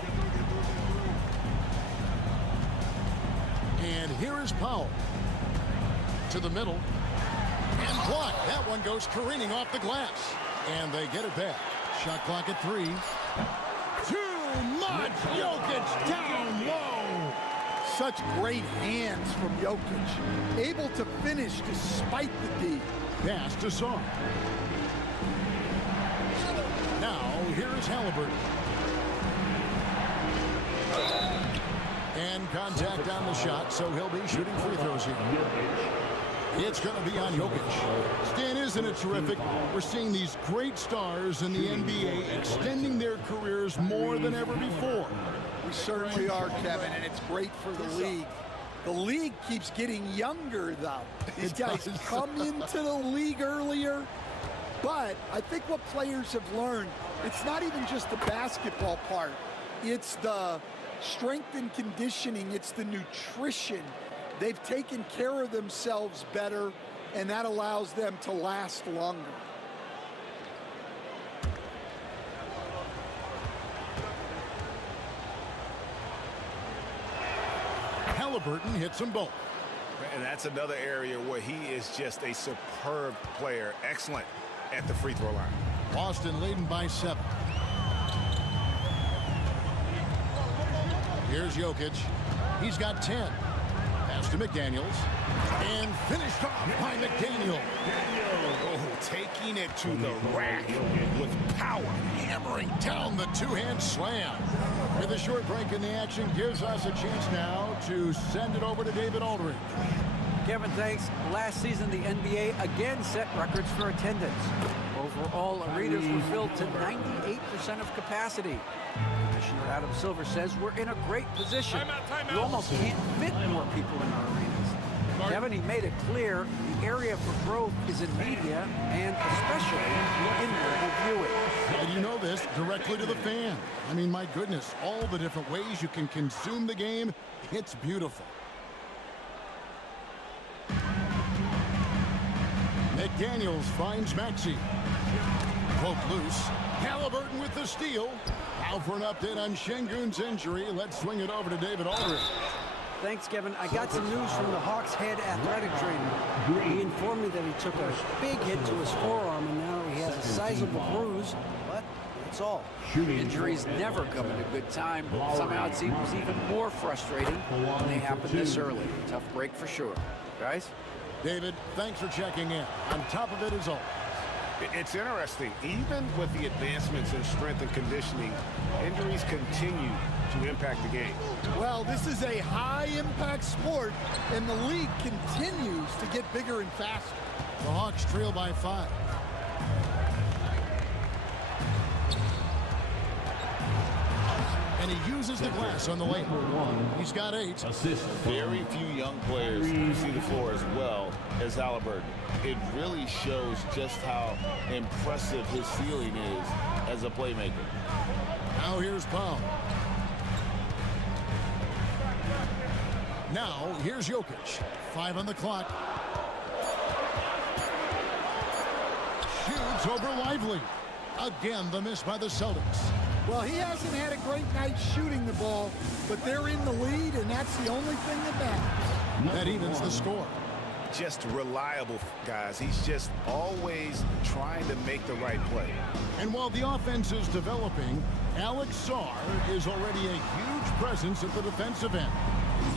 And here is Powell. To the middle. And blocked. That one goes careening off the glass. And they get it back. Shot clock at 3. Too much. Jokic down low. Such great hands from Jokic. Able to finish despite the D. Pass to Song. Now, here is Halliburton. And contact on the shot, so he'll be shooting free throws here. It's going to be on Jokic. Stan, isn't it terrific? We're seeing these great stars in the NBA extending their careers more than ever before. We certainly are, Kevin, and it's great for the league. The league keeps getting younger, though. These guys come into the league earlier, but I think what players have learned, it's not even just the basketball part. It's the strength and conditioning. It's the nutrition. They've taken care of themselves better, and that allows them to last longer. Halliburton hits them both. And that's another area where he is just a superb player. Excellent at the free throw line. Boston leading by 7. Here's Jokic. He's got 10. Pass to to McDaniels. And finished off by McDaniel. Oh, taking it to the rack with power. Hammering down the two-hand slam. With a short break in the action gives us a chance now to send it over to David Aldridge. Kevin, thanks. Last season, the NBA again set records for attendance. Overall, arenas were filled to 98% of capacity. Commissioner Adam Silver says we're in a great position. You almost can't fit more people in our arenas. Kevin, he made it clear the area for growth is in media and especially in mobile viewing. And you know this directly to the fan. I mean, my goodness, all the different ways you can consume the game, it's beautiful. McDaniels finds Maxey. Poke loose. Halliburton with the steal. Now for an update on Şengün's injury. Let's swing it over to David Aldridge. Thanks, Kevin. I got some news from the Hawks head athletic trainer. He informed me that he took a big hit to his forearm and now he has a sizable bruise, but that's all. Injuries never come at a good time. Somehow it seems even more frustrating when they happen this early. Tough break for sure. Guys? David, thanks for checking in. On top of it as always. It's interesting. Even with the advancements in strength and conditioning, injuries continue to impact the game. Well, this is a high-impact sport, and the league continues to get bigger and faster. The Hawks trail by 5. And he uses the glass on the lane. He's got 8. Very few young players see the floor as well as Halliburton. It really shows just how impressive his ceiling is as a playmaker. Now here's Powell. Now here's Jokic. 5 on the clock. Shoots over Lively. Again, the miss by the Celtics. Well, he hasn't had a great night shooting the ball, but they're in the lead, and that's the only thing that matters. That evens the score. Just reliable, guys. He's just always trying to make the right play. And while the offense is developing, Alex Sarr is already a huge presence at the defensive end.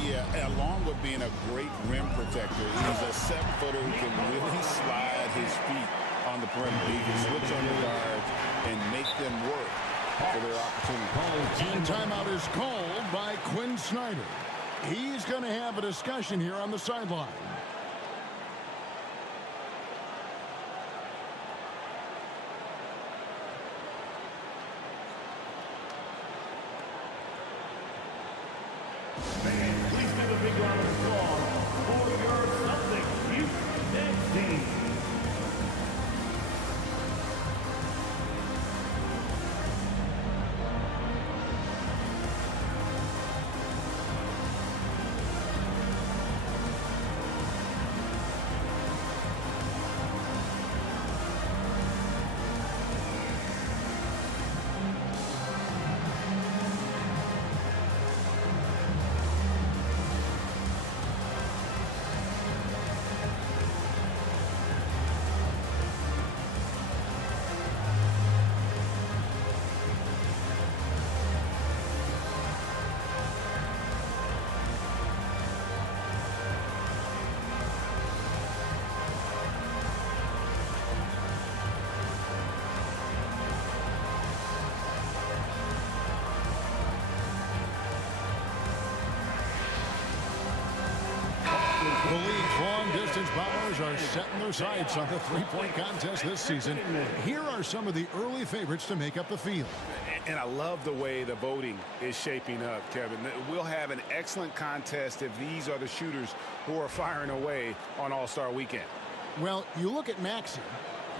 Yeah, along with being a great rim protector, he's a 7-footer who can really slide his feet on the perimeter. He can switch on the guards and make them work for their opportunity. And timeout is called by Quinn Snyder. He's going to have a discussion here on the sideline. Please give a big round of applause for your Celtics Youth Next Team. The league's long-distance bombers are setting their sights on the three-point contest this season. Here are some of the early favorites to make up the field. And I love the way the voting is shaping up, Kevin. We'll have an excellent contest if these are the shooters who are firing away on All-Star Weekend. Well, you look at Maxey.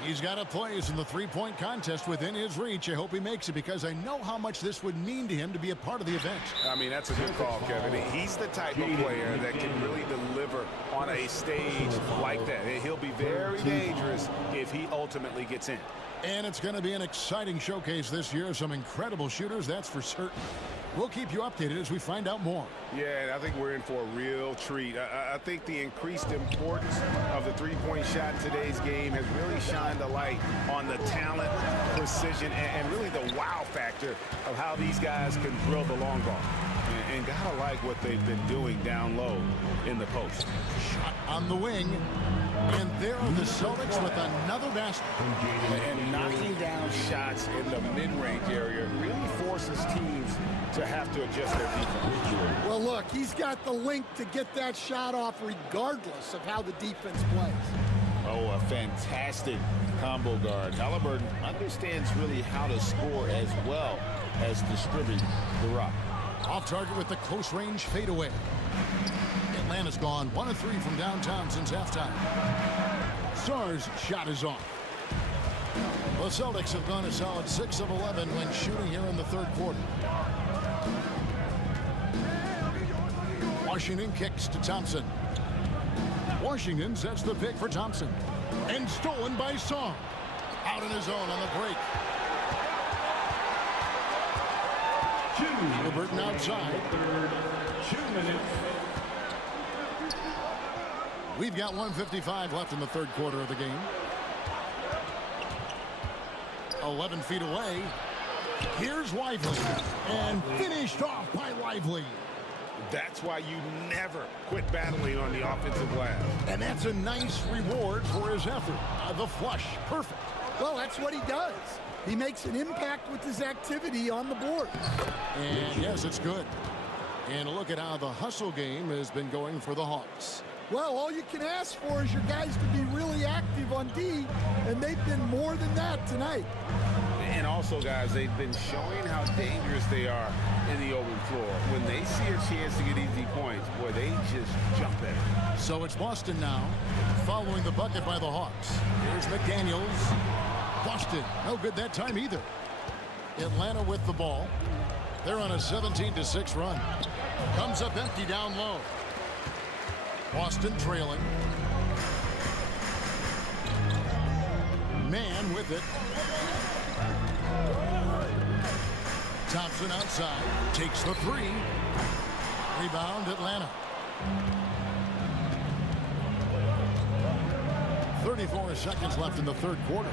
He's got a place in the three-point contest within his reach. I hope he makes it because I know how much this would mean to him to be a part of the event. I mean, that's a good call, Kevin. He's the type of player that can really deliver on a stage like that. He'll be very dangerous if he ultimately gets in. And it's going to be an exciting showcase this year. Some incredible shooters, that's for certain. We'll keep you updated as we find out more. Yeah, I think we're in for a real treat. I think the increased importance of the three-point shot in today's game has really shined a light on the talent, precision, and really the wow factor of how these guys can drill the long ball. And gotta like what they've been doing down low in the post. Shot on the wing. And there are the Celtics with another basket. And knocking down shots in the mid-range area really forces teams to have to adjust their defense. Well, look, he's got the link to get that shot off regardless of how the defense plays. Oh, a fantastic combo guard. Halliburton understands really how to score as well as distribute the rock. Off target with the close range fadeaway. Atlanta's gone 1 of 3 from downtown since halftime. Sarr's shot is off. The Celtics have gone a solid 6 of 11 when shooting here in the third quarter. Washington kicks to Thompson. Washington sets the pick for Thompson. And stolen by Song. Out on his own on the break. Halliburton outside. 2 minutes. We've got 1:55 left in the third quarter of the game. 11 feet away. Here's Lively. And finished off by Lively. That's why you never quit battling on the offensive glass. And that's a nice reward for his effort. The flush. Perfect. Well, that's what he does. He makes an impact with his activity on the board. And yes, it's good. And a look at how the hustle game has been going for the Hawks. Well, all you can ask for is your guys to be really active on D, and they've been more than that tonight. And also, guys, they've been showing how dangerous they are in the open floor. When they see a chance to get easy points, boy, they just jump at it. So it's Boston now, following the bucket by the Hawks. Here's McDaniels. Boston, no good that time either. Atlanta with the ball. They're on a 17-6 run. Comes up empty down low. Boston trailing. Man with it. Thompson outside. Takes the 3. Rebound Atlanta. 34 seconds left in the third quarter.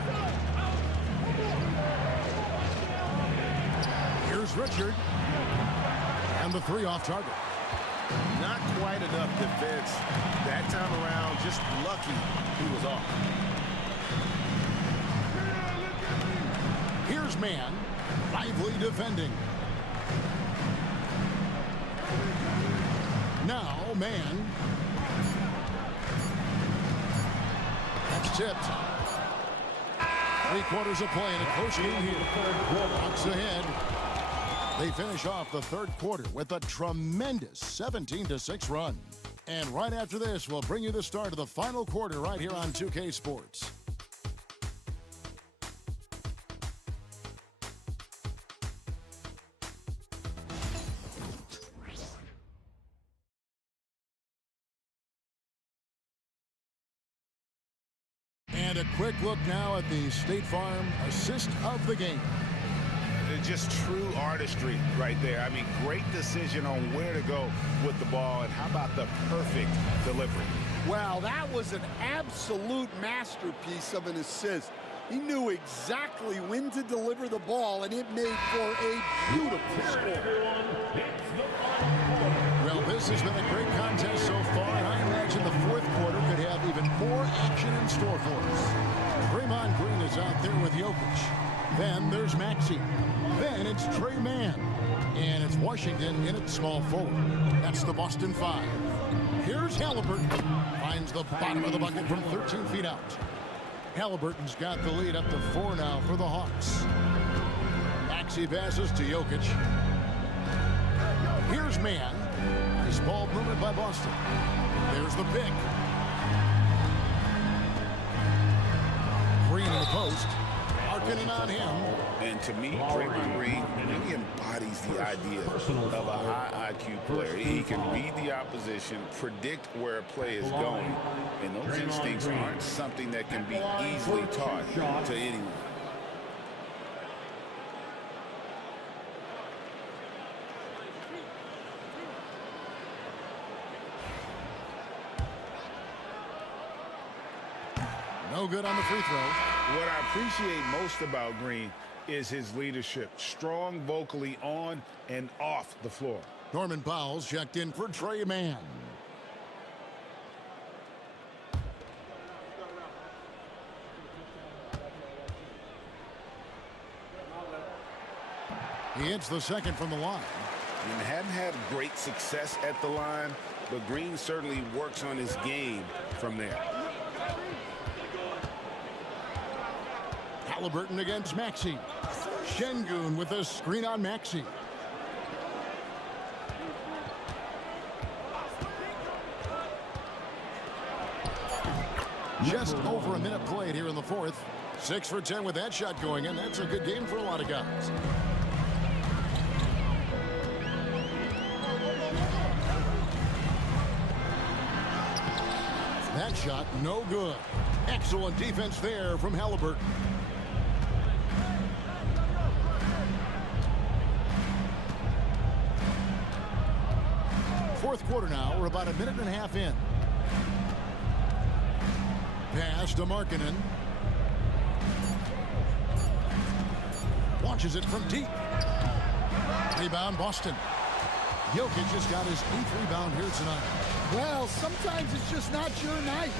Here's Richard. And the 3 off target. Not quite enough defense that time around. Just lucky he was off. Here's Man. Lively defending. Now Man. That's tipped. 3 quarters of play in a close game here. Hawks ahead. They finish off the third quarter with a tremendous 17-6 run. And right after this, we'll bring you the start of the final quarter right here on 2K Sports. And a quick look now at the State Farm assist of the game. Just true artistry right there. I mean, great decision on where to go with the ball, and how about the perfect delivery? Wow, that was an absolute masterpiece of an assist. He knew exactly when to deliver the ball, and it made for a beautiful score. Well, this has been a great contest so far, and I imagine the fourth quarter could have even more action in store for us. Draymond Green is out there with Jokic. Then there's Maxey. Then it's Trey Mann. And it's Washington in its small forward. That's the Boston 5. Here's Halliburton. Finds the bottom of the bucket from 13 feet out. Halliburton's got the lead up to 4 now for the Hawks. Maxey passes to Jokic. Here's Mann. His ball movement by Boston. There's the pick. Green in the post. Harkening on him. And to me, Draymond Green really embodies the idea of a high IQ player. He can read the opposition, predict where a play is going, and those instincts aren't something that can be easily taught to anyone. No good on the free throw. What I appreciate most about Green is his leadership. Strong vocally on and off the floor. Norman Powell's checked in for Trey Mann. He hits the second from the line. And hadn't had great success at the line, but Green certainly works on his game from there. Halliburton against Maxey. Şengün with a screen on Maxey. Just over a minute played here in the fourth. 6 for 10 with that shot going in. That's a good game for a lot of guys. That shot no good. Excellent defense there from Halliburton. Fourth quarter now. We're about a minute and a half in. Pass to Markkanen. Launches it from deep. Rebound Boston. Jokic has got his 8th rebound here tonight. Well, sometimes it's just not your night.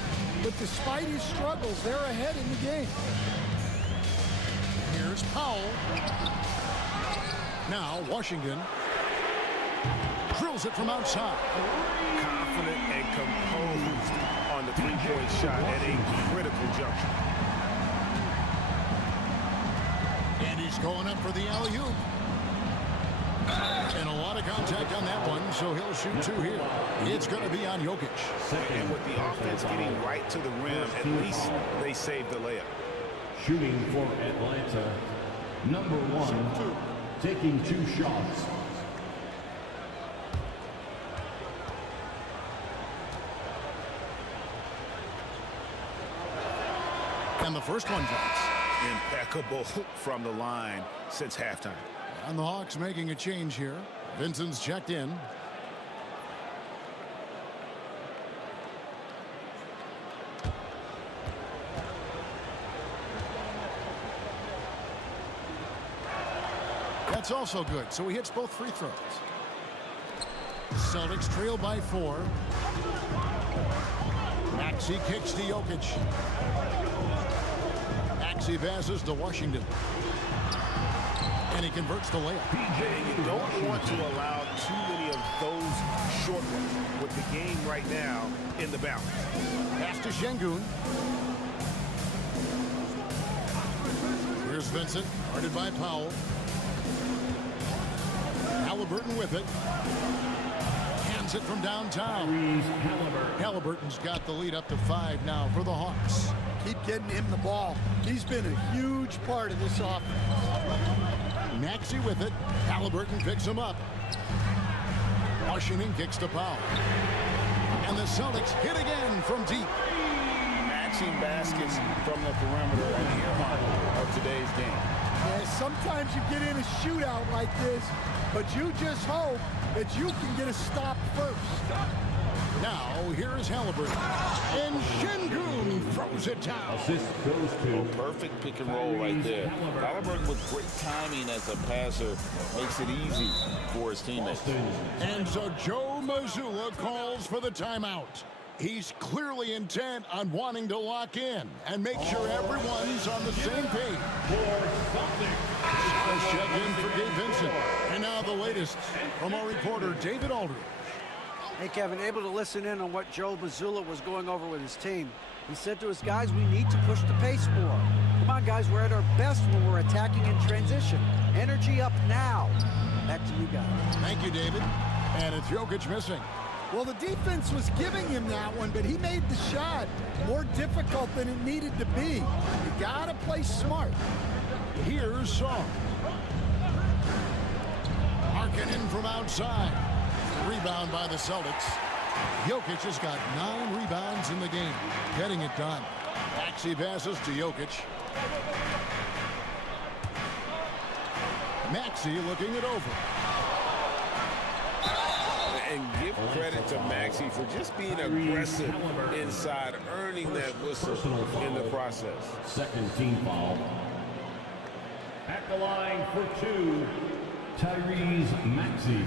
But despite his struggles, they're ahead in the game. Here's Powell. Now Washington drills it from outside. Confident and composed on the three-point shot at a critical juncture. And he's going up for the alley-oop. And a lot of contact on that one, so he'll shoot 2 here. It's going to be on Jokic. And with the offense getting right to the rim, at least they saved the layup. Shooting for Atlanta, number 1, taking 2 shots. And the first one drops. Impeccable from the line since halftime. And the Hawks making a change here. Vincent's checked in. That's also good, so he hits both free throws. Celtics trail by 4. Maxey kicks to Jokic. Maxey passes to Washington. And he converts the layup. And you don't want to allow too many of those short ones with the game right now in the balance. Pass to Şengün. Here's Vincent, guarded by Powell. Halliburton with it. Hands it from downtown. Halliburton's got the lead up to 5 now for the Hawks. Keep getting him the ball. He's been a huge part of this offense. Maxey with it. Halliburton picks him up. Washington kicks to Powell. And the Celtics hit again from deep. Matching baskets from the perimeter at the earmark of today's game. Yeah, sometimes you get in a shootout like this, but you just hope that you can get a stop first. Now, here's Halliburton. And Şengün throws it down. Assist goes to Perfect pick and roll right there. Halliburton with great timing as a passer makes it easy for his teammates. And so Joe Mazzulla calls for the timeout. He's clearly intent on wanting to lock in and make sure everyone's on the same page. Let's check in for Gabe Vincent. And now the latest from our reporter, David Aldridge. Hey, Kevin, able to listen in on what Joe Mazzulla was going over with his team. He said to his guys, we need to push the pace more. Come on, guys, we're at our best when we're attacking in transition. Energy up now. Back to you guys. Thank you, David. And it's Jokic missing. Well, the defense was giving him that one, but he made the shot more difficult than it needed to be. You gotta play smart. Here's Song. Markkanen from outside. Rebound by the Celtics. Jokic has got 9 rebounds in the game, getting it done. Maxey passes to Jokic. Maxey looking it over. And give credit to Maxey for just being aggressive inside, earning that whistle in the process. Second team foul. At the line for 2, Tyrese Maxey.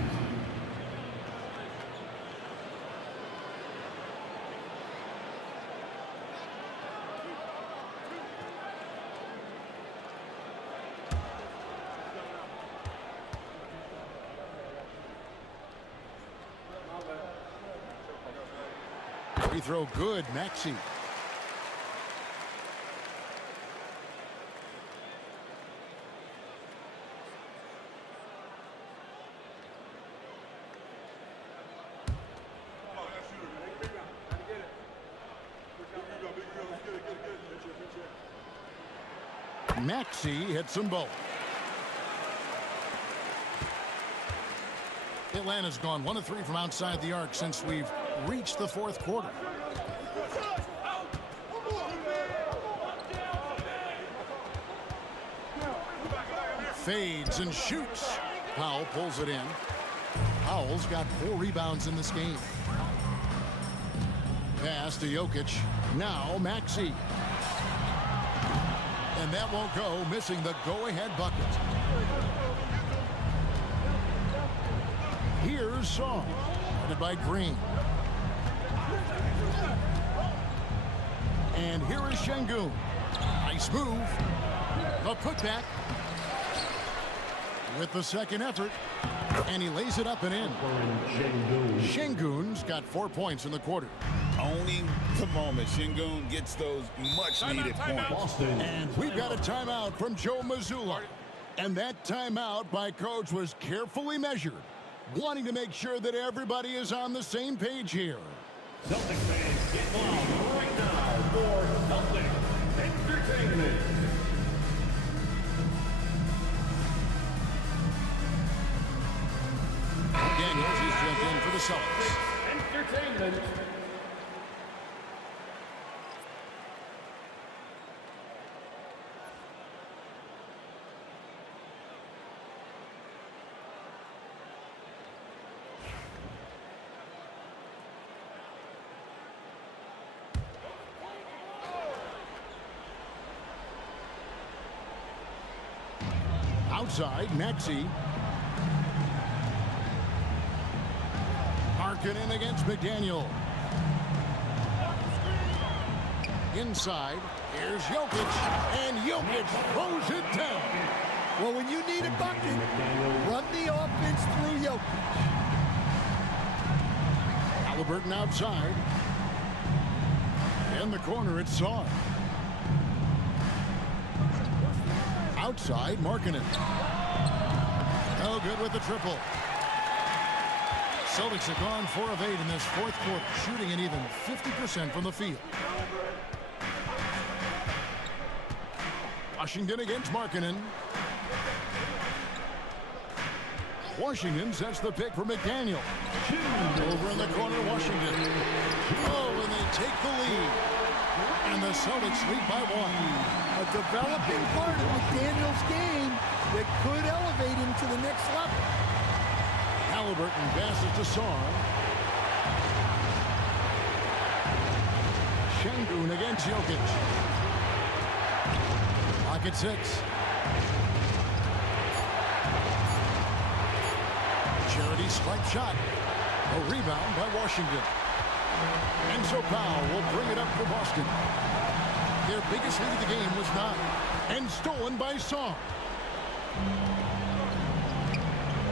Free throw good, Maxey. Maxey hits them both. Atlanta's gone 1 of 3 from outside the arc since we've reached the fourth quarter. Fades and shoots. Powell pulls it in. Powell's got 4 rebounds in this game. Pass to Jokic. Now Maxey. And that won't go, missing the go-ahead bucket. Here's Song, guarded by Green. And here is Şengün. Nice move. A putback. With the second effort. And he lays it up and in. Şengün's got 4 points in the quarter. Owning the moment. Şengün gets those much-needed points. And we've got a timeout from Joe Mazzulla. And that timeout by Coach was carefully measured, wanting to make sure that everybody is on the same page here. Celtics fans, get loud right now for Celtics Entertainment. Daniels is jumped in for the Celtics. Entertainment. Outside, Maxey. Markkanen against McDaniel. Inside, here's Jokic, and Jokic throws it down. Well, when you need a bucket, run the offense through Jokic. Halliburton outside. In the corner, it's Song. Outside, Markkanen. No good with the triple. Celtics have gone 4 of 8 in this fourth quarter, shooting an even 50% from the field. Washington against Markkanen. Washington sets the pick for McDaniel. Over in the corner, Washington. Oh, and they take the lead. And the Celtics lead by 1. A developing part of McDaniel's game that could elevate him to the next level. Halliburton passes to Song. Şengün against Jokic. Lock at 6. Charity swipe shot. A rebound by Washington. And so Powell will bring it up for Boston. Their biggest lead of the game was 9. And stolen by Song.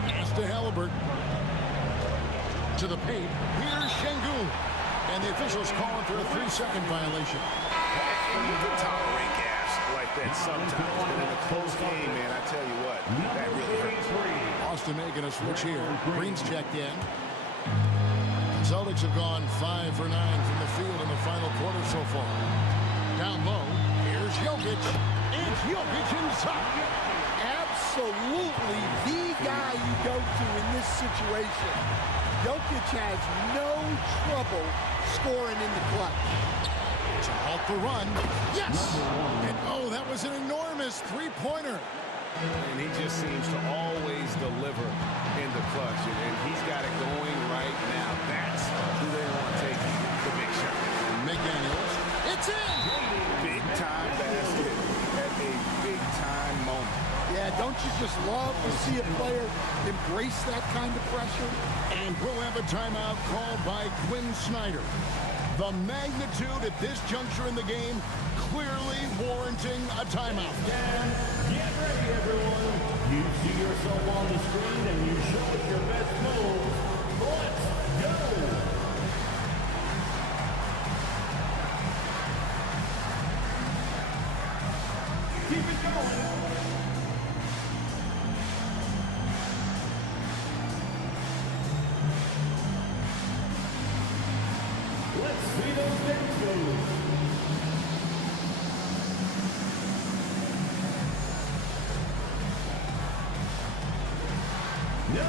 Pass to Halliburton. To the paint. Here's Şengün. And the officials calling for a 3-second violation. You can tolerate gas like that sometimes. But in a close game, man, I tell you what, that really hurts. Boston making a switch here. Green's checked in. Celtics have gone 5 for 9 from the field in the final quarter so far. Down low, here's Jokic. It's Jokic inside. Absolutely the guy you go to in this situation. Jokic has no trouble scoring in the clutch. To halt the run. Yes! And oh, that was an enormous three-pointer. And he just seems to always deliver in the clutch. And he's got it going right now. That's who they want taking the big shot. McDaniels. It's in! Big-time basket at a big-time moment. Yeah, don't you just love to see a player embrace that kind of pressure? And we'll have a timeout called by Quinn Snyder. The magnitude at this juncture in the game clearly warranting a timeout. Get ready, everyone. You see yourself on the screen and you show us your best moves. Let's go. Let's see those dance moves. No!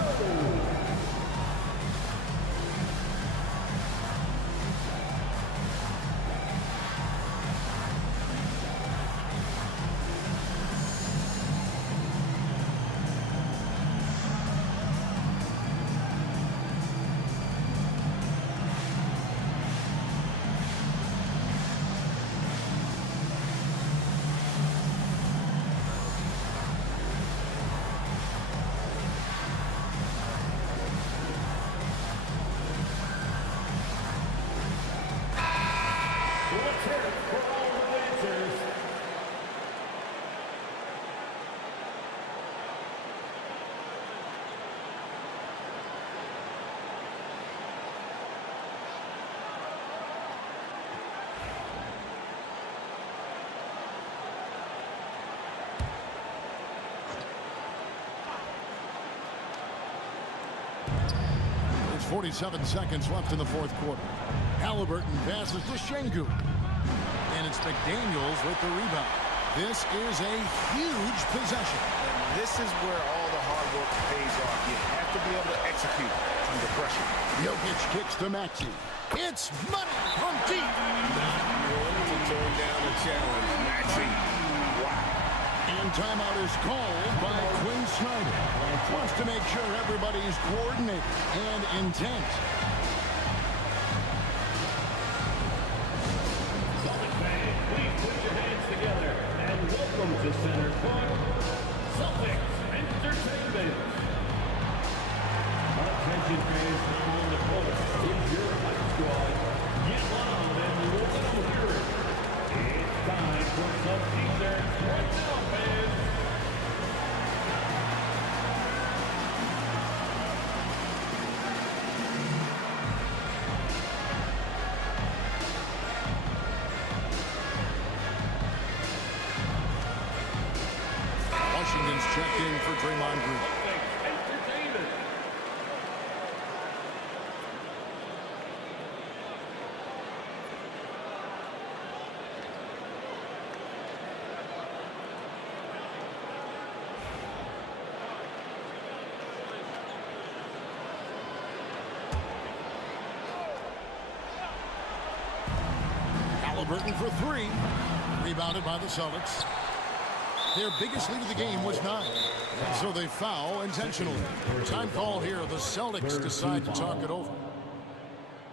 Let's hear it for all the dancers. There's 47 seconds left in the fourth quarter. Halliburton passes to Şengün. And it's McDaniels with the rebound. This is a huge possession. And this is where all the hard work pays off. You have to be able to execute under pressure. Jokic kicks to Maxey. It's money from deep. Not willing to turn down a challenge, Maxey. Wow. And timeout is called by Quinn Snyder. Wants to make sure everybody's coordinated and intent. Together and welcome to Center Court, Celtics Entertainment. Attention fans now on the court. Here's your hype squad. Get loud and let them hear it. It's time for some defense right now, fans. Washington's checked in for Draymond Green. Entertainment. Halliburton for three. Rebounded by the Celtics. Their biggest lead of the game was 9. And so they foul intentionally. Time call here. The Celtics decide to talk it over.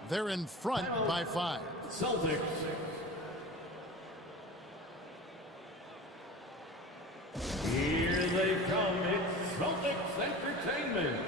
They're in front by 5. Celtics. Here they come. It's Celtics Entertainment.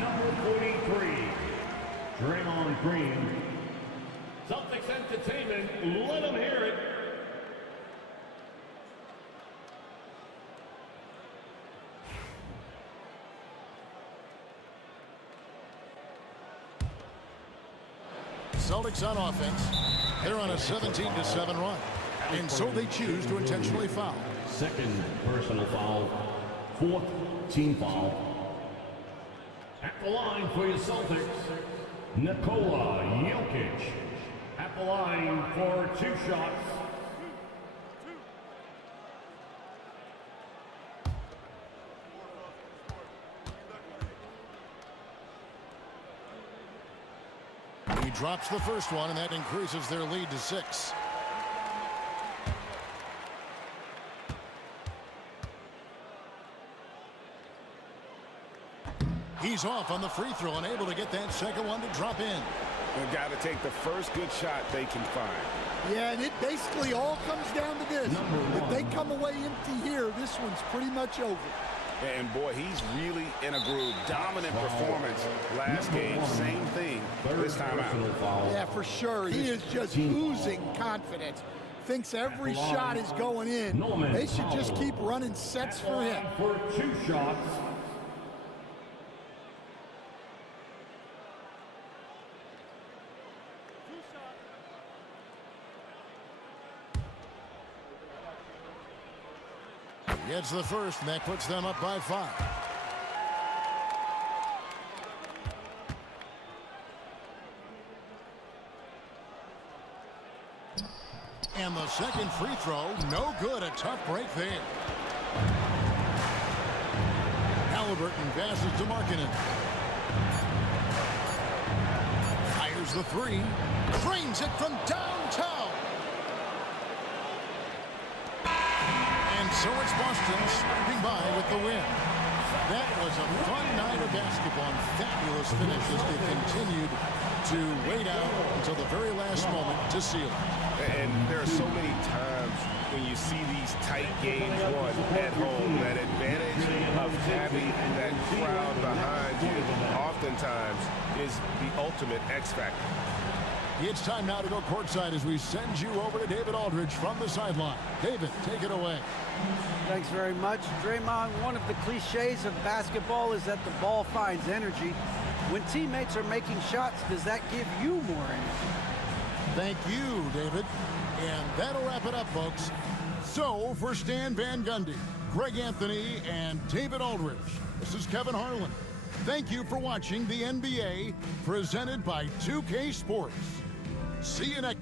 Number 43, Draymond Green. Celtics Entertainment, let them hear it. Celtics on offense. They're on a 17-7 run. And so they choose to intentionally foul. Second personal foul, fourth team foul. At the line for your Celtics, Nikola Jokic. At the line for 2 shots. He drops the first one, and that increases their lead to 6. He He's off on the free throw and able to get that second one to drop in. They've got to take the first good shot they can find. Yeah, and it basically all comes down to this. If they come away empty here, this one's pretty much over. And boy, he's really in a groove. Dominant performance last game. Same thing this time out. Yeah, for sure. He is just oozing confidence. Thinks every shot is going in. They should just keep running sets for him. For 2 shots. Gets the first, and that puts them up by 5. And the second free throw, no good. A tough break there. Halliburton passes to Markkanen. Fires the 3. Frames it from downtown. And so it's Boston scraping by with the win. That was a fun night of basketball and fabulous finish as they continued to wait out until the very last moment to seal it. And there are so many times when you see these tight games won at home, that advantage of having that crowd behind you oftentimes is the ultimate X factor. It's time now to go courtside as we send you over to David Aldridge from the sideline. David, take it away. Thanks very much. Draymond, one of the cliches of basketball is that the ball finds energy. When teammates are making shots, does that give you more energy? Thank you, David. And that'll wrap it up, folks. So, for Stan Van Gundy, Greg Anthony, and David Aldridge, this is Kevin Harlan. Thank you for watching the NBA presented by 2K Sports. See you next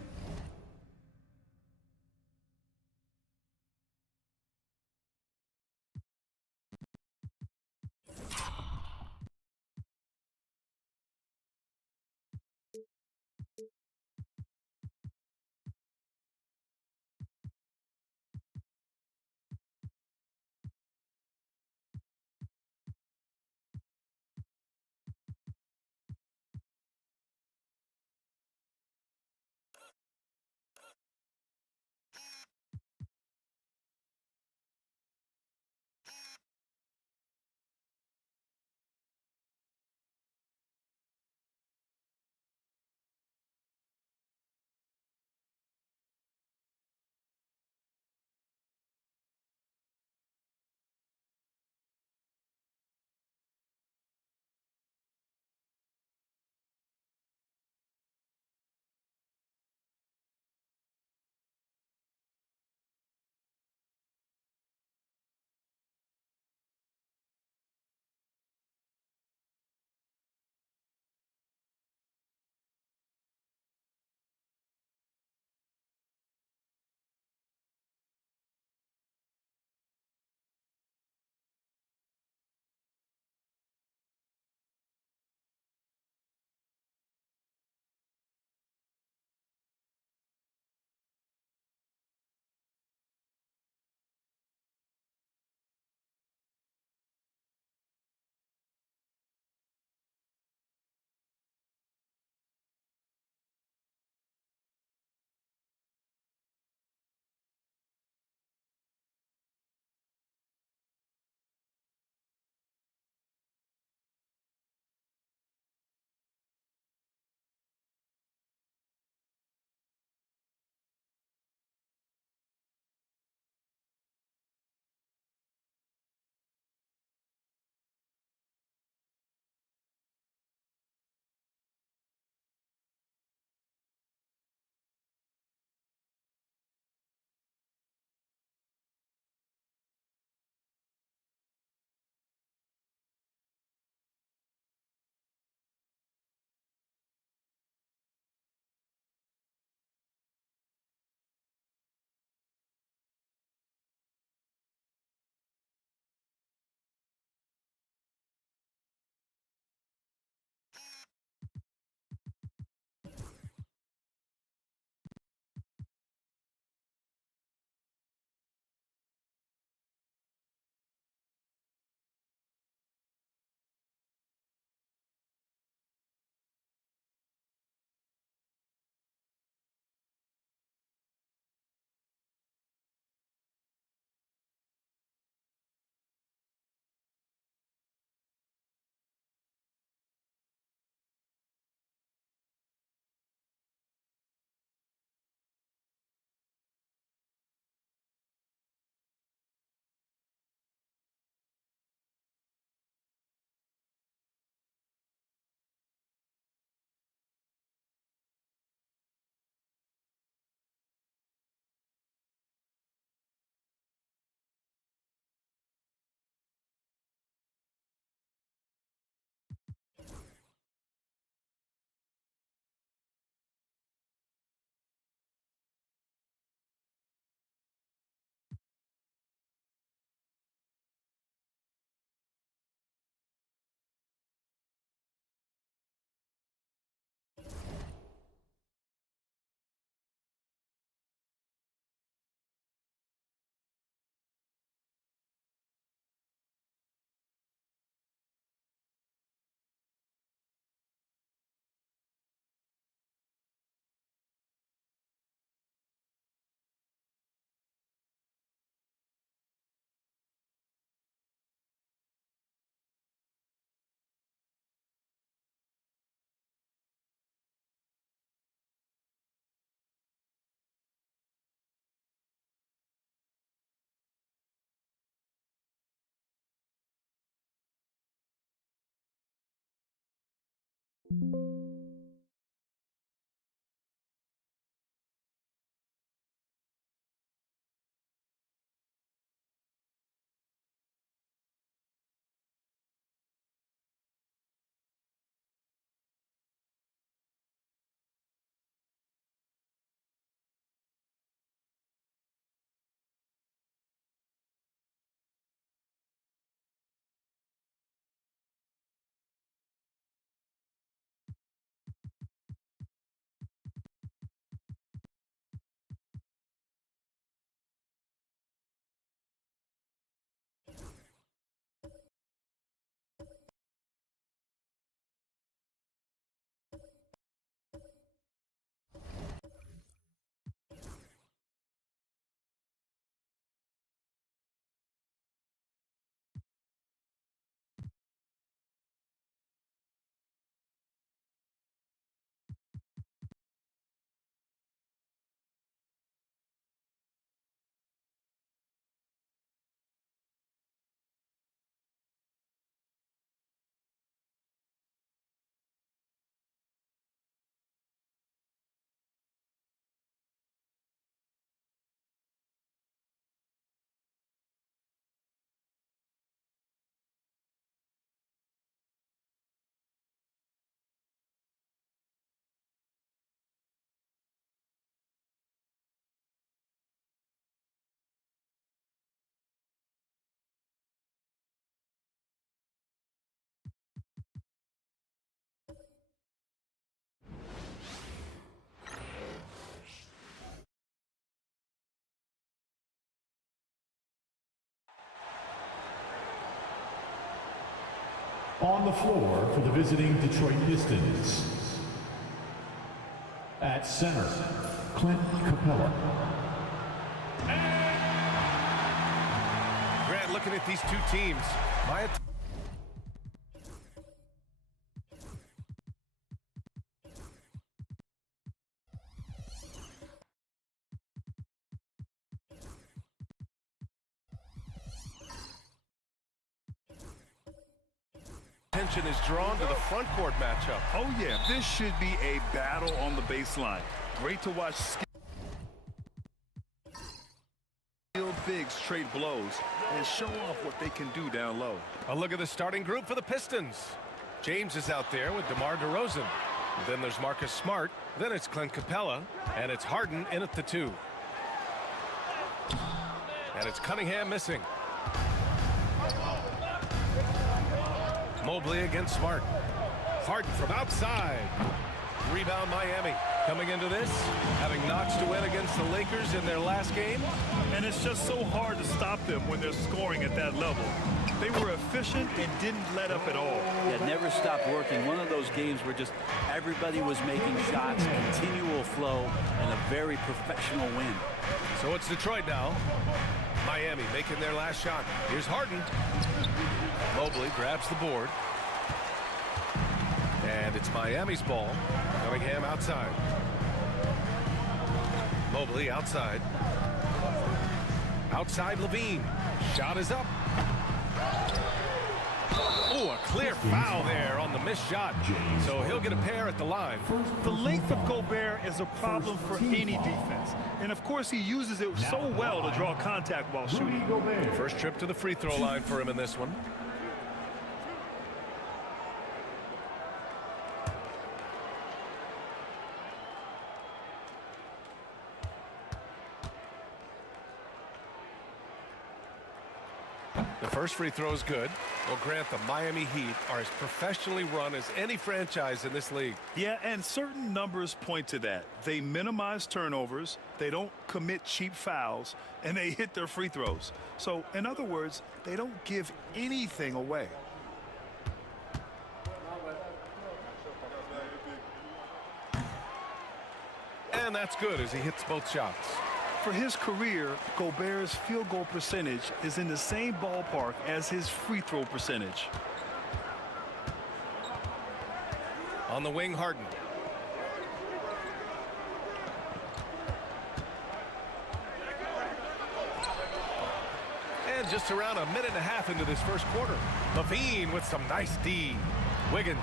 On the floor for the visiting Detroit Pistons. At center, Clint Capella. Grant, looking at these two teams, my attention is drawn to the front court matchup. Oh, yeah. This should be a battle on the baseline. Great to watch skilled bigs trade blows and show off what they can do down low. A look at the starting group for the Pistons. James is out there with DeMar DeRozan. Then there's Marcus Smart. Then it's Clint Capella. And it's Harden in at the 2. And it's Cunningham missing. Mobley against Smart. Harden from outside. Rebound Miami. Coming into this, having notched a win against the Lakers in their last game. And it's just so hard to stop them when they're scoring at that level. They were efficient and didn't let up at all. Yeah, never stopped working. One of those games where just everybody was making shots, continual flow, and a very professional win. So it's Detroit now. Miami making their last shot. Here's Harden. Mobley grabs the board. And it's Miami's ball. Cunningham outside. Mobley outside. Outside Levine. Shot is up. Oh, a clear foul there on the missed shot. So he'll get a pair at the line. The length of Gobert is a problem for any defense. And of course he uses it so well to draw contact while shooting. First trip to the free throw line for him in this one. The first free throw is good. Well, Grant, the Miami Heat are as professionally run as any franchise in this league. Yeah, and certain numbers point to that. They minimize turnovers, they don't commit cheap fouls, and they hit their free throws. So, in other words, they don't give anything away. And that's good as he hits both shots. For his career, Gobert's field goal percentage is in the same ballpark as his free throw percentage. On the wing, Harden. And just around a minute and a half into this first quarter, Levine with some nice D. Wiggins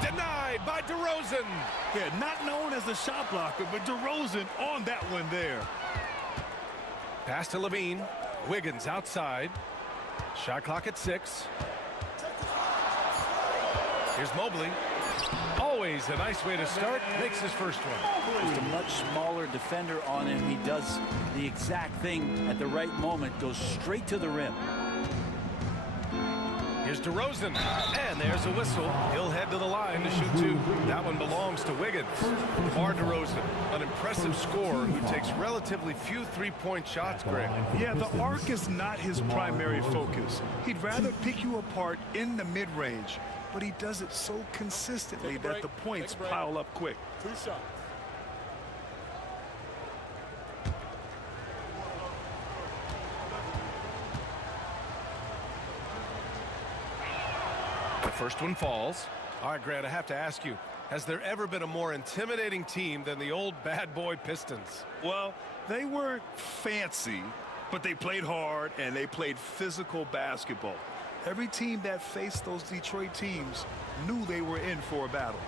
denied made by DeRozan. Yeah, not known as a shot blocker, but DeRozan on that one there. Pass to Levine. Wiggins outside. Shot clock at 6. Here's Mobley. Always a nice way to start. Makes his first one. Just a much smaller defender on him. He does the exact thing at the right moment. Goes straight to the rim. Here's DeRozan. And there's a whistle. He'll head to the line to shoot 2. That one belongs to Wiggins. DeMar DeRozan, an impressive scorer who takes relatively few three-point shots, Greg. Yeah, the arc is not his primary focus. He'd rather pick you apart in the mid-range, but he does it so consistently that the points pile up quick. 2 shots. The first one falls. All right, Grant, I have to ask you, has there ever been a more intimidating team than the old bad boy Pistons? Well, they weren't fancy, but they played hard and they played physical basketball. Every team that faced those Detroit teams knew they were in for a battle.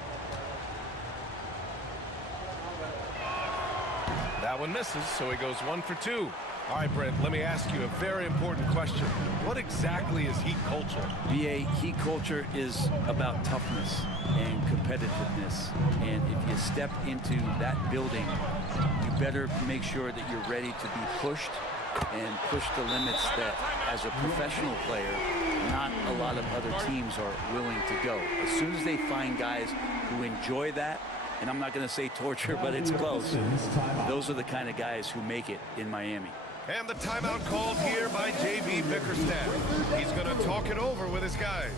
That one misses, so he goes 1 for 2. All right, Brent, let me ask you a very important question. What exactly is Heat culture? BA, Heat culture is about toughness and competitiveness. And if you step into that building, you better make sure that you're ready to be pushed and push the limits that, as a professional player, not a lot of other teams are willing to go. As soon as they find guys who enjoy that, and I'm not going to say torture, but it's close, those are the kind of guys who make it in Miami. And the timeout called here by J.B. Bickerstaff. He's going to talk it over with his guys.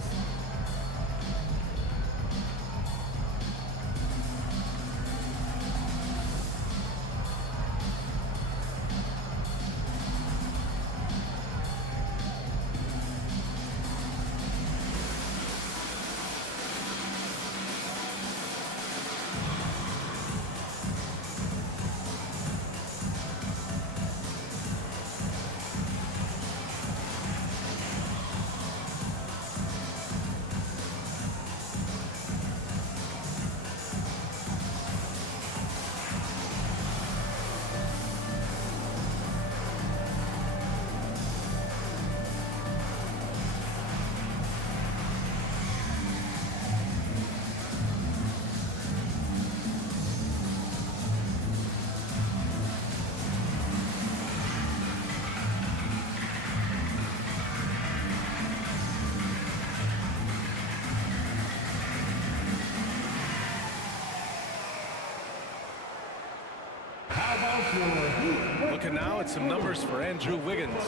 Looking now at some numbers for Andrew Wiggins.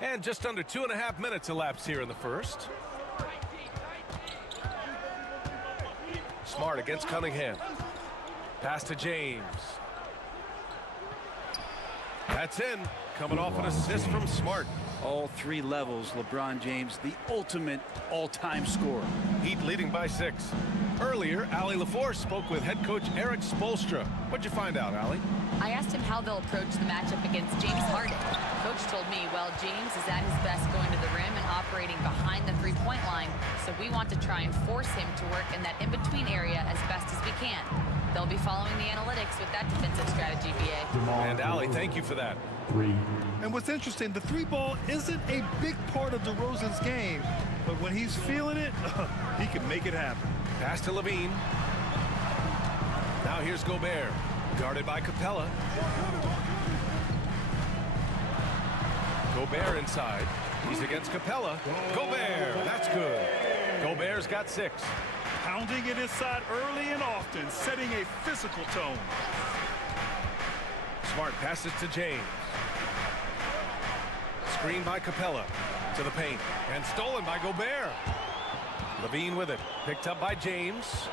And just under 2.5 minutes elapsed here in the first. Smart against Cunningham. Pass to James. That's in. Coming off an assist from Smart. All 3 levels, LeBron James, the ultimate all-time scorer. Heat leading by 6. Earlier, Allie LaForce spoke with head coach Eric Spoelstra. What'd you find out, Allie? I asked him how they'll approach the matchup against James Harden. Coach told me, well, James is at his best going to the rim and operating behind the three-point line, so we want to try and force him to work in that in-between area as best as we can. They'll be following the analytics with that defensive strategy, BA. And Allie, thank you for that. And what's interesting, the 3-ball isn't a big part of DeRozan's game, but when he's feeling it, he can make it happen. Pass to Levine. Now here's Gobert, guarded by Capella. Gobert inside. He's against Capella. Gobert, that's good. Gobert's got 6. Pounding it inside early and often, setting a physical tone. Smart passes to James. Screen by Capella to the paint and stolen by Gobert. Levine with it, picked up by James.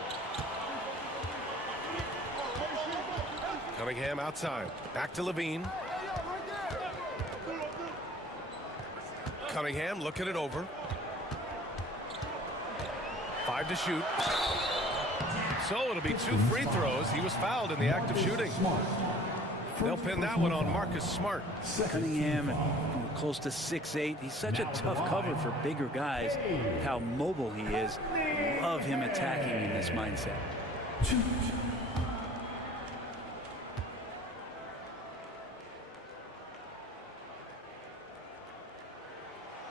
Cunningham outside, back to Levine. Cunningham looking it over. 5 to shoot. So it'll be 2 free throws. He was fouled in the act of shooting. They'll pin that one on Marcus Smart. Cunningham, close to 6'8". He's such a tough cover for bigger guys. How mobile he is. Love him attacking in this mindset.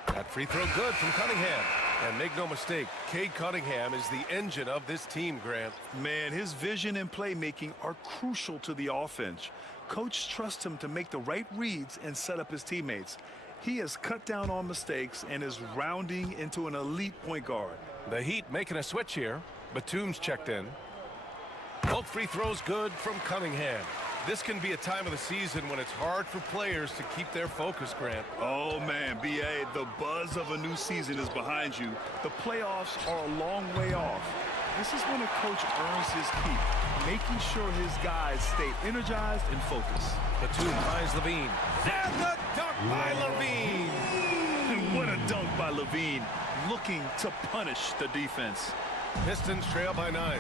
That free throw good from Cunningham. And make no mistake, Cade Cunningham is the engine of this team, Grant. Man, his vision and playmaking are crucial to the offense. Coach trusts him to make the right reads and set up his teammates. He has cut down on mistakes and is rounding into an elite point guard. The Heat making a switch here. Batum's checked in. Both free throws good from Cunningham. This can be a time of the season when it's hard for players to keep their focus, Grant. Oh, man, B.A., the buzz of a new season is behind you. The playoffs are a long way off. This is when a coach earns his keep, making sure his guys stay energized and focused. Batum finds Levine. And the dunk by Levine. And what a dunk by Levine, looking to punish the defense. Pistons trail by 9.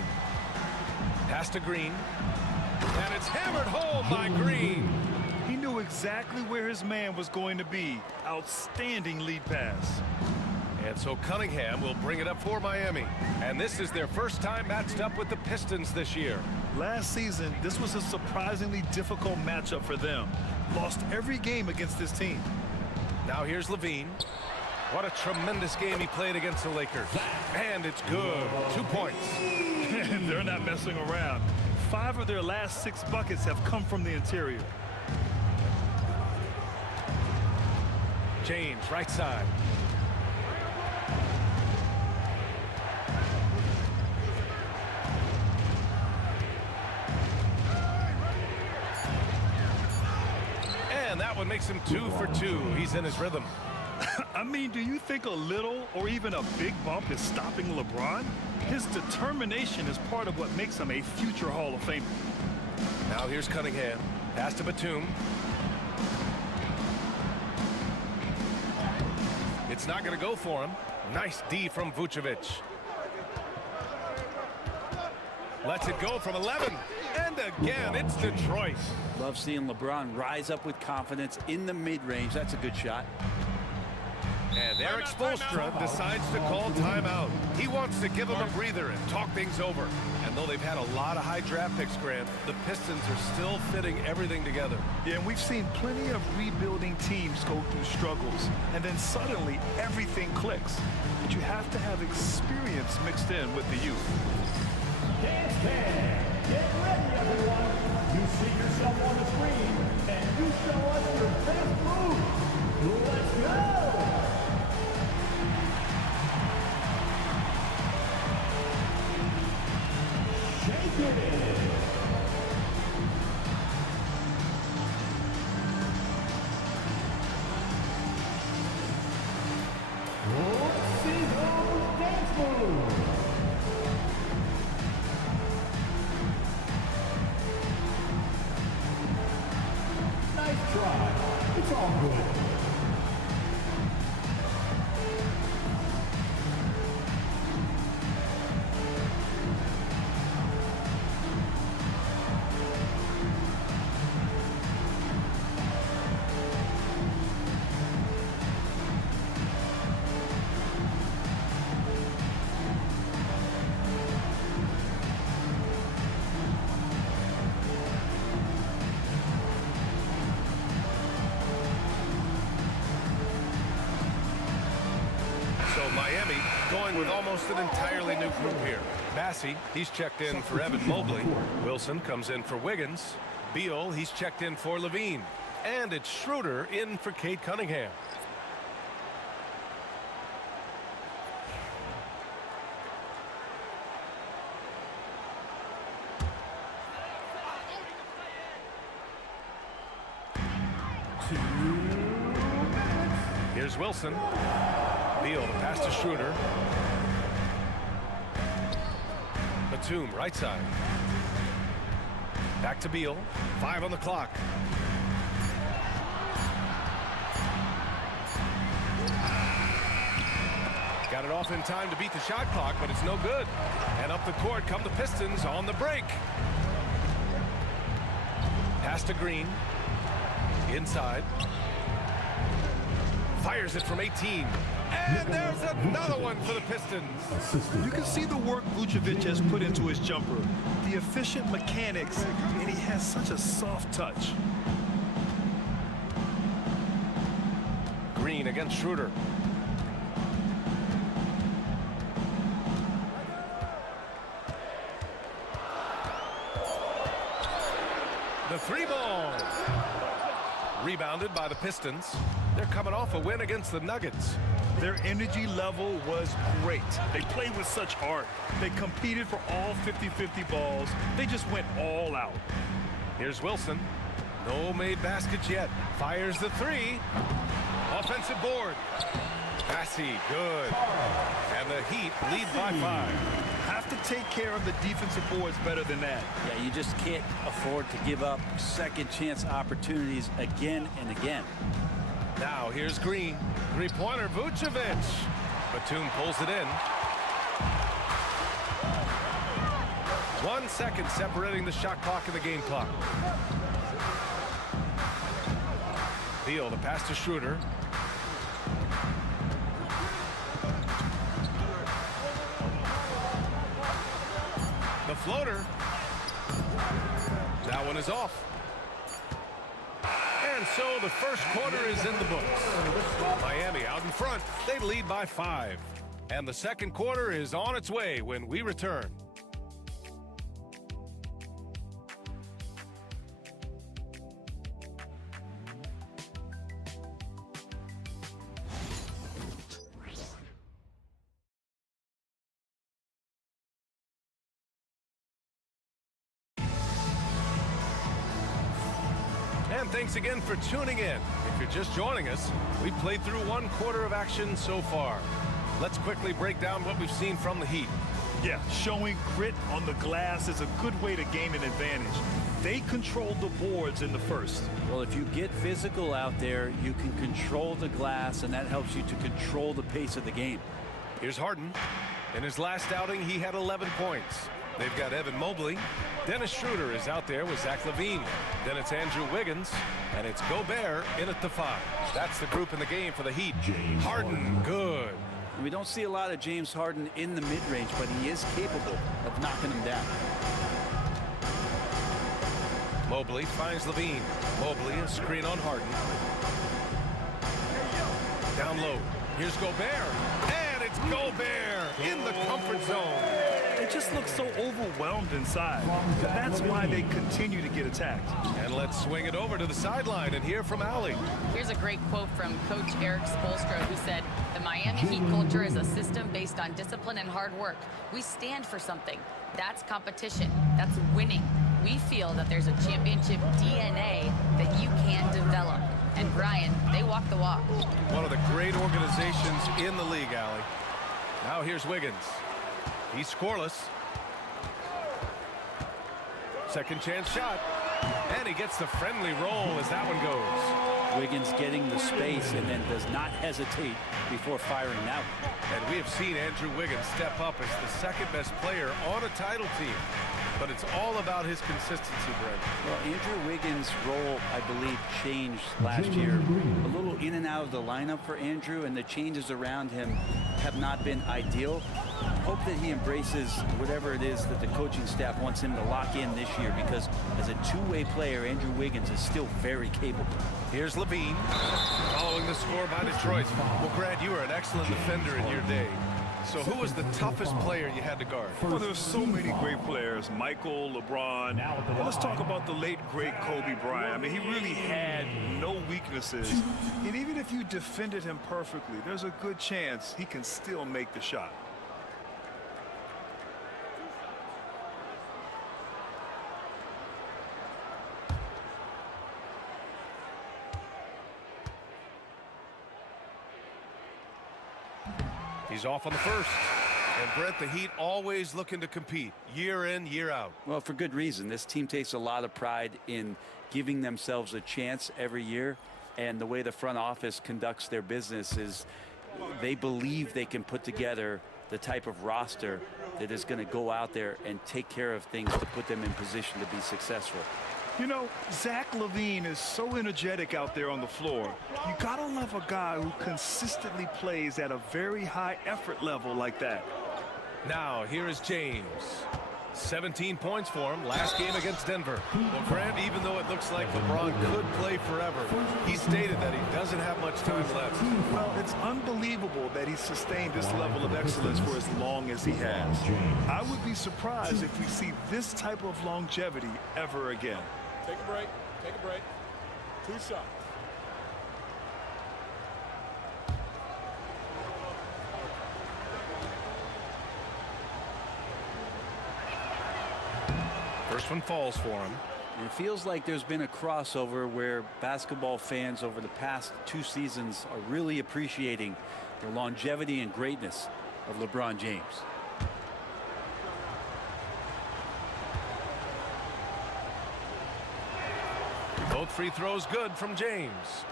Pass to Green. And it's hammered home by Green. He knew exactly where his man was going to be. Outstanding lead pass. And so Cunningham will bring it up for Miami. And this is their first time matched up with the Pistons this year. Last season, this was a surprisingly difficult matchup for them. Lost every game against this team. Now here's Levine. What a tremendous game he played against the Lakers. And it's good. 2 points. And they're not messing around. 5 of their last 6 buckets have come from the interior. James, right side. And that one makes him 2 for 2. He's in his rhythm. I mean, do you think a little or even a big bump is stopping LeBron? His determination is part of what makes him a future Hall of Famer. Now here's Cunningham. Pass to Batum. It's not going to go for him. Nice D from Vucevic. Lets it go from 11. And again, it's Detroit. Love seeing LeBron rise up with confidence in the mid-range. That's a good shot. And Eric Spoelstra decides to call timeout. He wants to give them a breather and talk things over. And though they've had a lot of high draft picks, Grant, the Pistons are still fitting everything together. Yeah, and we've seen plenty of rebuilding teams go through struggles. And then suddenly everything clicks. But you have to have experience mixed in with the youth. Dance Can. Get ready, everyone. You see yourself on the screen, and you show us your best move. Let's go. Let's see those dance moves. Nice try. It's all good. Miami going with almost an entirely new group here. Massey, he's checked in for Evan Mobley. Wilson comes in for Wiggins. Beal, he's checked in for Levine. And it's Schroeder in for Cade Cunningham. Here's Wilson. Beal, the pass to Schroeder. Batum, right side. Back to Beal. 5 on the clock. Got it off in time to beat the shot clock, but it's no good. And up the court come the Pistons on the break. Pass to Green. Inside. Fires it from 18. And there's another one for the Pistons. You can see the work Vucevic has put into his jumper, the efficient mechanics, and he has such a soft touch. Green against Schroeder. The three ball. Rebounded by the Pistons. They're coming off a win against the Nuggets. Their energy level was great. They played with such heart. They competed for all 50-50 balls. They just went all out. Here's Wilson. No made baskets yet. Fires the three. Offensive board. Passy, good. And the Heat lead by 5. Have to take care of the defensive boards better than that. Yeah, you just can't afford to give up second chance opportunities again and again. Now here's Green. Three-pointer, Vucevic. Batum pulls it in. 1 second separating the shot clock and the game clock. Beal, the pass to Schroeder. The floater. That one is off. And so the first quarter is in the books. Miami out in front. They lead by 5. And the second quarter is on its way when we return. And thanks again for tuning in. If you're just joining us, we've played through 1 quarter of action so far. Let's quickly break down what we've seen from the Heat. Yeah, showing grit on the glass is a good way to gain an advantage. They controlled the boards in the first. Well, if you get physical out there, you can control the glass, and that helps you to control the pace of the game. Here's Harden. In his last outing, he had 11 points. They've got Evan Mobley. Dennis Schroeder is out there with Zach LaVine. Then it's Andrew Wiggins, and it's Gobert in at the 5. That's the group in the game for the Heat. Harden, good. We don't see a lot of James Harden in the mid-range, but he is capable of knocking him down. Mobley finds LaVine. Mobley, a screen on Harden. Down low. Here's Gobert. And it's Gobert in the comfort zone. They just look so overwhelmed inside. That's why they continue to get attacked. And let's swing it over to the sideline and hear from Allie. Here's a great quote from Coach Eric Spoelstra, who said, "The Miami Heat culture is a system based on discipline and hard work. We stand for something. That's competition. That's winning. We feel that there's a championship DNA that you can develop." And Brian, they walk the walk. One of the great organizations in the league, Allie. Now here's Wiggins. He's scoreless. Second chance shot. And he gets the friendly roll as that one goes. Wiggins getting the space and then does not hesitate before firing that one. And we have seen Andrew Wiggins step up as the second best player on a title team. But it's all about his consistency, Brent. Well, Andrew Wiggins' role, I believe, changed last year. A little in and out of the lineup for Andrew, and the changes around him have not been ideal. Hope that he embraces whatever it is that the coaching staff wants him to lock in this year, because as a two-way player, Andrew Wiggins is still very capable. Here's LaVine, following the score by Detroit. Well, Grant, you were an excellent defender in your day. So who was the toughest player you had to guard? Well, there's so many great players. Michael, LeBron. Well, let's talk about the late, great Kobe Bryant. I mean, he really had no weaknesses. And even if you defended him perfectly, there's a good chance he can still make the shot. He's off on the first. And Brent, the Heat always looking to compete year in, year out. Well, for good reason. This team takes a lot of pride in giving themselves a chance every year. And the way the front office conducts their business is they believe they can put together the type of roster that is going to go out there and take care of things to put them in position to be successful. You know, Zach LaVine is so energetic out there on the floor. You gotta love a guy who consistently plays at a very high effort level like that. Now, here is James. 17 points for him last game against Denver. Well, Grant, even though it looks like LeBron could play forever, he stated that he doesn't have much time left. Well, it's unbelievable that he's sustained this level of excellence for as long as he has. I would be surprised if we see this type of longevity ever again. Take a break. Take a break. 2 shots. First one falls for him. And it feels like there's been a crossover where basketball fans over the past 2 seasons are really appreciating the longevity and greatness of LeBron James. Both free throws good from James.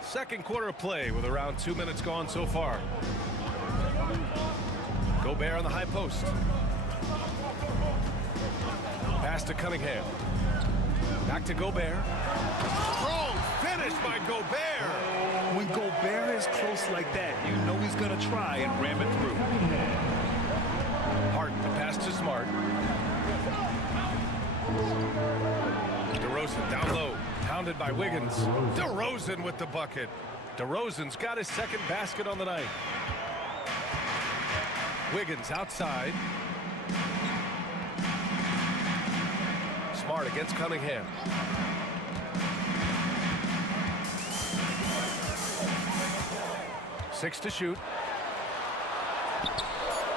Second quarter of play with around 2 minutes gone so far. Gobert on the high post. Pass to Cunningham. Back to Gobert. Strong finish by Gobert. When Gobert is close like that, you know he's going to try and ram it through. Hart, the pass to Smart. DeRozan down low. Pounded by Wiggins. DeRozan with the bucket. DeRozan's got his second basket on the night. Wiggins outside. Smart against Cunningham. Six to shoot.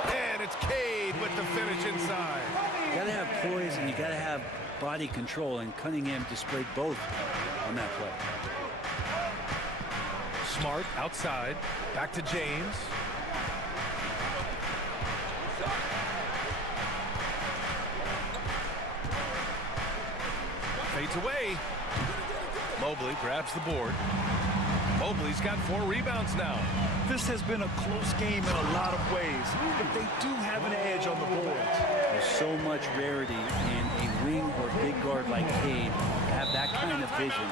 And it's Cade with the finish inside. You got to have poise and you got to have body control, and Cunningham displayed both on that play. Smart outside. Back to James. Fades away. Mobley grabs the board. Mobley's got 4 rebounds now. This has been a close game in a lot of ways, but they do have an edge on the boards. There's so much rarity in a wing or big guard like Cade to have that kind of vision.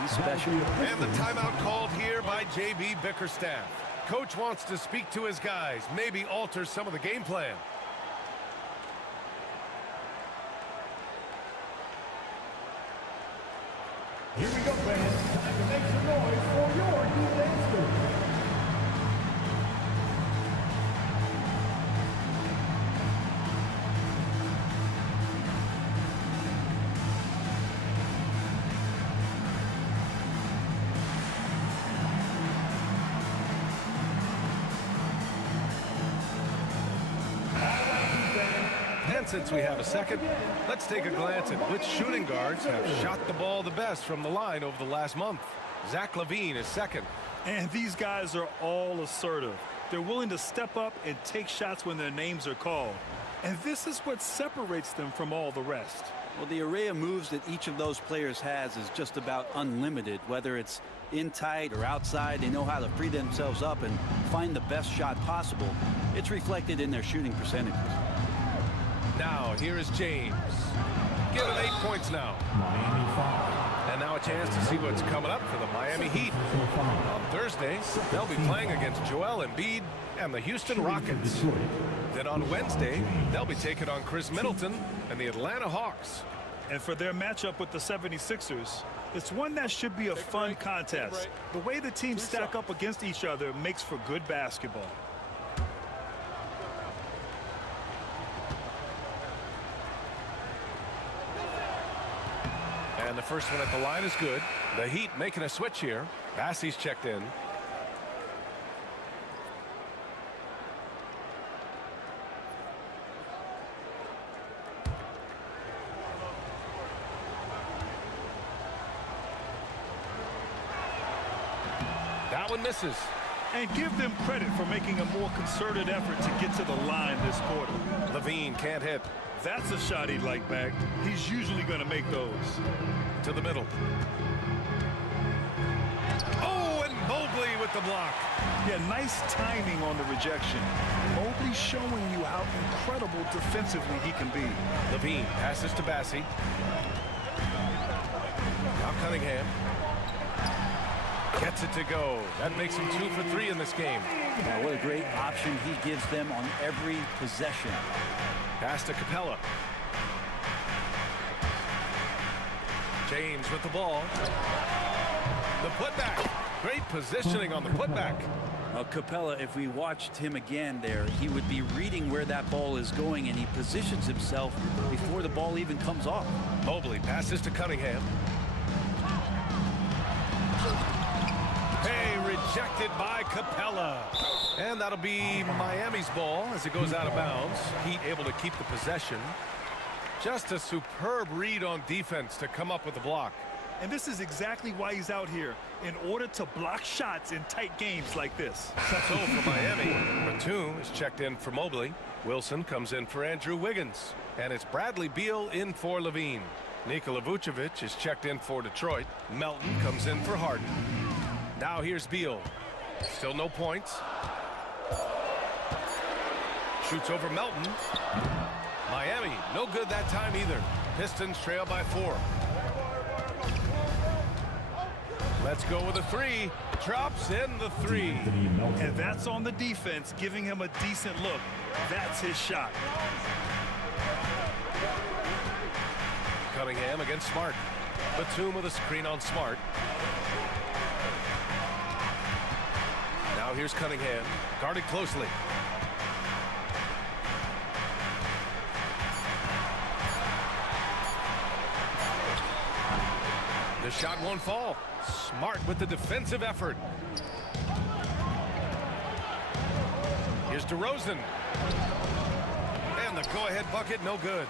He's special. And the timeout called here by J.B. Bickerstaff. Coach wants to speak to his guys, maybe alter some of the game plan. Here we go, fans. Time to make some noise for your D-Day scoop. And since we have a second, let's take a glance at which shooting guards have shot the ball the best from the line over the last month. Zach LaVine is second. And these guys are all assertive. They're willing to step up and take shots when their names are called. And this is what separates them from all the rest. Well, the array of moves that each of those players has is just about unlimited. Whether it's in tight or outside, they know how to free themselves up and find the best shot possible. It's reflected in their shooting percentages. Now, here is James. Given 8 points now. And now a chance to see what's coming up for the Miami Heat. On Thursday, they'll be playing against Joel Embiid and the Houston Rockets. Then on Wednesday, they'll be taking on Chris Middleton and the Atlanta Hawks. And for their matchup with the 76ers, it's one that should be a fun contest. The way the teams stack up against each other makes for good basketball. And the first one at the line is good. The Heat making a switch here. Bassey's checked in. That one misses. And give them credit for making a more concerted effort to get to the line this quarter. LaVine can't hit. That's a shot he'd like back. He's usually going to make those. To the middle. Oh, and Mobley with the block. Yeah, nice timing on the rejection. Mobley showing you how incredible defensively he can be. Levine passes to Bassie. Now Cunningham. Gets it to go. That makes him 2 for 3 in this game. Wow, what a great option he gives them on every possession. Pass to Capella. James with the ball. The putback. Great positioning on the putback. Capella, if we watched him again there, he would be reading where that ball is going, and he positions himself before the ball even comes off. Mobley passes to Cunningham. Hey, rejected by Capella. And that'll be Miami's ball as it goes out of bounds. Heat able to keep the possession. Just a superb read on defense to come up with the block. And this is exactly why he's out here, in order to block shots in tight games like this. So for Miami, Batum is checked in for Mobley. Wilson comes in for Andrew Wiggins. And it's Bradley Beal in for Levine. Nikola Vucevic is checked in for Detroit. Melton comes in for Harden. Now here's Beal. Still no points. Shoots over Melton. Miami, no good that time either. Pistons trail by 4. Let's go with a 3. Drops in the 3. And that's on the defense, giving him a decent look. That's his shot. Cunningham against Smart. Batum with a screen on Smart. Now here's Cunningham, guarded closely. The shot won't fall. Smart with the defensive effort. Here's DeRozan. And the go-ahead bucket, no good.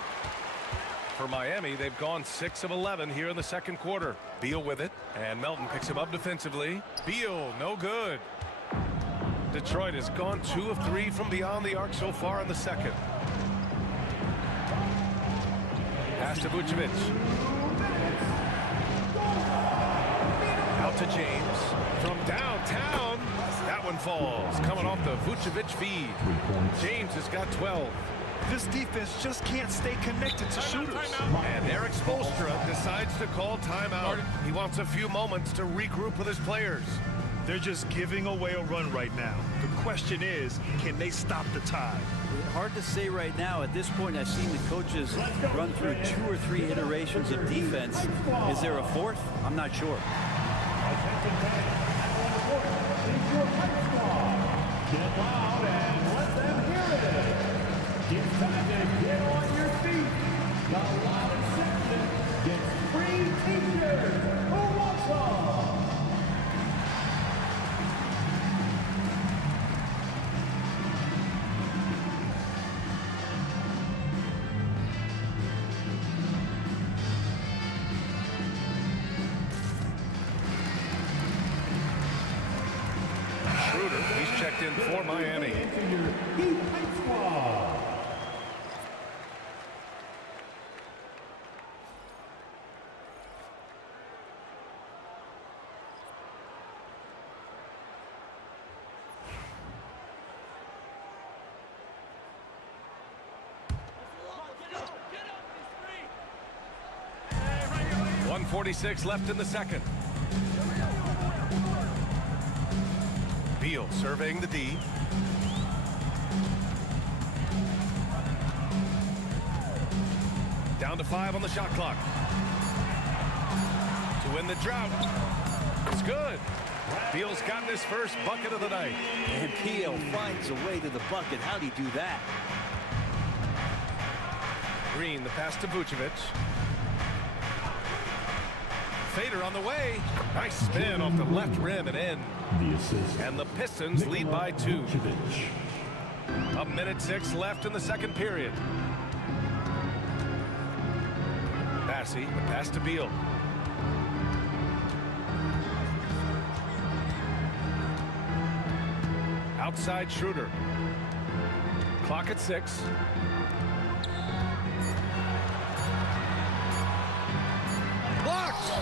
For Miami, they've gone 6 of 11 here in the second quarter. Beal with it, and Melton picks him up defensively. Beal, no good. Detroit has gone 2 of 3 from beyond the arc so far in the second. Pass to Vucevic. Out to James. From downtown. That one falls. Coming off the Vucevic feed. James has got 12. This defense just can't stay connected to shooters. And Eric Spoelstra decides to call timeout. He wants a few moments to regroup with his players. They're just giving away a run right now. The question is, can they stop the tide? Hard to say right now. At this point, I've seen the coaches run through 2 or 3 iterations of defense. Is there a 4th? I'm not sure. Get loud and let them hear it. It's time to get on your feet. The loudest section gets free t-shirts. Who wants some? Schroeder, he's checked in for Miami. .146 left in the second. Beal surveying the D. Down to 5 on the shot clock. To win the drought. It's good. Beal's gotten his first bucket of the night. And Beal finds a way to the bucket. How'd he do that? Green, the pass to Vucevic. Fader on the way. Nice spin off the left rim and in. And the Pistons lead by 2. 1:06 left in the second period. Bassie, the pass to Beal. Outside Schroeder. Clock at 6. Blocked!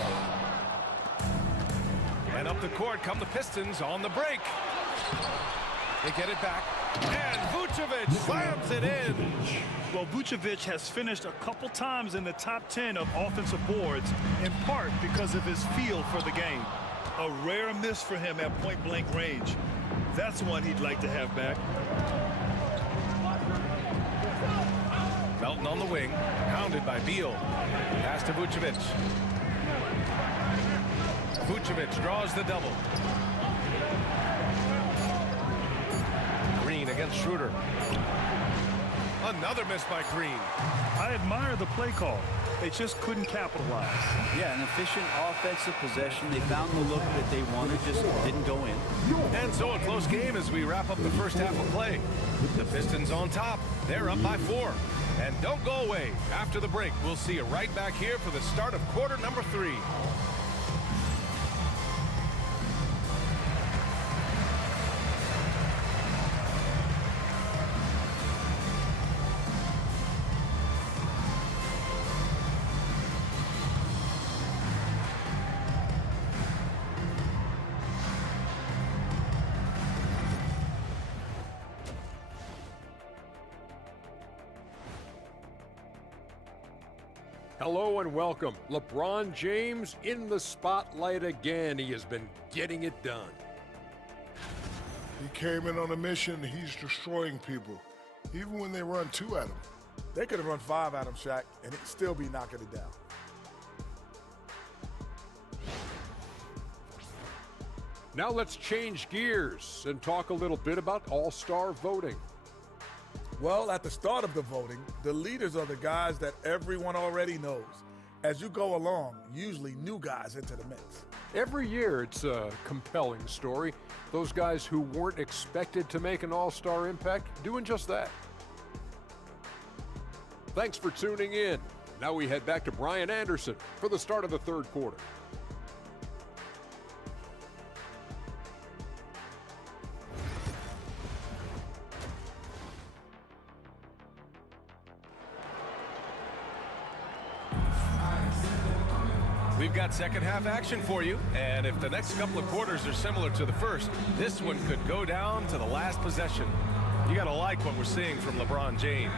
And up Up the court come the Pistons on the break. They get it back. And Vucevic slams it in. Well, Vucevic has finished a couple times in the top 10 of offensive boards, in part because of his feel for the game. A rare miss for him at point-blank range. That's one he'd like to have back. Melton on the wing, hounded by Beal. Pass to Vucevic. Vucevic draws the double. Green against Schroeder. Another miss by Green. I admire the play call. They just couldn't capitalize. Yeah, an efficient offensive possession. They found the look that they wanted, just didn't go in. And so a close game as we wrap up the first half of play. The Pistons on top. They're up by 4. And don't go away. After the break, we'll see you right back here for the start of quarter number 3. Hello and welcome. LeBron James in the spotlight again. He has been getting it done. He came in on a mission. He's destroying people, even when they run 2 at him. They could have run 5 at him, Shaq, and he'd still be knocking it down. Now let's change gears and talk a little bit about all-star voting. Well, at the start of the voting, the leaders are the guys that everyone already knows. As you go along, usually new guys enter the mix. Every year it's a compelling story. Those guys who weren't expected to make an all-star impact doing just that. Thanks for tuning in. Now we head back to Brian Anderson for the start of the third quarter. We've got second half action for you, and if the next couple of quarters are similar to the first, this one could go down to the last possession. You gotta like what we're seeing from LeBron James.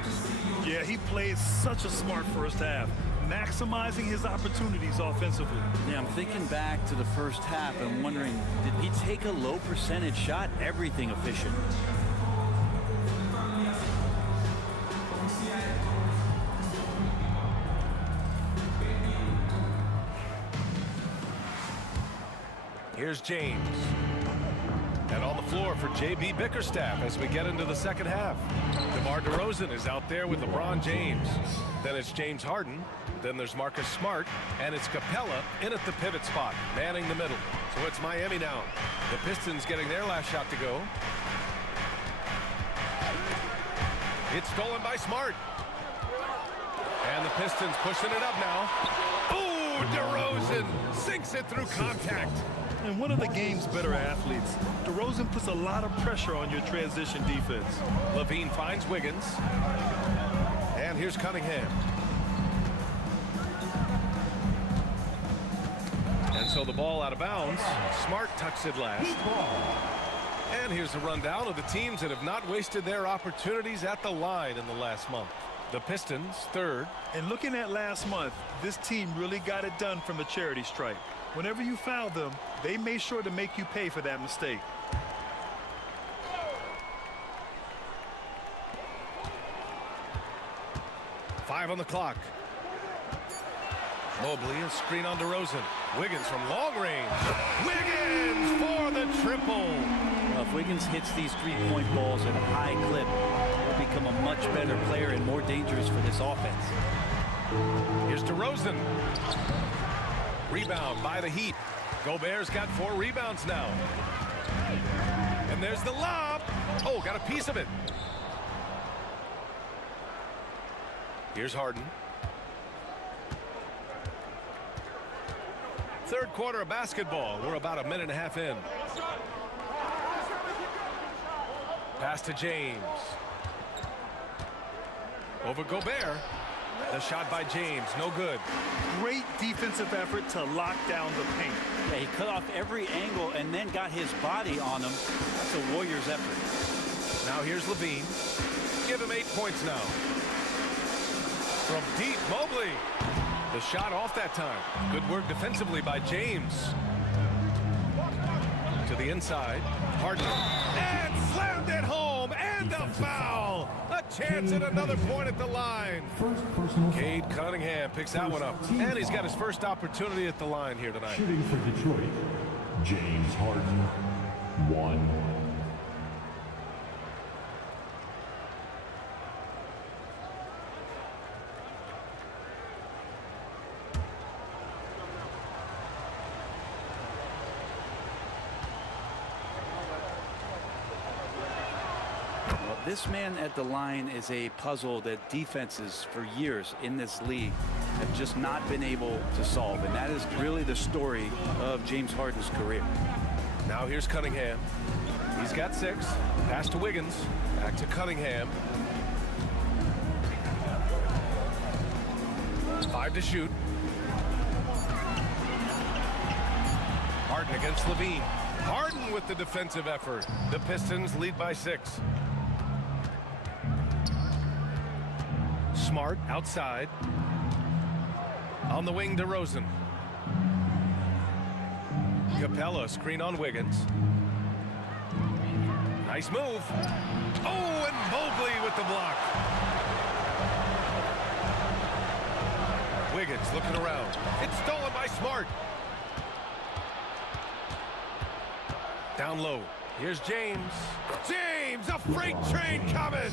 Yeah, he played such a smart first half, maximizing his opportunities offensively. Yeah, I'm thinking back to the first half and wondering, did he take a low percentage shot? Everything efficient. Here's James. And on the floor for J.B. Bickerstaff as we get into the second half. DeMar DeRozan is out there with LeBron James. Then it's James Harden. Then there's Marcus Smart. And it's Capella in at the pivot spot, manning the middle. So it's Miami now. The Pistons getting their last shot to go. It's stolen by Smart. And the Pistons pushing it up now. Ooh, DeRozan sinks it through contact. And one of the game's better athletes, DeRozan puts a lot of pressure on your transition defense. Levine finds Wiggins. And here's Cunningham. And so the ball out of bounds. Smart tucks it last. And here's a rundown of the teams that have not wasted their opportunities at the line in the last month. The Pistons, third. And looking at last month, this team really got it done from the charity stripe. Whenever you fouled them, they made sure to make you pay for that mistake. Five on the clock. Mobley, a screen on DeRozan. Wiggins from long range. Wiggins for the triple. Well, if Wiggins hits these three-point balls at a high clip, he'll become a much better player and more dangerous for this offense. Here's DeRozan. Rebound by the Heat. Gobert's got 4 rebounds now. And there's the lob. Oh, got a piece of it. Here's Harden. Third quarter of basketball. We're about a minute and a half in. Pass to James. Over Gobert. The shot by James, no good. Great defensive effort to lock down the paint. Yeah, he cut off every angle and then got his body on him. That's a Warriors effort. Now here's Levine. Give him 8 points now. From deep, Mobley. The shot off that time. Good work defensively by James. To the inside. Harden. And slammed it home. And a foul. A chance at another point at the line. Cade Cunningham picks that one up. And he's got his first opportunity at the line here tonight. Shooting for Detroit, James Harden, 1. This man at the line is a puzzle that defenses for years in this league have just not been able to solve. And that is really the story of James Harden's career. Now here's Cunningham. He's got 6. Pass to Wiggins. Back to Cunningham. 5 to shoot. Harden against Levine. Harden with the defensive effort. The Pistons lead by 6. Smart outside. On the wing, DeRozan. Capella screen on Wiggins. Nice move. Oh, and Mobley with the block. Wiggins looking around. It's stolen by Smart. Down low. Here's James. James, a freight train coming.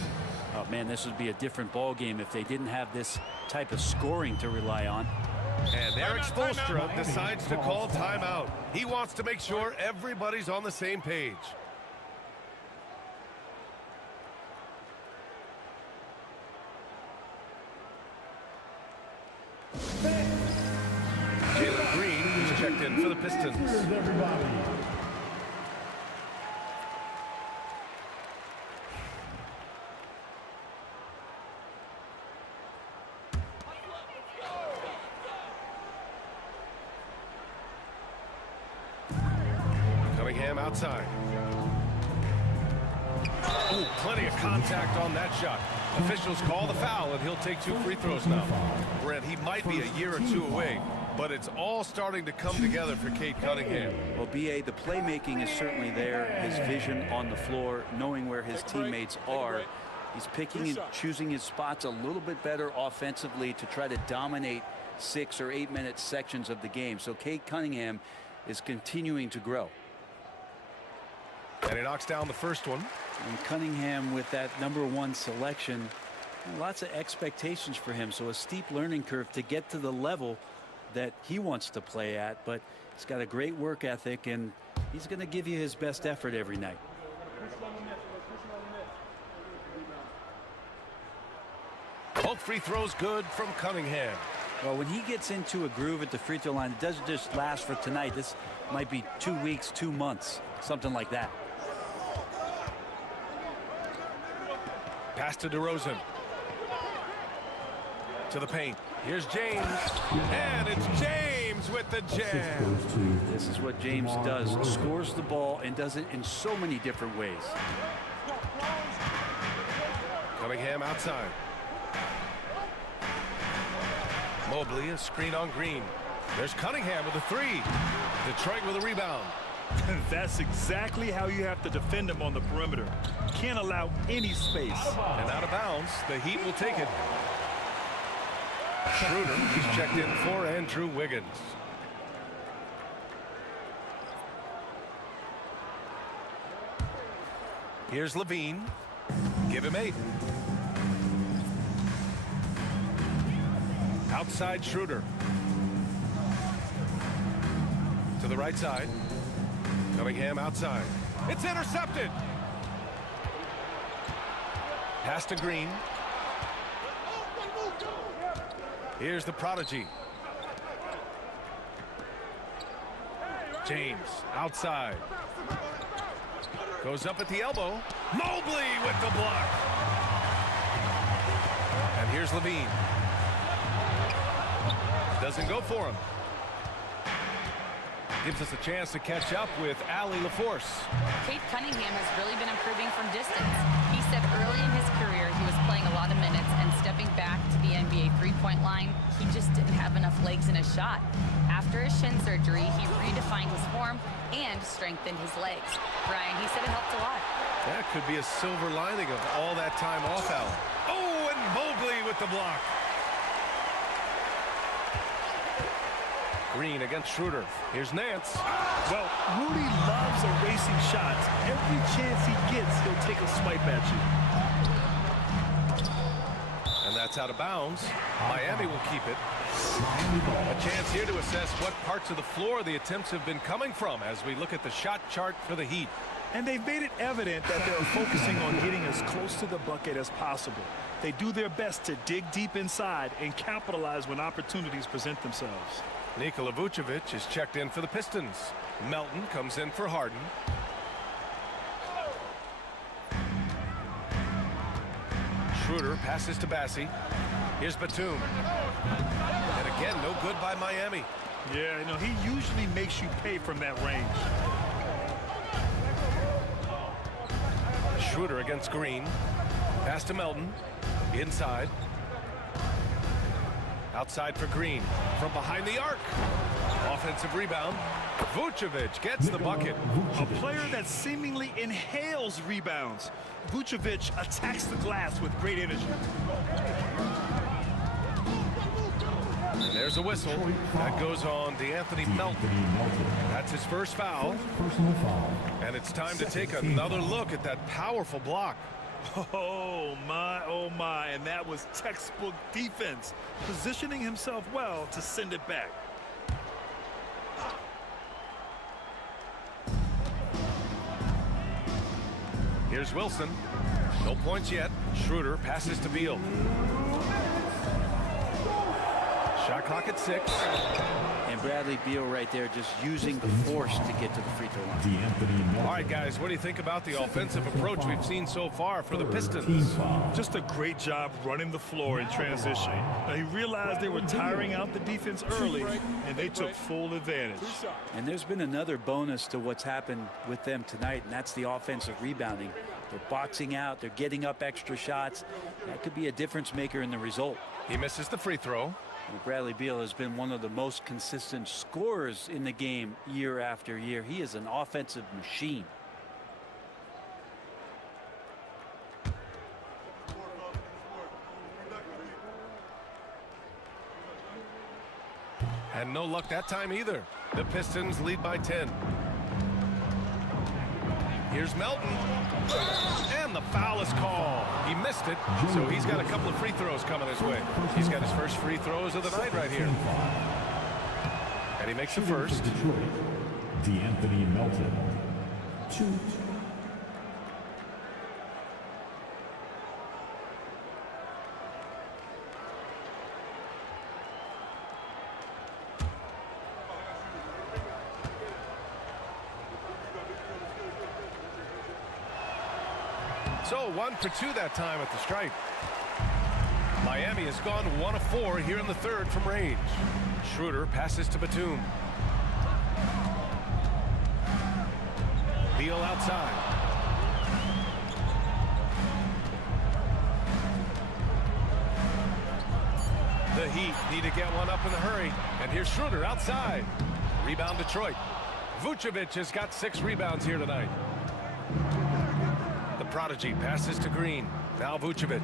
Oh, man, this would be a different ball game if they didn't have this type of scoring to rely on. And Eric Spoelstra decides to call timeout. He wants to make sure everybody's on the same page. Jalen Green is checked in for the Pistons. Cunningham outside. Ooh, plenty of contact on that shot. Officials call the foul, and he'll take 2 free throws now. Brent, he might be a year or 2 away, but it's all starting to come together for Cade Cunningham. Well, B.A., the playmaking is certainly there. His vision on the floor, knowing where his teammates are. He's picking and choosing his spots a little bit better offensively to try to dominate 6 or 8 minute sections of the game. So Cade Cunningham is continuing to grow. And he knocks down the first one. And Cunningham with that #1 selection, lots of expectations for him. So a steep learning curve to get to the level that he wants to play at. But he's got a great work ethic, and he's going to give you his best effort every night. Both free throws good from Cunningham. Well, when he gets into a groove at the free throw line, it doesn't just last for tonight. This might be 2 weeks, 2 months, something like that. Pass to DeRozan. To the paint. Here's James. And it's James with the jam. This is what James does. Scores the ball and does it in so many different ways. Cunningham outside. Mobley, a screen on Green. There's Cunningham with a 3. Detroit with a rebound. That's exactly how you have to defend him on the perimeter. Can't allow any space. And out of bounds, the Heat will take it. Schroeder, he's checked in for Andrew Wiggins. Here's Levine. Give him 8. Outside Schroeder. To the right side. Cunningham outside. It's intercepted. Pass to Green. Here's the prodigy. James outside. Goes up at the elbow. Mobley with the block. And here's Levine. Doesn't go for him. Gives us a chance to catch up with Allie LaForce. Kate Cunningham has really been improving from distance. He said early in his career he was playing a lot of minutes, and stepping back to the NBA three-point line, he just didn't have enough legs in his shot. After his shin surgery, he redefined his form and strengthened his legs. Brian, he said it helped a lot. That could be a silver lining of all that time off, Allen. Oh, and Mobley with the block. Green against Schroeder. Here's Nance. Well, Rudy loves erasing shots. Every chance he gets, he'll take a swipe at you. And that's out of bounds. Miami will keep it. A chance here to assess what parts of the floor the attempts have been coming from as we look at the shot chart for the Heat. And they've made it evident that they're focusing on getting as close to the bucket as possible. They do their best to dig deep inside and capitalize when opportunities present themselves. Nikola Vucevic is checked in for the Pistons. Melton comes in for Harden. Schroeder passes to Bassie. Here's Batum. And again, no good by Miami. Yeah, he usually makes you pay from that range. Schroeder against Green. Pass to Melton. Inside. Outside for Green. From behind the arc. Offensive rebound. Vucevic gets the bucket. A player that seemingly inhales rebounds. Vucevic attacks the glass with great energy. And there's a whistle. That goes on DeAnthony Melton. That's his first foul. And it's time to take another look at that powerful block. Oh my, and that was textbook defense, positioning himself well to send it back. Here's Wilson. No points yet. Schroeder passes to Beal. Shot clock at 6. And Bradley Beal right there just using the force to get to the free throw line. All right, guys, what do you think about the offensive approach we've seen so far for the Pistons? Just a great job running the floor in transition. Now, he realized they were tiring out the defense early, and they took full advantage. And there's been another bonus to what's happened with them tonight, and that's the offensive rebounding. They're boxing out. They're getting up extra shots. That could be a difference maker in the result. He misses the free throw. Well, Bradley Beal has been one of the most consistent scorers in the game year after year. He is an offensive machine. And no luck that time either. The Pistons lead by 10. Here's Melton. And the foul is called. He missed it, so he's got a couple of free throws coming his way. He's got his first free throws of the night right here. And he makes the first. DeAnthony Melton. 2. So 1 for 2 that time at the stripe. Miami has gone 1 of 4 here in the third from range. Schroeder passes to Batum. Beal outside. The Heat need to get one up in a hurry. And here's Schroeder outside. Rebound Detroit. Vucevic has got 6 rebounds here tonight. The prodigy passes to Green. Now Vucevic.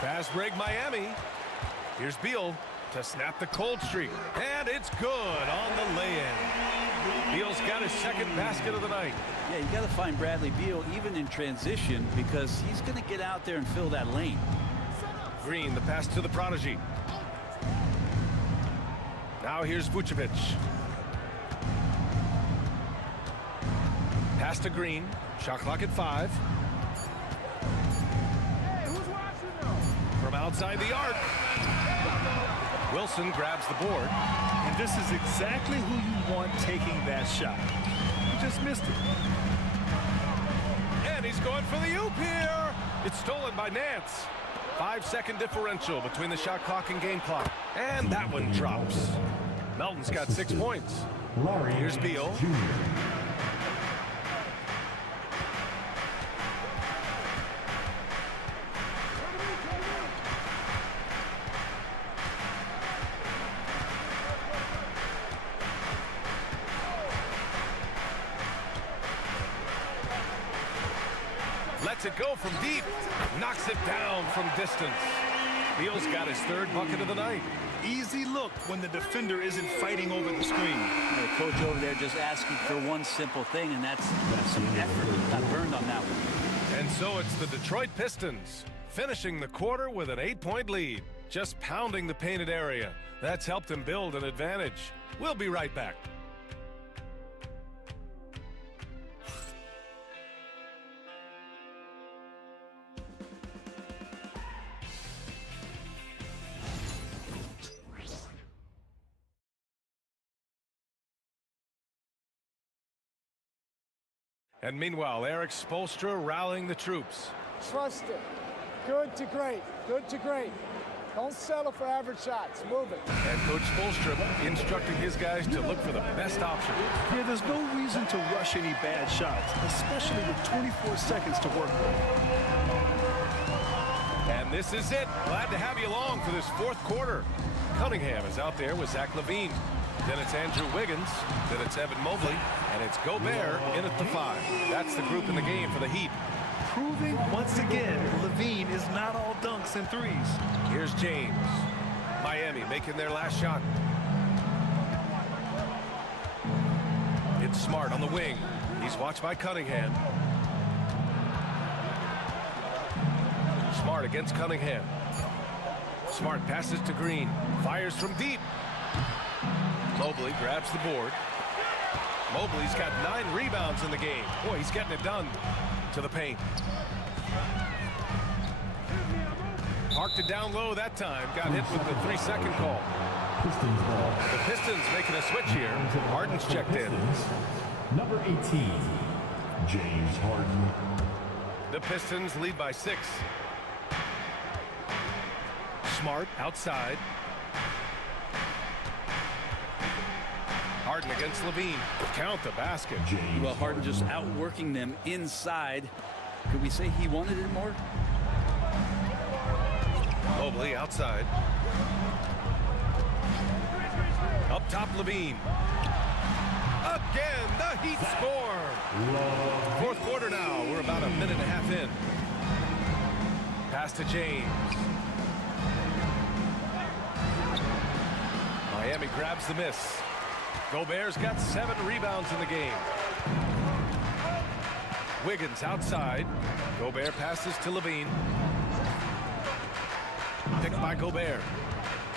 Fast break Miami. Here's Beal to snap the cold streak. And it's good on the lay-in. Beal's got his second basket of the night. Yeah, you got to find Bradley Beal even in transition because he's going to get out there and fill that lane. Green, the pass to the prodigy. Now here's Vucevic. Pass to Green. Shot clock at 5. From outside the arc. Wilson grabs the board. And this is exactly who you want taking that shot. He just missed it. And he's going for the oop here. It's stolen by Nance. 5-second differential between the shot clock and game clock. And that one drops. Melton's got 6 points. Here's Beal. Lets it go from deep. Knocks it down from distance. Beal's got his 3rd bucket of the night. Easy look when the defender isn't fighting over the screen. The coach over there just asking for one simple thing, and that's some effort. Got burned on that one. And so it's the Detroit Pistons finishing the quarter with an 8-point lead. Just pounding the painted area. That's helped him build an advantage. We'll be right back. And meanwhile, Eric Spoelstra rallying the troops. Trust it. Good to great. Good to great. Don't settle for average shots. Move it. And Coach Spoelstra instructing his guys to look for the best option. Yeah, there's no reason to rush any bad shots, especially with 24 seconds to work with. And this is it. Glad to have you along for this 4th quarter. Cunningham is out there with Zach LaVine. Then it's Andrew Wiggins. Then it's Evan Mobley. And it's Gobert in at the 5. That's the group in the game for the Heat. Proving once again, LaVine is not all dunks and threes. Here's James. Miami making their last shot. It's Smart on the wing. He's watched by Cunningham. Smart against Cunningham. Smart passes to Green. Fires from deep. Mobley grabs the board. Mobley's got 9 rebounds in the game. Boy, he's getting it done. To the paint. Parked it down low that time. Got hit with the 3-second call. The Pistons making a switch here. Harden's checked in. Number 18, James Harden. The Pistons lead by 6. Smart outside. Harden against LaVine. Count the basket. Well, Harden just outworking them inside. Could we say he wanted it more? Mobley outside. Up top, LaVine. Again, the Heat score. 4th quarter now. We're about a minute and a half in. Pass to James. Miami grabs the miss. Gobert's got 7 rebounds in the game. Wiggins outside. Gobert passes to LaVine. Picked by Gobert.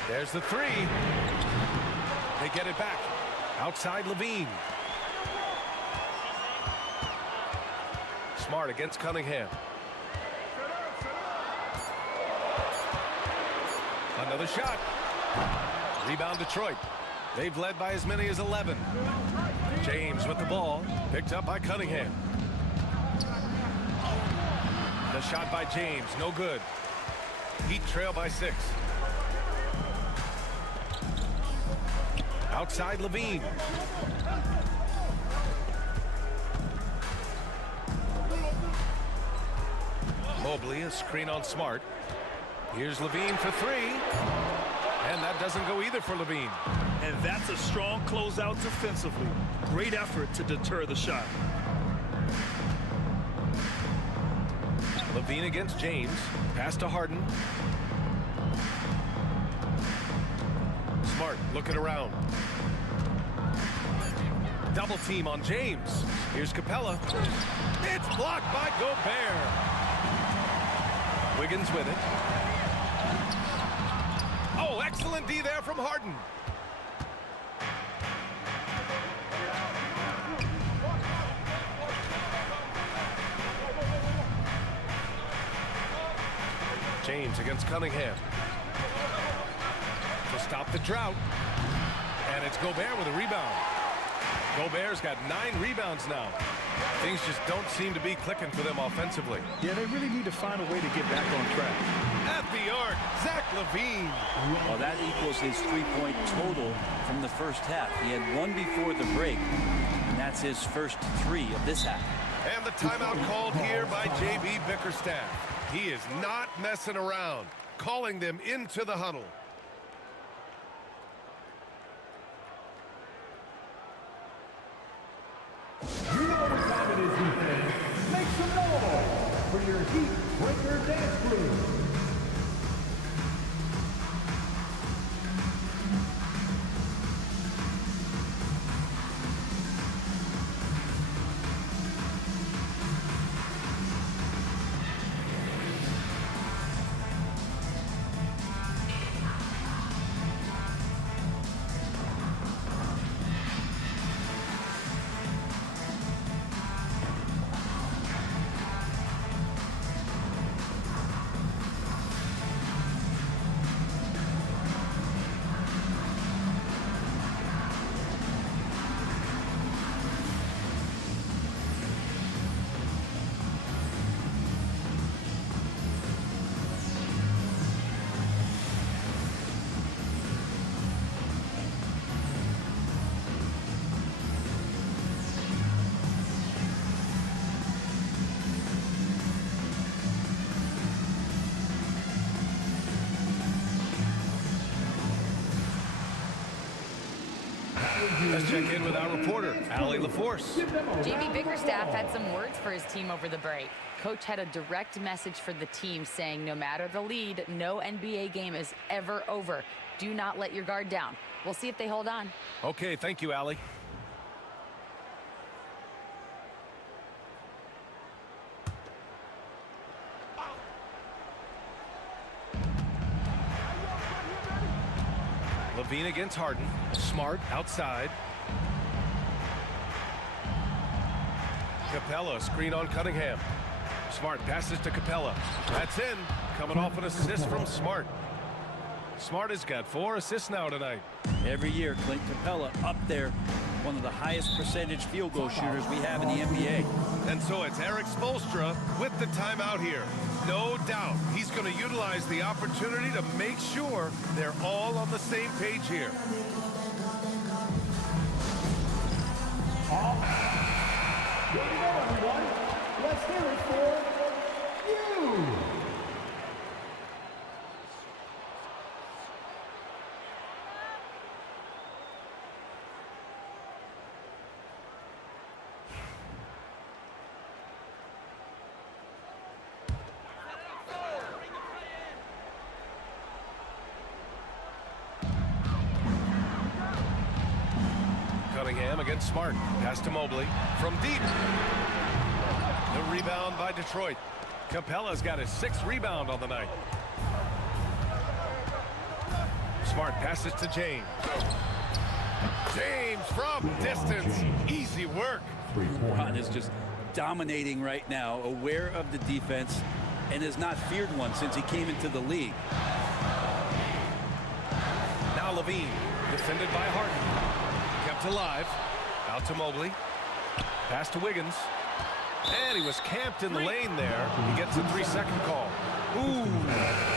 There's the 3. They get it back. Outside LaVine. Smart against Cunningham. Another shot. Rebound Detroit. They've led by as many as 11. James with the ball. Picked up by Cunningham. The shot by James. No good. Heat trail by 6. Outside LaVine. Mobley, a screen on Smart. Here's LaVine for 3. And that doesn't go either for LaVine. And that's a strong closeout defensively. Great effort to deter the shot. LaVine against James. Pass to Harden. Smart looking around. Double team on James. Here's Capella. It's blocked by Gobert. Wiggins with it. Oh, excellent D there from Harden. James against Cunningham. To stop the drought. And it's Gobert with a rebound. Gobert's got 9 rebounds now. Things just don't seem to be clicking for them offensively. Yeah, they really need to find a way to get back on track. At the the arc. Zach LaVine. Well, that equals his three-point total from the first half. He had one before the break, and that's his first three of this half. And the timeout called here by J.B. Bickerstaff. He is not messing around, calling them into the huddle. You know what time it is, defense. Make some noise for your Heat Breaker dance crew. Let's check in with our reporter, Allie LaForce. J.B. Bickerstaff had some words for his team over the break. Coach had a direct message for the team saying no matter the lead, no NBA game is ever over. Do not let your guard down. We'll see if they hold on. Okay, thank you, Allie. LaVine against Harden. Smart outside. Capella, screen on Cunningham. Smart passes to Capella. That's in. Coming off an assist from Smart. Smart has got 4 assists now tonight. Every year, Clint Capella up there, one of the highest percentage field goal shooters we have in the NBA. And so it's Eric Spoelstra with the timeout here. No doubt he's going to utilize the opportunity to make sure they're all on the same page here. Here we go, everyone. Let's hear it for you. Cunningham against Smart. Pass to Mobley from deep. The rebound by Detroit. Capella's got his 6th rebound on the night. Smart passes to James. James from distance. Easy work. LeBron is just dominating right now, aware of the defense, and has not feared one since he came into the league. Now LaVine, defended by Harden. Kept alive. Out to Mobley. Pass to Wiggins. And he was camped in the lane there. He gets a 3-second call. Ooh,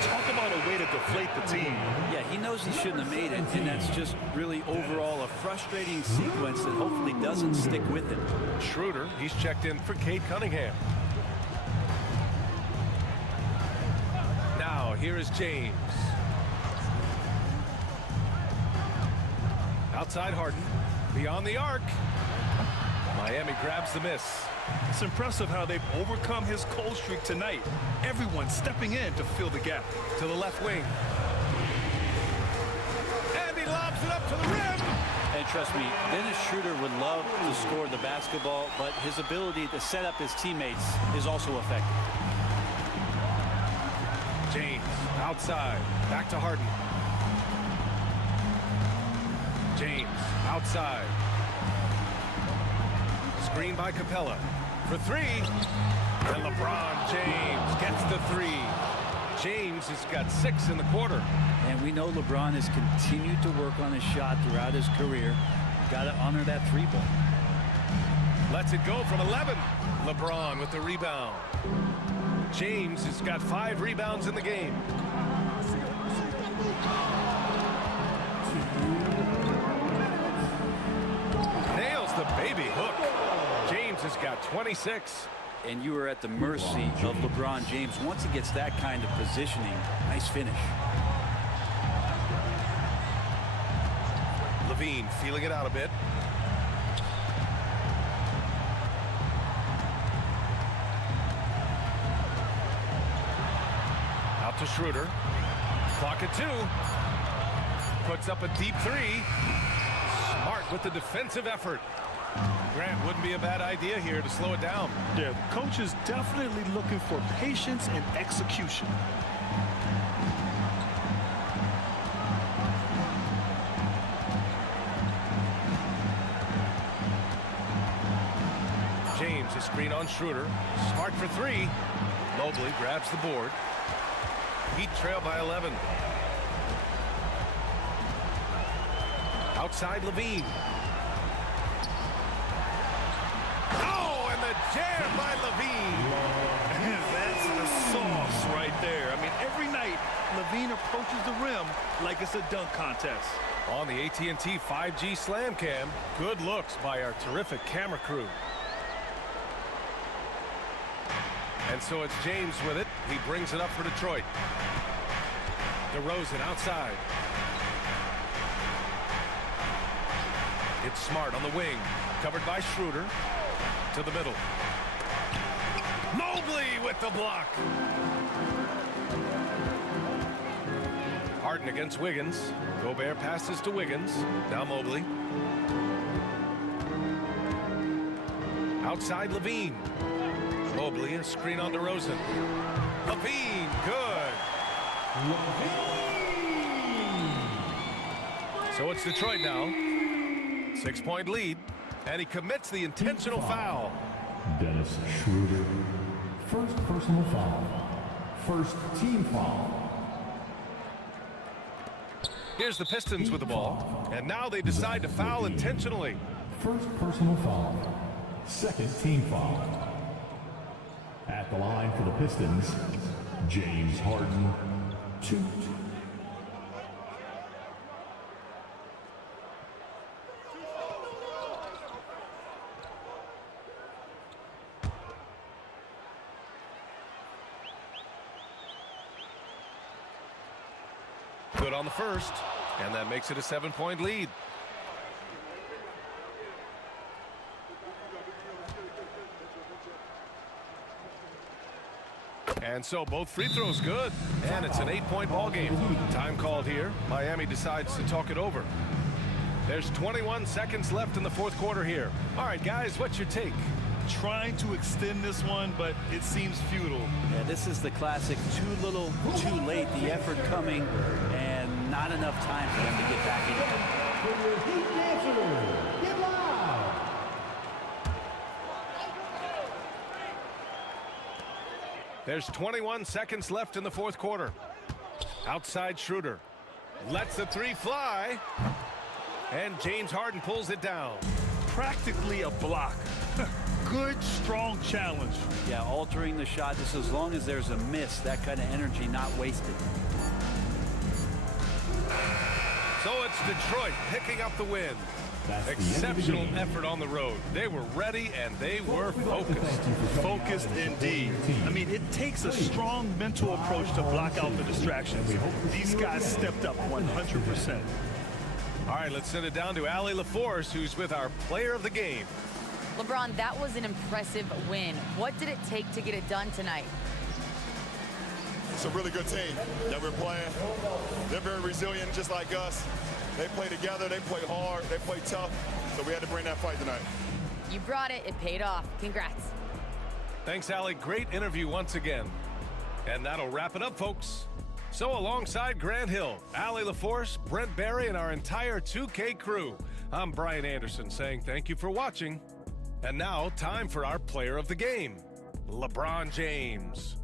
talk about a way to deflate the team. Yeah, he knows he shouldn't have made it, and that's just really overall a frustrating sequence that hopefully doesn't stick with him. Schroeder, he's checked in for Cade Cunningham. Now, here is James. Outside Harden. Beyond the arc. Miami grabs the miss. It's impressive how they've overcome his cold streak tonight. Everyone stepping in to fill the gap. To the left wing. And he lobs it up to the rim. And trust me, Dennis Schroeder would love to score the basketball, but his ability to set up his teammates is also effective. James outside. Back to Harden. James outside. Screen by Capella for 3. And LeBron James gets the 3. James has got 6 in the quarter. And we know LeBron has continued to work on his shot throughout his career. You've got to honor that 3-ball. Lets it go from 11. LeBron with the rebound. James has got 5 rebounds in the game. Nails the baby hook. James has got 26. And you are at the mercy of LeBron James. Once he gets that kind of positioning, nice finish. Levine feeling it out a bit. Out to Schroeder. Clock at 2. Puts up a deep 3. Smart with the defensive effort. Grant, wouldn't be a bad idea here to slow it down. Yeah, the coach is definitely looking for patience and execution. James, a screen on Schroeder. Smart for 3. Mobley grabs the board. Heat trail by 11. Outside Levine. Oh, and the jam by Levine. That's the sauce right there. I mean, every night, Levine approaches the rim like it's a dunk contest. On the AT&T 5G Slam Cam, good looks by our terrific camera crew. And so it's James with it. He brings it up for Detroit. DeRozan outside. It's Smart on the wing. Covered by Schroeder. To the middle. Mobley with the block. Harden against Wiggins. Gobert passes to Wiggins. Now Mobley. Outside Levine. Mobley, a screen on DeRozan. Levine, good. So it's Detroit now. 6-point lead. And he commits the intentional foul. Dennis Schroeder. First personal foul. First team foul. Here's the Pistons with the ball. And now they decide to foul intentionally. First personal foul. Second team foul. At the line for the Pistons, James Harden, 2. Good on the first, and that makes it a 7-point lead. And so both free throws good, and it's an 8-point ball game. Time called here. Miami decides to talk it over. There's 21 seconds left in the fourth quarter here. All right, guys, what's your take? Trying to extend this one, but it seems futile. Yeah, this is the classic too little, too late. The effort coming, and not enough time for them to get back in. Get loud! There's 21 seconds left in the fourth quarter. Outside Schroeder. Lets the 3 fly. And James Harden pulls it down. Practically a block. Good, strong challenge. Yeah, altering the shot just as long as there's a miss, that kind of energy not wasted. So it's Detroit picking up the win. That's Exceptional effort on the road. They were ready and they were focused. Focused indeed. I mean, it takes a strong mental approach to block out the distractions. These guys stepped up 100%. All right, let's send it down to Allie LaForce, who's with our player of the game. LeBron, that was an impressive win. What did it take to get it done tonight? It's a really good team that we're playing. They're very resilient, just like us. They play together, they play hard, they play tough, so we had to bring that fight tonight. You brought it. It paid off. Congrats. Thanks, Allie. Great interview once again. And that'll wrap it up, folks. So alongside Grant Hill, Allie LaForce, Brent Barry, and our entire 2K crew, I'm Brian Anderson saying thank you for watching. And now, time for our player of the game, LeBron James.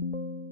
you.